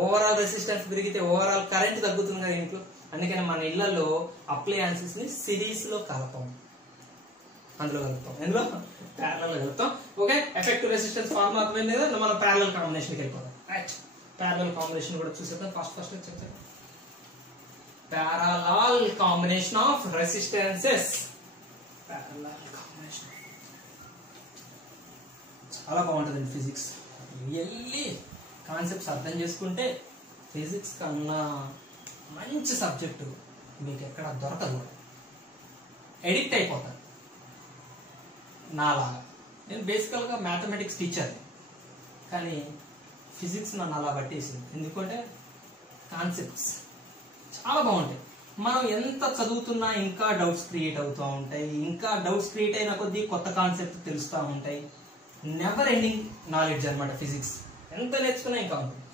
ఓవరాల్ రెసిస్టెన్స్ పెరిగితే ఓవరాల్ కరెంట్ తగ్గుతుంది కదా ఇంట్లో. అందుకని మన ఇళ్లలో అప్లయన్సెస్ ని సిరీస్ లో కలపం, అందులో కలుపుతాం, ఎందులో ప్యారలల్ లో కలుపుతాం. ఓకే, ఎఫెక్టివ్ రెసిస్టెన్స్ ఫార్ములా అర్థమైంది కదా. మనం ప్యారలల్ కాంబినేషన్ కి వెళ్ళిపోతాం. రైట్, ప్యారలల్ కాంబినేషన్ కూడా చూసేద్దాం. ఫస్ట్ చెప్తాను. Parallel combination of resistances. Parallel combination చాలా బాగుంటుందండి ఫిజిక్స్. రియల్లీ కాన్సెప్ట్స్ అర్థం చేసుకుంటే ఫిజిక్స్ కన్నా మంచి సబ్జెక్టు మీకు ఎక్కడ దొరకదు. ఎడిక్ట్ అయిపోతారు నాలాగా. నేను బేసికల్గా మ్యాథమెటిక్స్ టీచర్ని, కానీ ఫిజిక్స్ నన్ను అలా పట్టేసింది. ఎందుకంటే కాన్సెప్ట్స్ చాలా బాగుంటాయి. మనం ఎంత చదువుతున్నా ఇంకా డౌట్స్ క్రియేట్ అవుతూ ఉంటాయి. ఇంకా డౌట్స్ క్రియేట్ అయిన కొద్దీ కొత్త కాన్సెప్ట్ తెలుస్తూ ఉంటాయి. నెవర్ ఎండింగ్ నాలెడ్జ్ అనమాట ఫిజిక్స్. ఎంత నేర్చుకున్నా ఇంకా ఉంటుంది.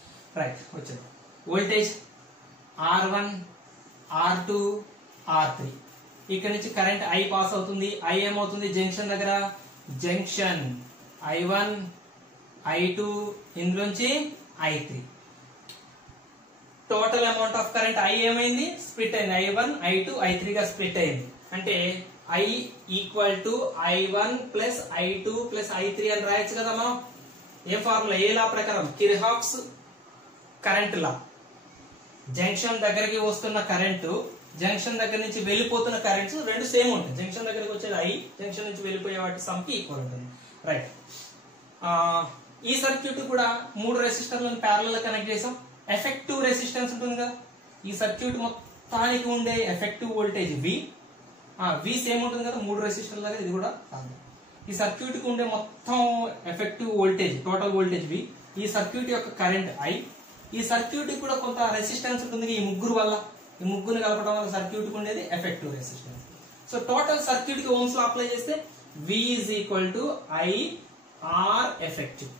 రైట్, వచ్చేది వోల్టేజ్ R1, R2, R3. ఇక్కడ నుంచి కరెంట్ I పాస్ అవుతుంది. I ఏమవుతుంది? జంక్షన్ దగ్గర జంక్షన్ I1, I2, ఇందులోంచి I3. Total amount of current I ఏమైంది? స్ప్లిట్ అయింది. I1, I2, I3 గా స్ప్లిట్ అయింది. అంటే I equal to I1 plus I2 plus I3 అని రాయొచ్చు కదా మనం. ఏ ఫార్ములా? ఏ లా ప్రకారం? కిర్హాఫ్స్ కరెంట్ లా. జంక్షన్ దగ్గరికి వస్తున్న కరెంటు, జంక్షన్ దగ్గర నుంచి వెళ్ళిపోతున్న కరెంట్స్ రెండు సేమ్ ఉంటాయి. జంక్షన్ దగ్గరకు వచ్చేది I, జంక్షన్ నుంచి వెళ్ళిపోయే వాటి సమ్ కి ఈక్వల్ ఉంటుంది. రైట్, ఈ సర్క్యూట్ కూడా మూడు రెసిస్టర్లను ప్యారలల్ గా కనెక్ట్ చేసాం. ఎఫెక్టివ్ రెసిస్టెన్స్ ఉంటుంది కదా. ఈ సర్క్యూట్ మొత్తానికి ఉండే effective voltage V. V same ఉంటుంది కదా మూడు రెసిస్టర్ల దగ్గర. ఇది కూడా కాదు. ఈ సర్క్యూట్ కి ఉండే మొత్తం effective voltage, total voltage V. ఈ సర్క్యూట్ యొక్క కరెంట్ I. ఈ సర్క్యూట్ కి కూడా కొంత రెసిస్టెన్స్ ఉంటుంది ఈ ముగ్గురు వల్ల. ఈ ముగ్గురు కలపడం వల్ల సర్క్యూట్ కి ఉండేది effective resistance. So total circuit కి ఓమ్స్ లో అప్లై చేస్తే V is equal to I R effective.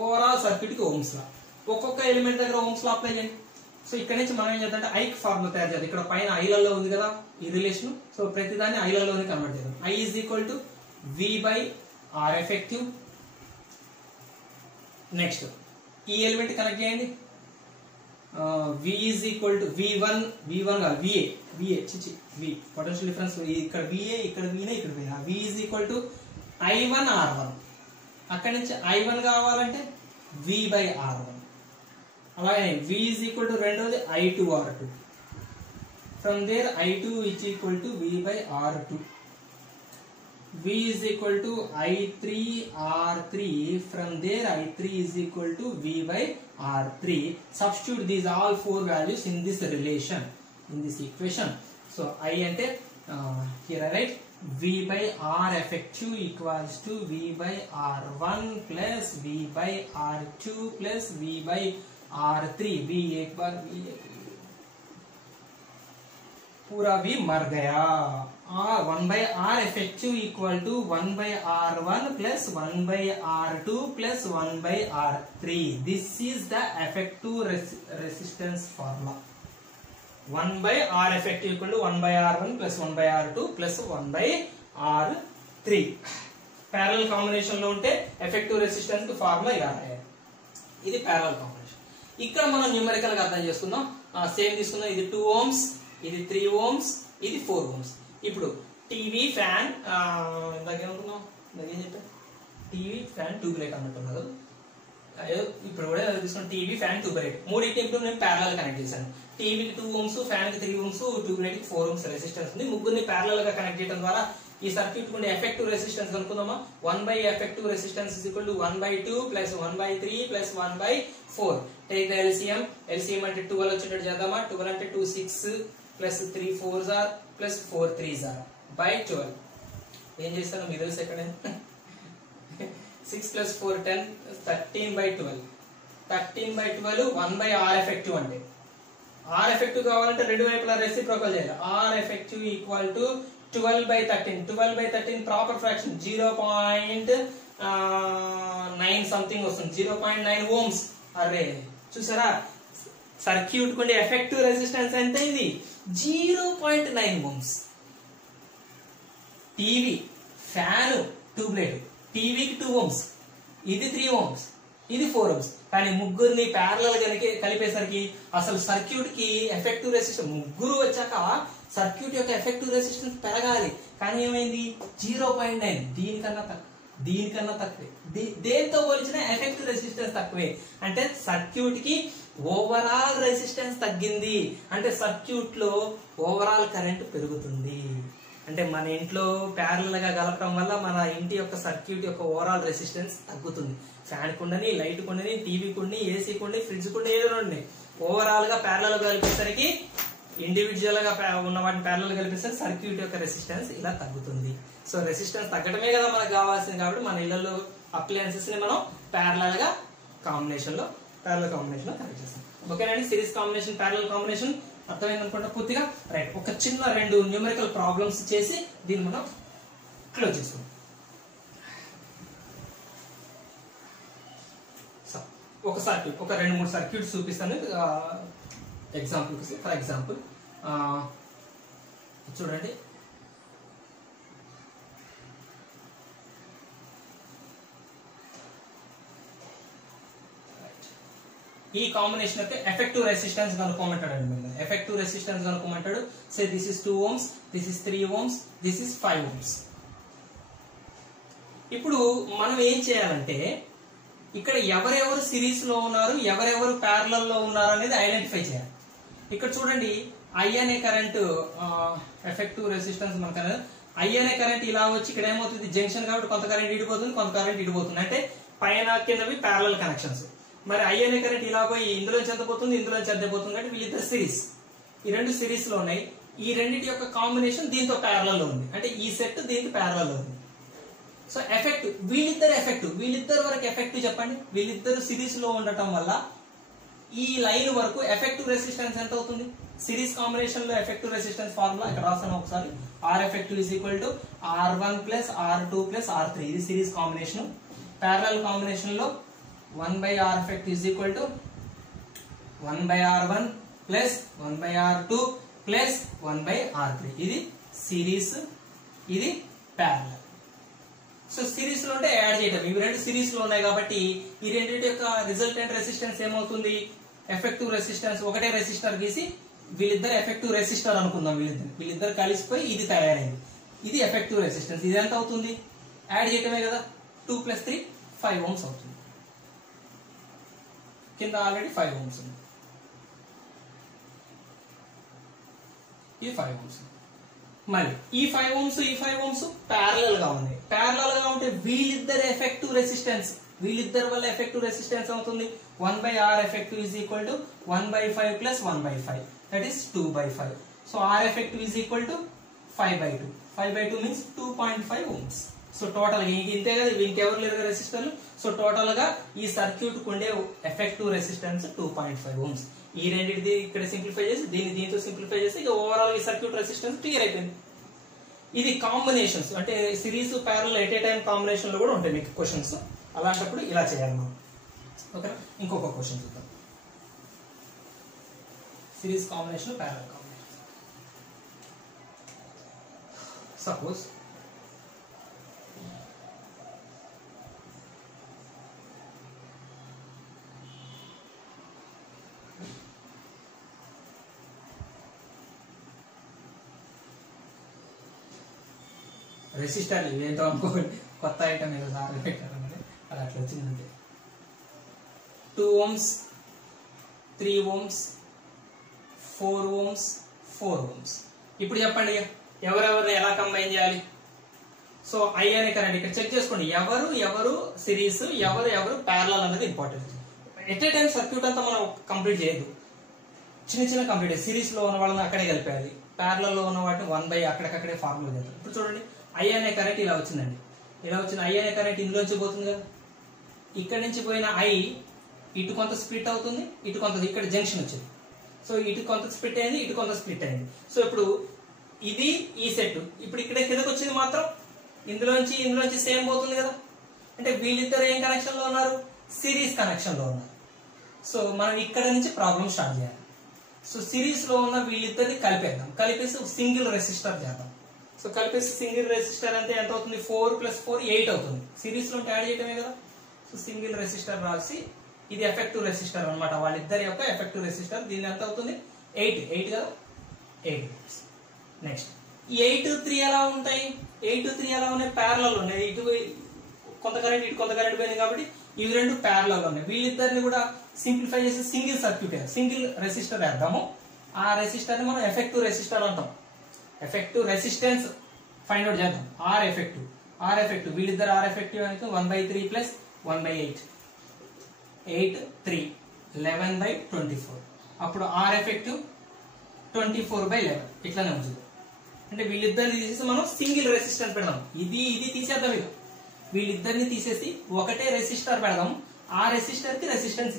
Overall circuit కి ఓమ్స్ లా ఒక్కొక్క ఎలిమెంట్ దగ్గర ఓమ్స్ లా అప్లై చేయండి. సో ఇక్కడ నుంచి మనం ఏం చేద్దాం? I కి ఫార్ములా తయారు చేయాలి. ఇక్కడ పైన ఐలలో ఉంది కదా ఈ రిలేషన్. సో ప్రతిదాన్ని ఐలలోనే కన్వర్ట్ చేద్దాం. I is equal to V by R effective. Next ఈ ఎలిమెంట్ కనెక్ట్ చేయండి. V is equal to V1 కాదు VA చిచి V పొటెన్షియల్ డిఫరెన్స్. ఇక్కడ VA, ఇక్కడ VA, ఇక్కడ VA. V is equal to I1 R1. అక్కడి నుంచి I1 కావాలంటే V by R1. అలాగే V is equal to రెండోది I2 R2. From there I2 is equal to V by R2. V is equal to I3 R3. From there I3 is equal to V by R3. Substitute these all four values in this relation, in this equation. So I ante here I write V by R effective equals to V by R1 plus V by R2 plus V by R3. V एक बार पूरा V मर गया. 1 by R effective equal to 1 by R1 plus 1 by R2 plus 1 by R3. This is the effective resistance formula. 1 by R effective equal to 1 by R1 plus 1 by R2 plus 1 by R3. Parallel combination లో ఉంటే effective resistance కి formula ఇలా రాయాలి. ఇది parallel combination. ఇక్కడ మనం numerical గా అర్థం చేసుకుందాం. సేమ్ తీసుకుందాం. ఇది 2 ohms, ఇది 3 ohms, ఇది 4 ohms. ఇప్పుడు టీవీ ఫ్యాన్ ఇందాకేమనుకున్నాం, ఇందాకేం చెప్పా, టీవీ ఫ్యాన్ ట్యూబ్ లైట్ అన్నట్టున్నారు. ఇప్పుడు కూడా తీసుకున్నాం టీవీ ఫ్యాన్ ట్యూబ్ లైట్ మూడింటిని ఇప్పుడు నేను ప్యారలల్ కనెక్ట్ చేశాను. టీవీకి 2 ohms, ఫ్యాన్ కి 3 ohms, ట్యూబ్ లైట్ కి 4 ohms రెసిస్టెన్స్ ఉంది. ముగ్గురిని ప్యారలల్ గా కనెక్ట్ చేయడం ద్వారా ఈ సర్క్యూట్ కుండే ఎఫెక్టివ్ రెసిస్టెన్స్ కనుక్కుందామా. 1 by effective resistance is equal to 1 by 2 plus 1 by 3 plus 1 by 4. Take the LCM. LCM అంటే 12 వచ్చేటట్టు చేద్దామా. 12 అంటే 2 6 plus 3 4s are plus 4 3s are by 12. ఏం చేస్తాను మీరు తెలుసు ఎక్కడ 6 plus 4 10 13 by 12. 13 by 12 1 by R effective అంటే R effective కావాలంటే రెండు వైపులా రెసిప్రోకల్ చేయాలి. R effective equal to 12 by 13. 12 by 13 proper fraction 0.9 something వస్తుంది. 0.9 ohms. అరే చూసారా సర్క్యూట్ కుండే ఎఫెక్టివ్ రెసిస్టెన్స్ ఎంత అయింది 0.9 ohms. TV fan tube light టీవీకి 2 ohms, ఇది 3 ohms, ఇది 4 ohms. కానీ ముగ్గురిని ప్యారలల్ కలిపేసరికి అసలు సర్క్యూట్ కి ఎఫెక్టివ్ రెసిస్టెన్స్ ముగ్గురు వచ్చాక సర్క్యూట్ యొక్క ఎఫెక్టివ్ రెసిస్టెన్స్ పెరగాలి. కానీ ఏమైంది 0.9. దీనికన్నా తక్కువే. దేంతో పోల్చిన ఎఫెక్టివ్ రెసిస్టెన్స్ తక్కువే. అంటే సర్క్యూట్ కి ఓవరాల్ రెసిస్టెన్స్ తగ్గింది. అంటే సర్క్యూట్ లో ఓవరాల్ కరెంట్ పెరుగుతుంది. అంటే మన ఇంట్లో ప్యారలల్ గా కలపడం వల్ల మన ఇంటి యొక్క సర్క్యూట్ యొక్క ఓవరాల్ రెసిస్టెన్స్ తగ్గుతుంది. ఫ్యాన్ కుండని, లైట్ కుండని, టీవీ కుండి, ఏసీ కుండి, ఫ్రిడ్జ్ కుండి ఏదో ఓవరాల్ గా ప్యారలల్ కలిపేసరికి ఇండివిజువల్ గా ఉన్న వాటిని ప్యారలల్ కలిపేసరికి సర్క్యూట్ యొక్క రెసిస్టెన్స్ ఇలా తగ్గుతుంది. సో రెసిస్టెన్స్ తగ్గడమే కదా మనకు కావాల్సింది. కాబట్టి మన ఇళ్లలో అప్లయన్సెస్ ని మనం ప్యారలల్ కాంబినేషన్ లో కనెక్ట్ చేస్తాం. ఓకేనండి. సిరీస్ కాంబినేషన్, ప్యారలల్ కాంబినేషన్ అర్థమైంది అనుకుంటా పూర్తిగా. రైట్, ఒక చిన్న 2 న్యూమరికల్ ప్రాబ్లమ్స్ చేసి దీన్ని మనం క్లోజ్ చేసుకుందాం. ఒక సర్క్యూట్, ఒక 2-3 సర్క్యూట్స్ చూపిస్తాను ఎగ్జాంపుల్. ఫర్ ఎగ్జాంపుల్ చూడండి, ఈ కాంబినేషన్ యొక్క ఎఫెక్టివ్ రెసిస్టెన్స్ కనుక్కోమంటాడు అండి. ఎఫెక్టివ్ రెసిస్టెన్స్ కనుక్కోమంటాడు. Say this is 2 ohms, this is 3 ohms, this is 5 ohms. ఇప్పుడు మనం ఏం చేయాలంటే ఇక్కడ ఎవరెవరు సిరీస్ లో ఉన్నారు, ఎవరెవరు ప్యారలల్ లో ఉన్నారు అనేది ఐడెంటిఫై చేయాలి. ఇక్కడ చూడండి, I అనే కరెంట్ ఎఫెక్టివ్ రెసిస్టెన్స్ మనకు I అనే కరెంట్ ఇలా వచ్చి ఇక్కడ ఏమవుతుంది జంక్షన్ కాబట్టి కొంత కరెంట్ ఇడిపోతుంది, కొంత కరెంట్ ఇడిపోతుంది. అంటే పైన కిందవి ప్యారలల్ కనెక్షన్స్. మరి I అనే కరెంట్ ఇలా పోయి ఇందులో చెందపోతుంది, ఇందులో చెందపోతుంది. అంటే వీళ్ళిద్దరు సిరీస్, ఈ 2 సిరీస్ లో ఉన్నాయి. ఈ రెండింటి యొక్క కాంబినేషన్ దీంతో ప్యారలల్ లో ఉంది. అంటే ఈ సెట్ దీనికి ప్యారలల్ లో ఉంది. సో ఎఫెక్టివ్ వీళ్ళిద్దరు వరకు ఎఫెక్టివ్ చెప్పండి. వీళ్ళిద్దరు సిరీస్ లో ఉండటం వల్ల ఈ లైన్ వరకు ఎఫెక్టివ్ రెసిస్టెన్స్ ఎంత అవుతుంది? సిరీస్ కాంబినేషన్ లో ఎఫెక్టివ్ రెసిస్టెన్స్ ఫార్ములా ఇక్కడ రాస్తాను ఒకసారి. R effective is equal to R1 plus R2 plus R3. ఇది సిరీస్ కాంబినేషన్. ప్యారలల్ కాంబినేషన్ లో 1 by R effective is equal to 1 by R1 plus 1 by R2 plus 1 by R3. ఇది series, ఇది parallel. So series లో ఉంటే add చేయటం. ఇవి 2 series లో ఉన్నాయి కాబట్టి ఈ రెండింటి యొక్క రిజల్టెంట్ రెసిస్టెన్స్ ఏమవుతుంది? Effective resistance. ఒకటే రెసిస్టర్ గీసి వీళ్ళిద్దరు ఎఫెక్టివ్ రెసిస్టర్ అనుకుందాం. వీళ్ళిద్దరు కలిసిపోయి ఇది తయారైంది. ఇది ఎఫెక్టివ్ రెసిస్టెన్స్. ఇది ఎంత అవుతుంది? యాడ్ చేయటమే కదా. 2 plus 3 5 ohms అవుతుంది. కింద ఆల్రెడీ 5 ohms ఉంది. ఇది 5 ohms. మరి ఈ 5 ohms ఈ 5 ohms ప్యారలల్ గా ఉన్నాయి. ప్యారలల్ గా ఉంటే వీళ్ళిద్దరు ఎఫెక్టివ్ రెసిస్టెన్స్, వీళ్ళిద్దరు వల్ల ఎఫెక్టివ్ రెసిస్టెన్స్ అవుతుంది 1 by R effective is equal to 1 by 5 plus 1 by 5. That is 2 by 5. So R effective is equal to 5 by 2. 5/2 means 2.5 ohms. So total ఇంతే కదా, ఇంకెవరు లేరు కదా రెసిస్టర్లు. సో టోటల్ గా ఈ సర్క్యూట్ కు ఉండే ఎఫెక్టివ్ రెసిస్టెన్స్ 2.5 ohms. ఈ రెండింటిది ఇక్కడ సింప్లిఫై చేసి దీంతో సింప్లిఫై చేసి ఇక ఓవరాల్ ఈ సర్క్యూట్ రెసిస్టెన్స్ క్లియర్ అయిపోయింది. ఇది కాంబినేషన్స్ అంటే series parallel at a time combination లో కూడా ఉంటాయి మీకు క్వశ్చన్స్. అలాంటప్పుడు ఇలా చేయాలి మనం. ఓకేనా, ఇంకొక క్వశ్చన్ చూద్దాం. Series combination parallel combination. Suppose resistor ఏంటో అనుకోండి, కొత్త ఐటమ్ ఏదో సార్ పెట్టారంటే అది అట్లా వచ్చిందంటే 2 ohms, 3 ohms, 4 ohms, 4 ohms. ఇప్పుడు చెప్పండి ఎవరెవరిని ఎలా కంబైన్ చేయాలి. సో ఐ అనే కరెంట్ ఇక్కడ చెక్ చేసుకోండి, ఎవరు సిరీస్ ఎవరు ప్యారలల్ అనేది important. At a time circuit అంతా మనం కంప్లీట్ చేయదు, చిన్న కంప్లీట్. సిరీస్ లో ఉన్న వాళ్ళని అక్కడే కలిపేయాలి, ప్యారలల్ లో ఉన్న వాటిని 1/, అక్కడికక్కడే ఫార్ములా చేద్దాం. ఇప్పుడు చూడండి ఐ అనే కరెంట్ ఇలా వచ్చిందండి, ఇలా వచ్చిన ఐ అనే కరెంట్ ఇందులోంచి పోతుంది కదా. ఇక్కడ నుంచి పోయిన ఐ ఇటు కొంత స్ప్లిట్ అవుతుంది, ఇటు కొంత ఇక్కడ జంక్షన్ వచ్చింది. సో ఇటు కొంత స్ప్లిట్ అయింది, ఇటు కొంత స్ప్లిట్ అయింది. సో ఇప్పుడు ఇది ఈ సెట్ ఇప్పుడు ఇక్కడ కిందకు వచ్చింది మాత్రం ఇందులోంచి సేమ్ పోతుంది కదా. అంటే వీళ్ళిద్దరు ఏం కనెక్షన్ లో ఉన్నారు, సిరీస్ కనెక్షన్ లో ఉన్నారు. సో మనం ఇక్కడ నుంచి ప్రాబ్లం స్టార్ట్ చేయాలి. సో సిరీస్ లో ఉన్న వీళ్ళిద్దరిని కలిపేద్దాం, కలిపేసి సింగిల్ రెసిస్టర్ చేద్దాం. సో కలిపేసి సింగిల్ రెసిస్టర్ అంటే ఎంత అవుతుంది, 4 + 4 8 అవుతుంది. సిరీస్ లో యాడ్ చేయటమే కదా. సో సింగిల్ రెసిస్టర్ రాసి ఇది ఎఫెక్టివ్ రెసిస్టర్ అన్నమాట, వాళ్ళిద్దరి యొక్క ఎఫెక్టివ్ రెసిస్టర్. దీని ఎంత అవుతుంది 8 కదా, 8. నెక్స్ట్ ఈ 8, 3 ఎలా ఉంటాయి, 8, 3 ఎలా ఉన్నాయి, ప్యారలల్ ఉన్నాయి. ఇటు కొంత కరెంట్ ఇటు కొంత కరెంట్ పోయింది కాబట్టి ఇవి రెండు ప్యారలల్ ఉన్నాయి. వీళ్ళిద్దరిని కూడా సింప్లిఫై చేసి సింగిల్ సర్క్యూట్ సింగిల్ రెసిస్టర్ వేద్దాము. ఆ రెసిస్టర్ ని మనం ఎఫెక్టివ్ రెసిస్టర్ అంటాం. ఎఫెక్టివ్ రెసిస్టెన్స్ ఫైండ్ అవుట్ చేద్దాం. ఆర్ ఎఫెక్టివ్ వీళ్ళిద్దరు ఆర్ ఎఫెక్టివ్ అయితే 1/3 + 1/8 8 3 11/24. అప్పుడు ఆర్ ఎఫెక్టివ్ 24/11 ఇట్లానే ఉంటుంది. అంటే వీళ్ళిద్దరిని తీసేసి మనం సింగిల్ రెసిస్టెన్స్ పెడదాం. ఇది తీసేద్దాం. ఇక వీళ్ళిద్దరిని తీసేసి ఒకటే రెసిస్టర్ పెడదాం. ఆ రెసిస్టర్ కి రెసిస్టెన్స్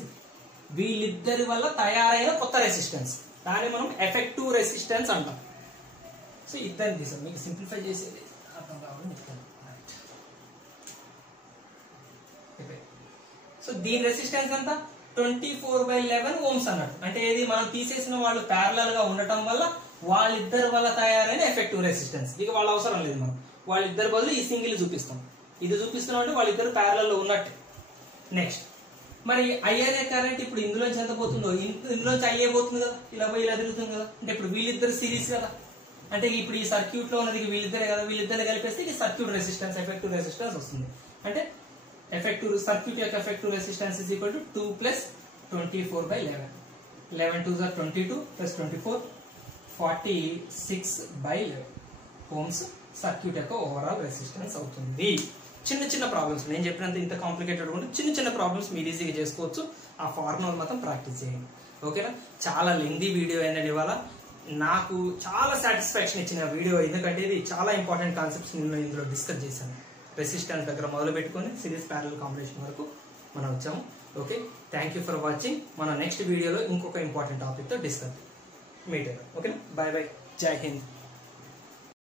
వీళ్ళిద్దరి వల్ల తయారైన కొత్త రెసిస్టెన్స్, దాన్ని మనం ఎఫెక్టివ్ రెసిస్టెన్స్ అంటాం. సో ఇద్దరిని తీసాం, మీకు సింప్లిఫై చేసేది అర్థం కావాలని చెప్తాను. సో దీని రెసిస్టెన్స్ ఎంత 24/11 ohms అన్నట్టు. అంటే ఏది మనం తీసేసిన వాళ్ళు ప్యారలల్ గా ఉండటం వల్ల వాళ్ళిద్దరి వల్ల తయారైన ఎఫెక్టివ్ రెసిస్టెన్స్. ఇక వాళ్ళ అవసరం లేదు, మనం వాళ్ళిద్దరి బదులు ఈ సింగిల్ చూపిస్తాం. ఇది చూపిస్తున్నాం అంటే వాళ్ళిద్దరు ప్యారలల్ లో ఉన్నట్టు. నెక్స్ట్ మరి ఐ అనే కరెంట్ ఇప్పుడు ఇందులోంచి ఎంత పోతుందో ఇందులోంచి ఐఏ పోతుంది కదా, ఇలా పోయి ఇలా తిరుగుతుంది కదా. అంటే ఇప్పుడు వీళ్ళిద్దరు సిరీస్ కదా, అంటే ఇప్పుడు ఈ సర్క్యూట్ లో ఉన్నది వీళ్ళిద్దరే కదా. వీళ్ళిద్దరు కలిపేస్తే ఇది సర్క్యూట్ రెసిస్టెన్స్ ఎఫెక్టివ్ రెసిస్టెన్స్ వస్తుంది. అంటే ఎఫెక్టివ్ సర్క్యూట్ యొక్క effective resistance = 2 + 24/11. 11 2s are 22 + 24 46/11 ohms circuit యొక్క ఓవరాల్ రెసిస్టెన్స్ అవుతుంది. చిన్న ప్రాబ్లమ్స్ నేను చెప్పినంత ఇంత కాంప్లికేటెడ్ ఉంటే చిన్న ప్రాబ్లమ్స్ మీరు ఈజీగా చేసుకోవచ్చు. ఆ ఫార్ములా మాత్రం ప్రాక్టీస్ చేయండి. ఓకేనా, చాలా లెంగ్తీ వీడియో అయిందండి ఇవాళ. నాకు చాలా సాటిస్ఫాక్షన్ ఇచ్చిన వీడియో, ఎందుకంటే ఇది చాలా ఇంపార్టెంట్ కాన్సెప్ట్స్ నేను ఇందులో డిస్కస్ చేశాను. రెసిస్టెన్స్ దగ్గర మొదలు పెట్టుకొని సిరీస్ ప్యారలల్ కాంబినేషన్ వరకు మనం వచ్చాము. Okay, thank you for watching. మన నెక్స్ట్ వీడియోలో ఇంకొక ఇంపార్టెంట్ టాపిక్ తో డిస్కస్ మీట్. ఓకేనా, బాయ్. జై హింద్.